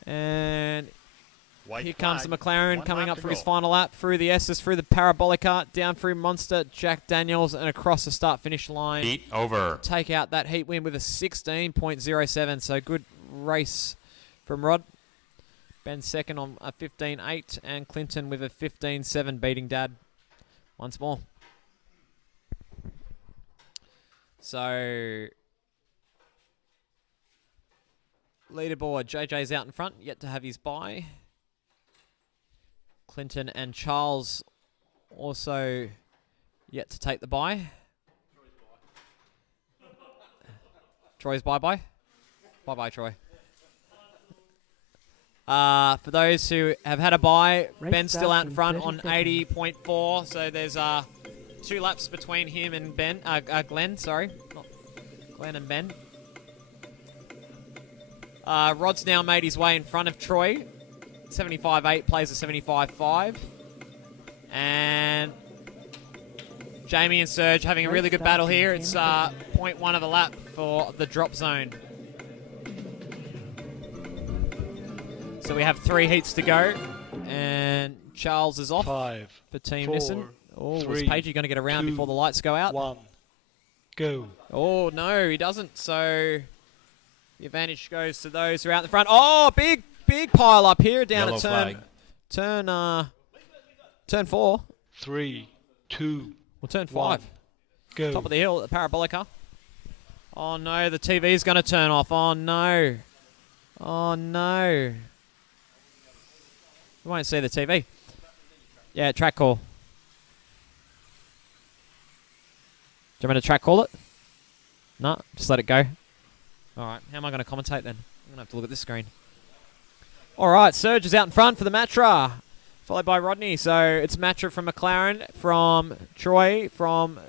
And White here comes flag. the McLaren 1 coming lap up to from his go. final lap, through the S's, through the Parabolica, down through Monster, Jack Daniels, and across the start-finish line. Heat over. Take out that heat win with a 16.07, so good race from Rod. Ben second on a 15.8, and Clinton with a 15.7 beating Dad once more. So, leaderboard, JJ's out in front, yet to have his bye. Clinton and Charles also yet to take the bye. Troy's bye-bye. Bye-bye, Troy. For those who have had a bye, Race Ben's still out starts in in front 30 on seconds. 80.4. So there's 2 laps between him and Glenn. Sorry, not Glenn and Ben. Rod's now made his way in front of Troy. 75.8 plays a 75.5. And Jamie and Serge having a really good battle here. It's 0.1 of a lap for the drop zone. So we have 3 heats to go. And Charles is off 5, for Team 4, Nissan. Oh, is 3, Pagey going to get around 2, before the lights go out? 1, go. Oh, no, he doesn't. So the advantage goes to those who are out in front. Oh, big pile up here down Yellow at flag. turn 4. 3, 2, Well, turn 5. 1, go. Top of the hill at the Parabolica. Oh, no, the TV's going to turn off. Oh, no. Oh, no. You won't see the TV. Yeah, track call. Do you want me to track call it? No, just let it go. All right, how am I going to commentate then? I'm going to have to look at this screen. All right, Serge is out in front for the Matra, followed by Rodney. So it's Matra from McLaren, from Troy, from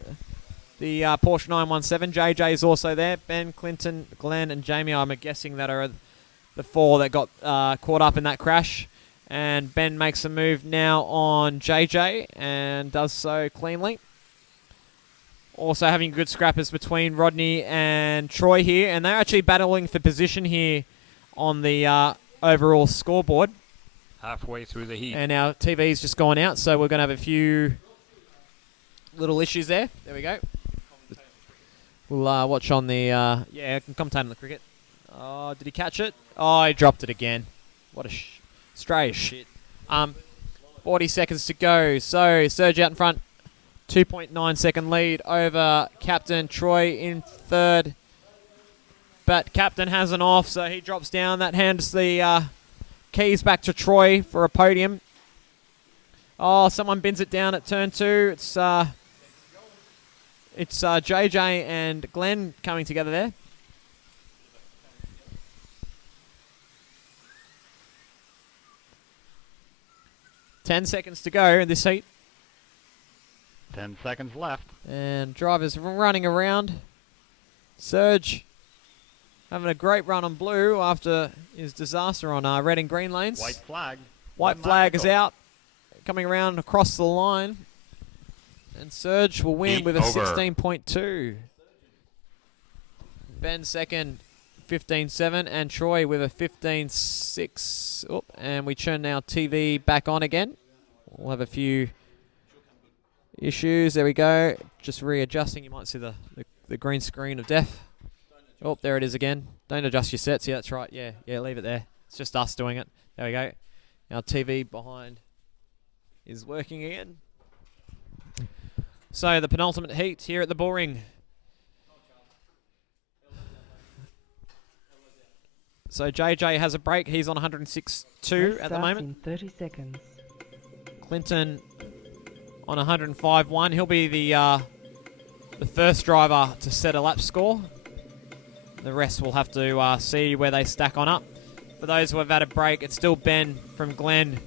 the Porsche 917. JJ is also there. Ben, Clinton, Glenn, and Jamie, I'm guessing that are the 4 that got caught up in that crash. And Ben makes a move now on JJ and does so cleanly. Also having good scrappers between Rodney and Troy here. And they're actually battling for position here on the overall scoreboard. Halfway through the heat. And our TV's just gone out, so we're going to have a few little issues there. There we go. We'll watch on the... yeah, I can commentate on the cricket. Oh, did he catch it? Oh, he dropped it again. What a stray as shit. 40 seconds to go. So, Serge out in front. 2.9 second lead over Captain Troy in third. But Captain has an off, so he drops down. That hands the keys back to Troy for a podium. Oh, someone bins it down at turn 2. It's JJ and Glenn coming together there. Ten seconds to go in this heat. 10 seconds left. And drivers running around. Serge having a great run on blue after his disaster on red and green lanes. White flag. White 1 flag lap is to go. out. Coming around across the line. And Serge will win Heat with a over. 16.2. Ben second, 15.7. And Troy with a 15.6. Oh, and we turn our TV back on again. We'll have a few issues. There we go. Just readjusting. You might see the green screen of death. Oh, there it is again. Don't adjust your sets. Yeah, that's right. Yeah, leave it there. It's just us doing it. There we go. Our TV behind is working again. So the penultimate heat here at the Bullring. So JJ has a break. He's on 106.2 at the moment. In 30 seconds. Clinton on 105.1. He'll be the first driver to set a lap score. The rest will have to see where they stack on up. For those who have had a break, it's still Ben from Glenn.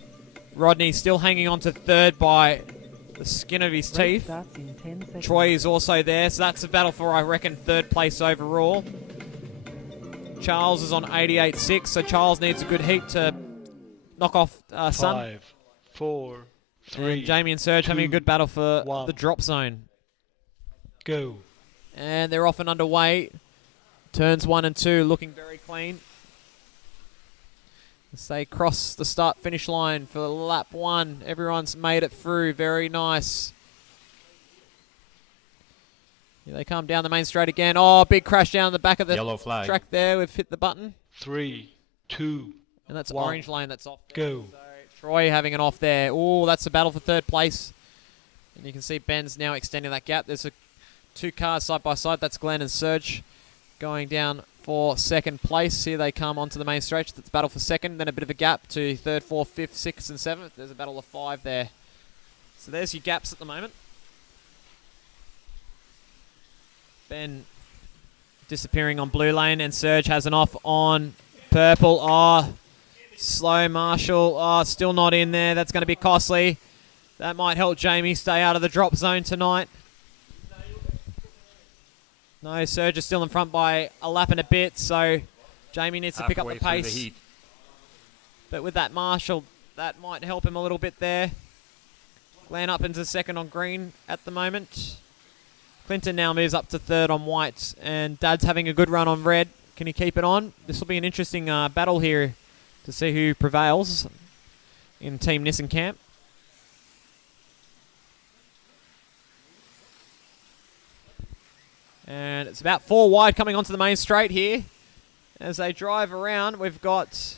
Rodney still hanging on to third by the skin of his Race teeth. starts in 10 seconds. Troy is also there, so that's a battle for, I reckon, third place overall. Charles is on 88.6, so Charles needs a good heat to knock off Sun. 5, 4, 3, And Jamie and Serge having a 2, good battle for 1. the drop zone. go. And they're off and underway. Turns 1 and 2 looking very clean. As they cross the start-finish line for lap 1. Everyone's made it through. Very nice. Here they come down the main straight again. Oh, big crash down the back of the Yellow flag. track there. We've hit the button. 3, 2, And that's 1. orange lane that's off there. Go. So Troy having an off there. Oh, that's a battle for third place. And you can see Ben's now extending that gap. There's 2 cars side by side. That's Glenn and Serge going down for second place. Here they come onto the main stretch. That's a battle for second. Then a bit of a gap to third, fourth, fifth, sixth, and seventh. There's a battle of 5 there. So there's your gaps at the moment. Ben disappearing on blue lane, and Serge has an off on purple. Oh, Slow Marshall. Oh, still not in there. That's going to be costly. That might help Jamie stay out of the drop zone tonight. No, Surge is still in front by a lap and a bit, so Jamie needs to pick up the Halfway through pace. the heat. But with that Marshall, that might help him a little bit there. Glenn up into second on green at the moment. Clinton now moves up to third on white, and Dad's having a good run on red. Can he keep it on? This will be an interesting battle here to see who prevails in Team Nissan camp. And it's about 4 wide coming onto the main straight here. As they drive around, we've got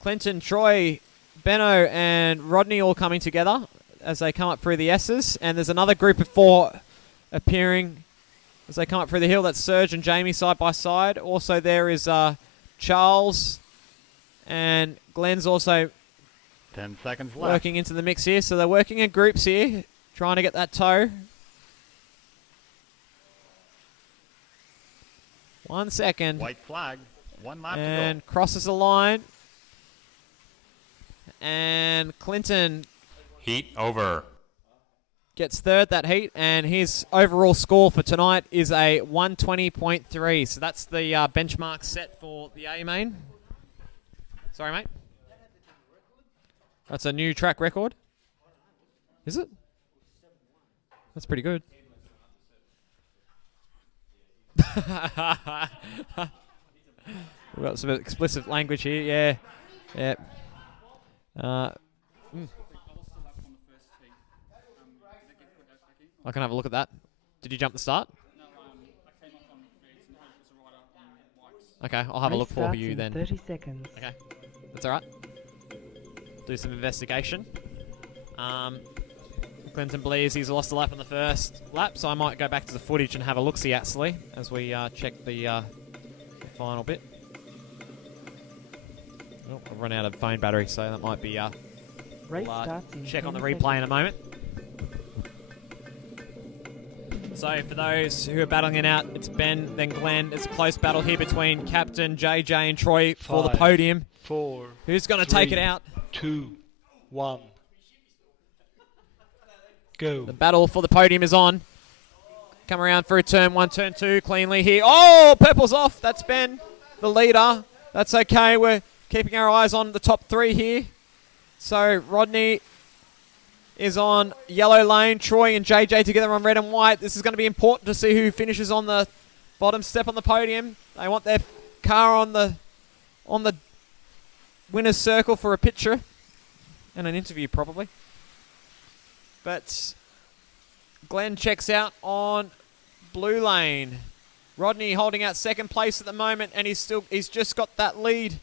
Clinton, Troy, Benno, and Rodney all coming together as they come up through the S's. And there's another group of 4 appearing as they come up through the hill. That's Serge and Jamie side by side. Also there is Charles, and Glenn's also 10 seconds left. working into the mix here. So they're working in groups here, trying to get that toe. 1 second. White flag. 1 lap And to crosses the line. And Clinton Heat over. gets third that heat, and his overall score for tonight is a 120.3. So that's the benchmark set for the A main. Sorry, mate. That's a new track record. Is it? That's pretty good. We've got some explicit language here. Yeah. Yeah. I can have a look at that. Did you jump the start? Okay, I'll have a look for you then. 30 seconds. Okay, that's all right. Do some investigation. Clinton believes he's lost a lap on the first lap, so I might go back to the footage and have a look-see actually as we check the final bit. Oh, I've run out of phone battery, so that might be Race we'll, starts in check on the 10 replay in a seconds. moment. So for those who are battling it out, it's Ben, then Glenn. It's a close battle here between Captain, JJ, and Troy for the 5, podium. 4, Who's going to take it 3, out? 2, 1. Go. The battle for the podium is on. Come around for a turn 1, turn 2, cleanly here. Oh, purple's off. That's Ben, the leader. That's okay. We're keeping our eyes on the top 3 here. So Rodney is on yellow lane. Troy and JJ together on red and white. This is going to be important to see who finishes on the bottom step on the podium. They want their car on the winner's circle for a picture and an interview probably. But Glenn checks out on blue lane. Rodney holding out second place at the moment, and he's just got that lead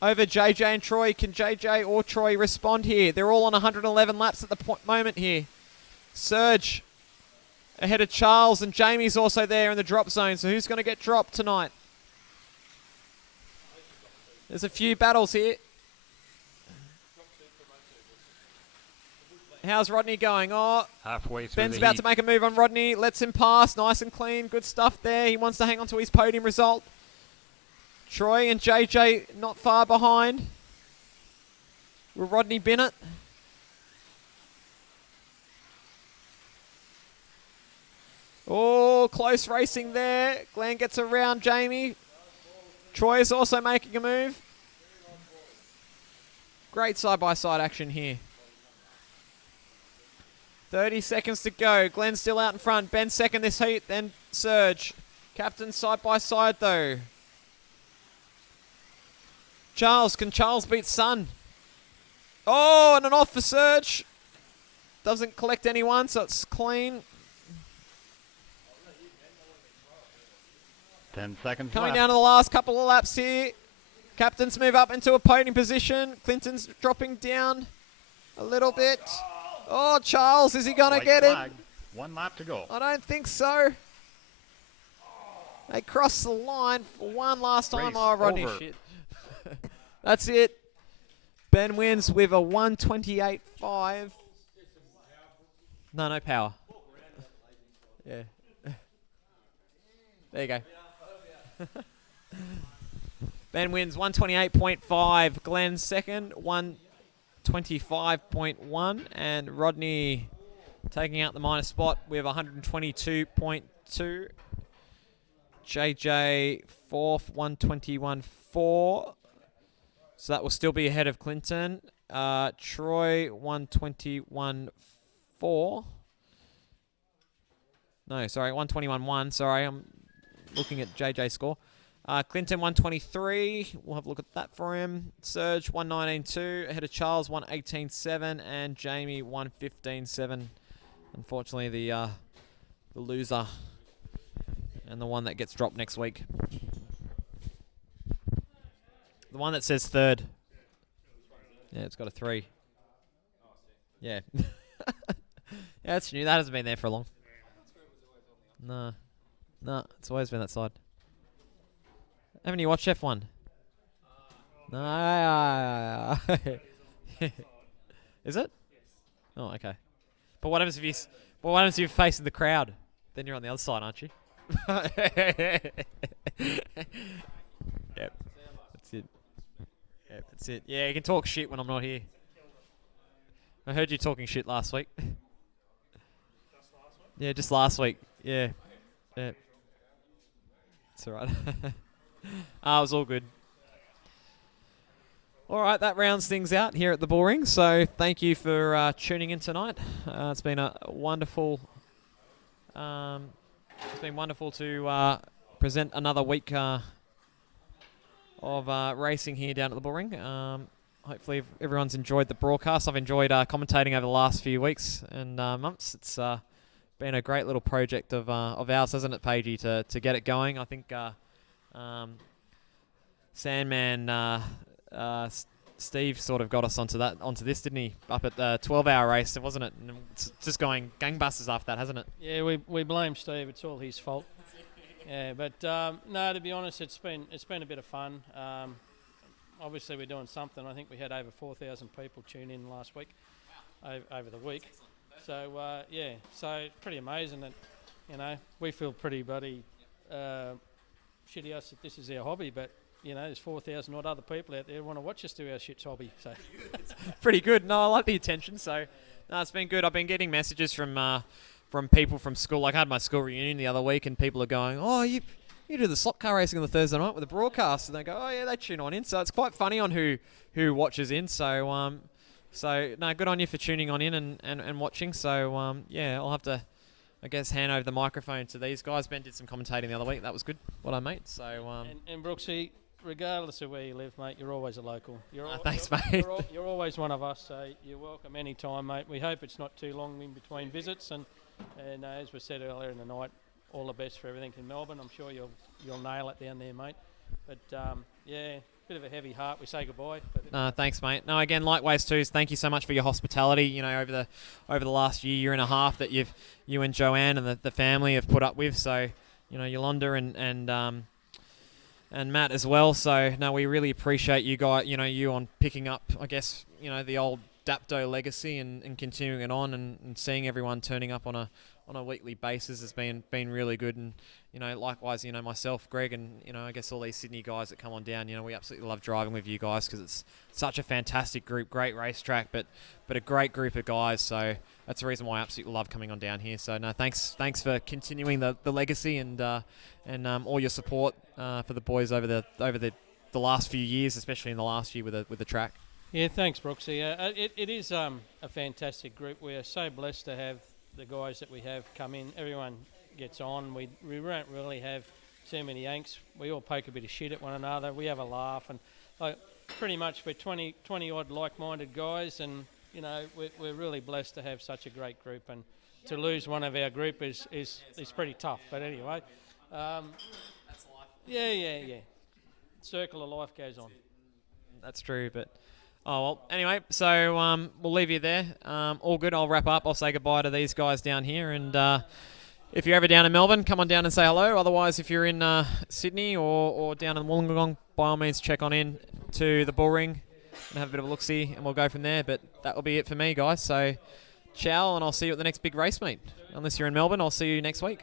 over JJ and Troy. Can JJ or Troy respond here? They're all on 111 laps at the moment here. Surge ahead of Charles, and Jamie's also there in the drop zone. So who's going to get dropped tonight? There's a few battles here. How's Rodney going? Oh, Halfway through Ben's the about heat. to make a move on Rodney. Lets him pass. Nice and clean. Good stuff there. He wants to hang on to his podium result. Troy and JJ not far behind. Will Rodney bin it? Oh, close racing there. Glenn gets around Jamie. Troy is also making a move. Great side-by-side action here. 30 seconds to go. Glenn's still out in front. Ben second this heat, then Surge. Captain side-by-side though. Charles, can Charles beat Sun? Oh, and an off for Surge. Doesn't collect anyone, so it's clean. 10 seconds Coming left. down to the last couple of laps here. Captain's move up into a podium position. Clinton's dropping down a little bit. Oh, Charles, is he going to White get flag. it? 1 lap to go. I don't think so. They crossed the line for one last time. Race Oh, Rodney, over. shit. That's it. Ben wins with a 128.5. No power. Yeah. There you go. Ben wins 128.5. Glenn second, 125.1. And Rodney taking out the minor spot with 122.2. JJ fourth, 121.4. So that will still be ahead of Clinton. Troy 121.4. No, sorry, 121.1. Sorry, I'm looking at JJ's score. Clinton 123. We'll have a look at that for him. Serge 119.2. Ahead of Charles 118.7 and Jamie 115.7. Unfortunately, the loser and the one that gets dropped next week. The one that says third. Yeah, it's got a 3. Yeah. Yeah, that's new. That hasn't been there for long. No. No, it's always been that side. Haven't you watched F1? No. Is it? Oh, okay. But what happens if you're facing the crowd? Then you're on the other side, aren't you? Yep. That's it. Yep, that's it. Yeah, you can talk shit when I'm not here. I heard you talking shit last week. Yeah, just last week. Yeah. Yeah. It's alright. It was all good. Alright, that rounds things out here at the Bull Ring. So thank you for tuning in tonight. It's been a wonderful to present another week of racing here down at the Bull Ring. Hopefully everyone's enjoyed the broadcast. I've enjoyed commentating over the last few weeks and months. It's been a great little project of ours, hasn't it, Paigey, to get it going. I think Sandman Steve sort of got us onto this, didn't he? Up at the 12-hour race, wasn't it? And it's just going gangbusters after that, hasn't it? Yeah, we blame Steve. It's all his fault. Yeah, but no, to be honest, it's been a bit of fun. Obviously, we're doing something. I think we had over 4,000 people tune in last week, over the week. So yeah, so it's pretty amazing that we feel pretty bloody shitty us that this is our hobby, but there's 4,000 odd other people out there who want to watch us do our shit hobby. So pretty good. No, I like the attention. So no, it's been good. I've been getting messages from people from school. Like I had my school reunion the other week, and people are going, "Oh, you do the slot car racing on the Thursday night with the broadcast," and they go, "Oh yeah, they tune on in." So it's quite funny on who watches in. So so no, good on you for tuning on in and watching. So yeah, I'll have to, I guess, hand over the microphone to these guys. Ben did some commentating the other week. That was good. What I mate. So and Brooksy, regardless of where you live, mate, you're always a local. Thanks, mate. You're always one of us. So you're welcome any time, mate. We hope it's not too long in between visits. And as we said earlier in the night, all the best for everything in Melbourne. I'm sure you'll nail it down there, mate. But yeah, bit of a heavy heart. We say goodbye. No, thanks, mate. No, again, likewise too. Thank you so much for your hospitality. Over the last year and a half that you and Joanne and the family have put up with. So Yolanda and Matt as well. So no, we really appreciate you guys. You on picking up, I guess, the old Dapto legacy and continuing it on and seeing everyone turning up on a weekly basis has been really good. And likewise, myself, Greg, and I guess all these Sydney guys that come on down. We absolutely love driving with you guys because it's such a fantastic group, great racetrack, but a great group of guys. So that's the reason why I absolutely love coming on down here. So no, thanks for continuing the legacy and all your support for the boys over the last few years, especially in the last year with the track. Yeah, thanks, Brooksy. It is a fantastic group. We are so blessed to have the guys that we have come in. Everyone gets on. We don't really have too many yanks. We all poke a bit of shit at one another. We have a laugh, and pretty much we're 20 odd like-minded guys, and we're really blessed to have such a great group. And to lose one of our group is pretty tough. But anyway, That's life. Yeah. Circle of life goes on. That's true, but anyway, so we'll leave you there. All good. I'll wrap up. I'll say goodbye to these guys down here, and if you're ever down in Melbourne, come on down and say hello. Otherwise, if you're in Sydney or down in Wollongong, by all means check on in to the Bull Ring and have a bit of a look-see, and we'll go from there. But that will be it for me, guys. So ciao, and I'll see you at the next big race meet. Unless you're in Melbourne, I'll see you next week.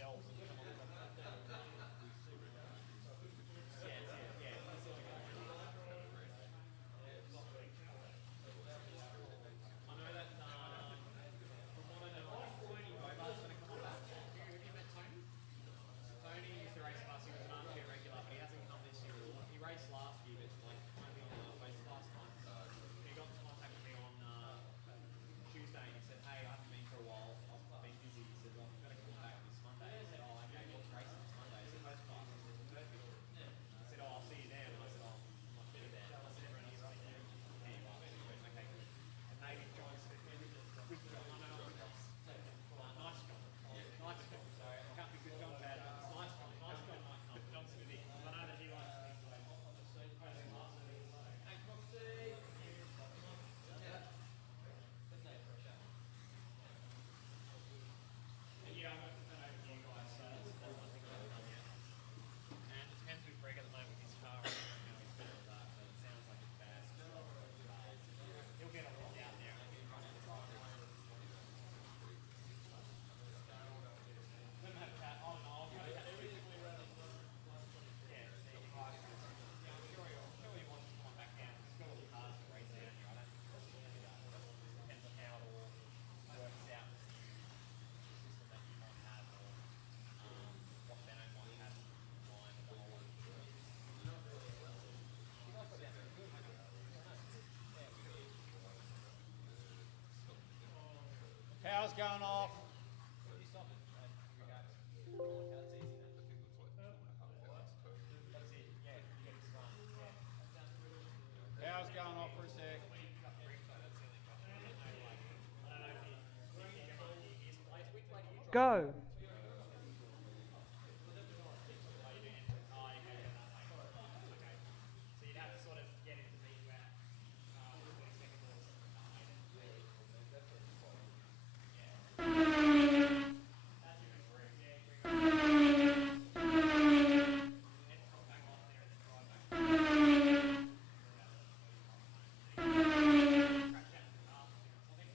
themselves and come on the I know that from what I know, Tony Hobart's going to come on back. Have you met Tony? Tony used to race with us. He was an armchair regular, but he hasn't come this year at all. He raced last year, but like only on the race last time. He got in contact with me on Tuesday and he said, "Hey, I haven't been for a while. I've been busy." He said, "Well, I'm going to come back this Monday." I said, "Oh, okay. What's racing this Monday?" He said, "First class." I said, "Perfect." I said, "Oh, I'll see you there." And I said, "Oh, I'm not going to be there." I said, "Everyone else will be there." Yeah, he was. Okay, good. And maybe John's with John. I know not with John. Nice John. Nice John. So it can't be good John bad. It's nice John. Nice John might come. John Smithy. I know that he likes me. Hey, Brooksy. Yeah, I'm going to turn over to you guys, so that's nothing I've done yet. And it depends with Greg at the moment with his car. I don't know how he's better with that, but it sounds like it's bad. He'll get a lot out there and he'll run into the let him have a chat. Oh, no, I'll try to catch him. Yeah, see, I'm sure he wants to come on back down. He's got all the cars to race down here. I don't think he'll see any of that. Depends on how it all works out. System that you might have or what Benno might have in mind of the whole one. Power's going off. Power's going off for a sec. Go. So you'd have to sort of get him to meet you at 40 seconds or something like that. That's even Greg. Yeah, Greg. And come back off there and then drive back. Crack chat in the car. I think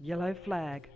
Yellow flag.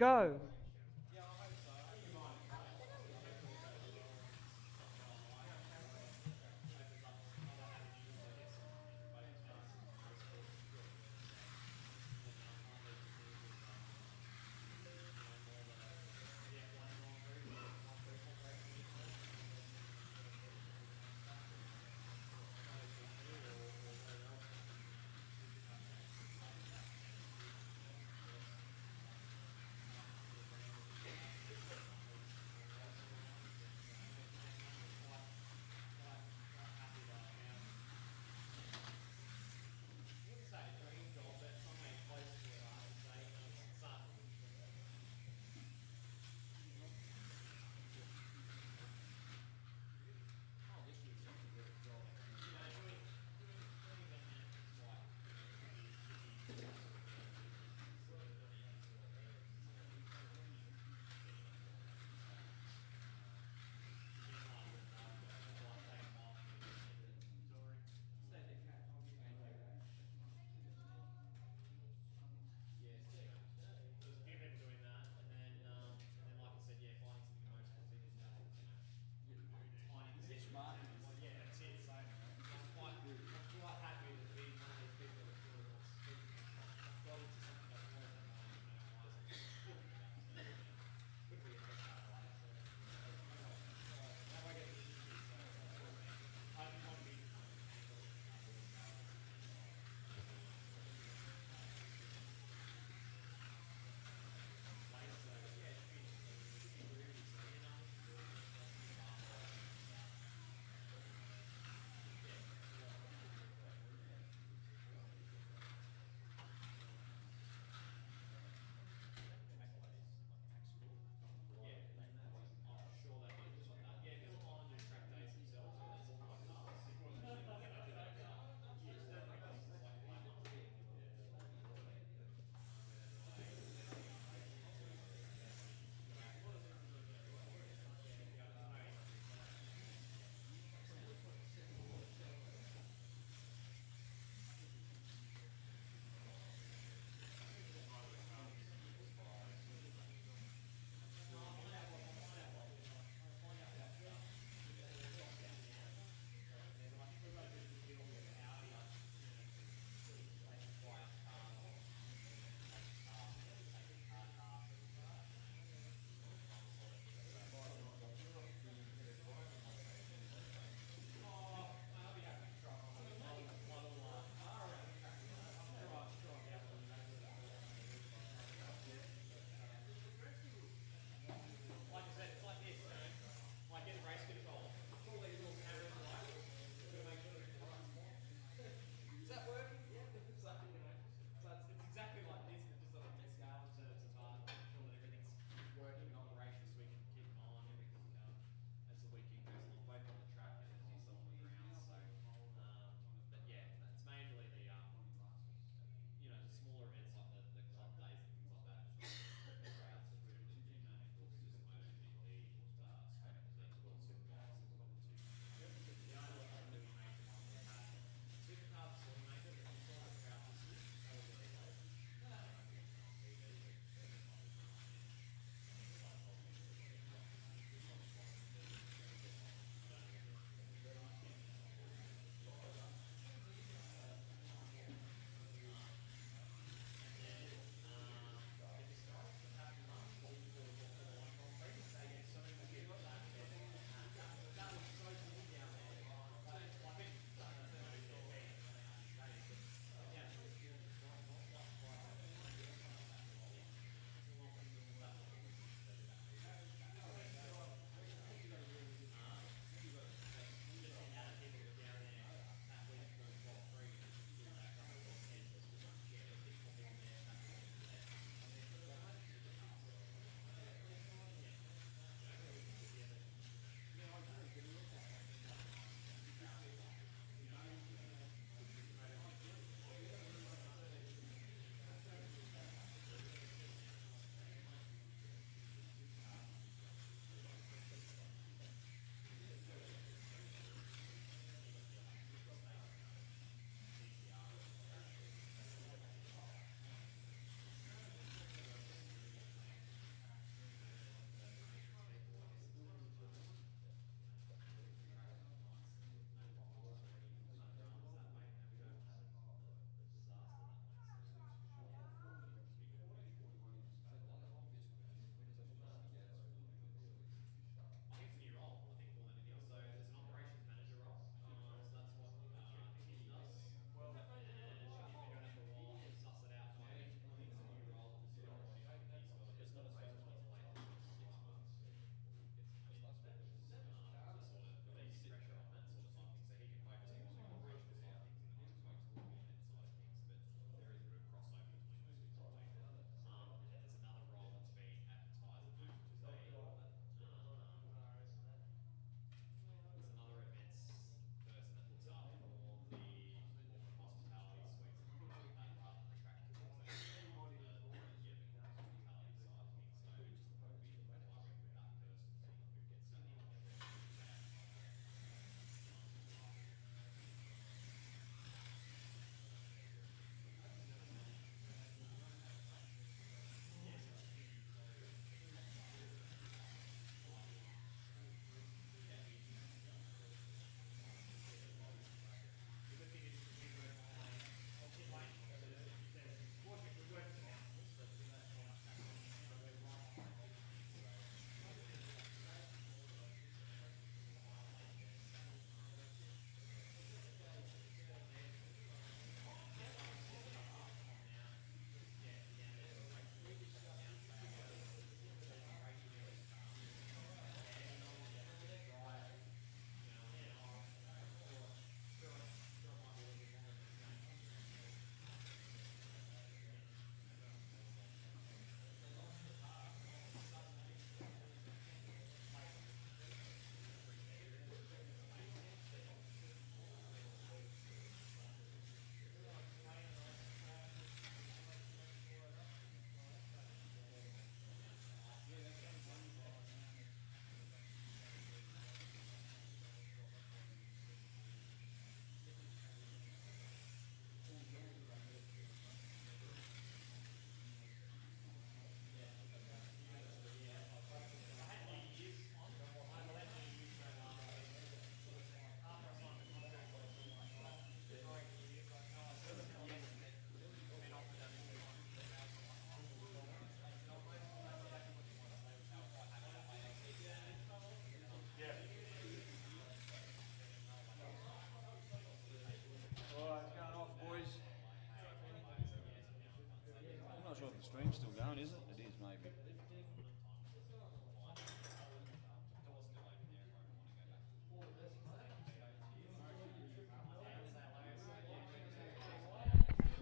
Go.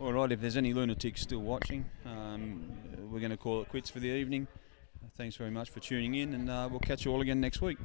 All right, if there's any lunatics still watching, we're going to call it quits for the evening. Thanks very much for tuning in, and we'll catch you all again next week.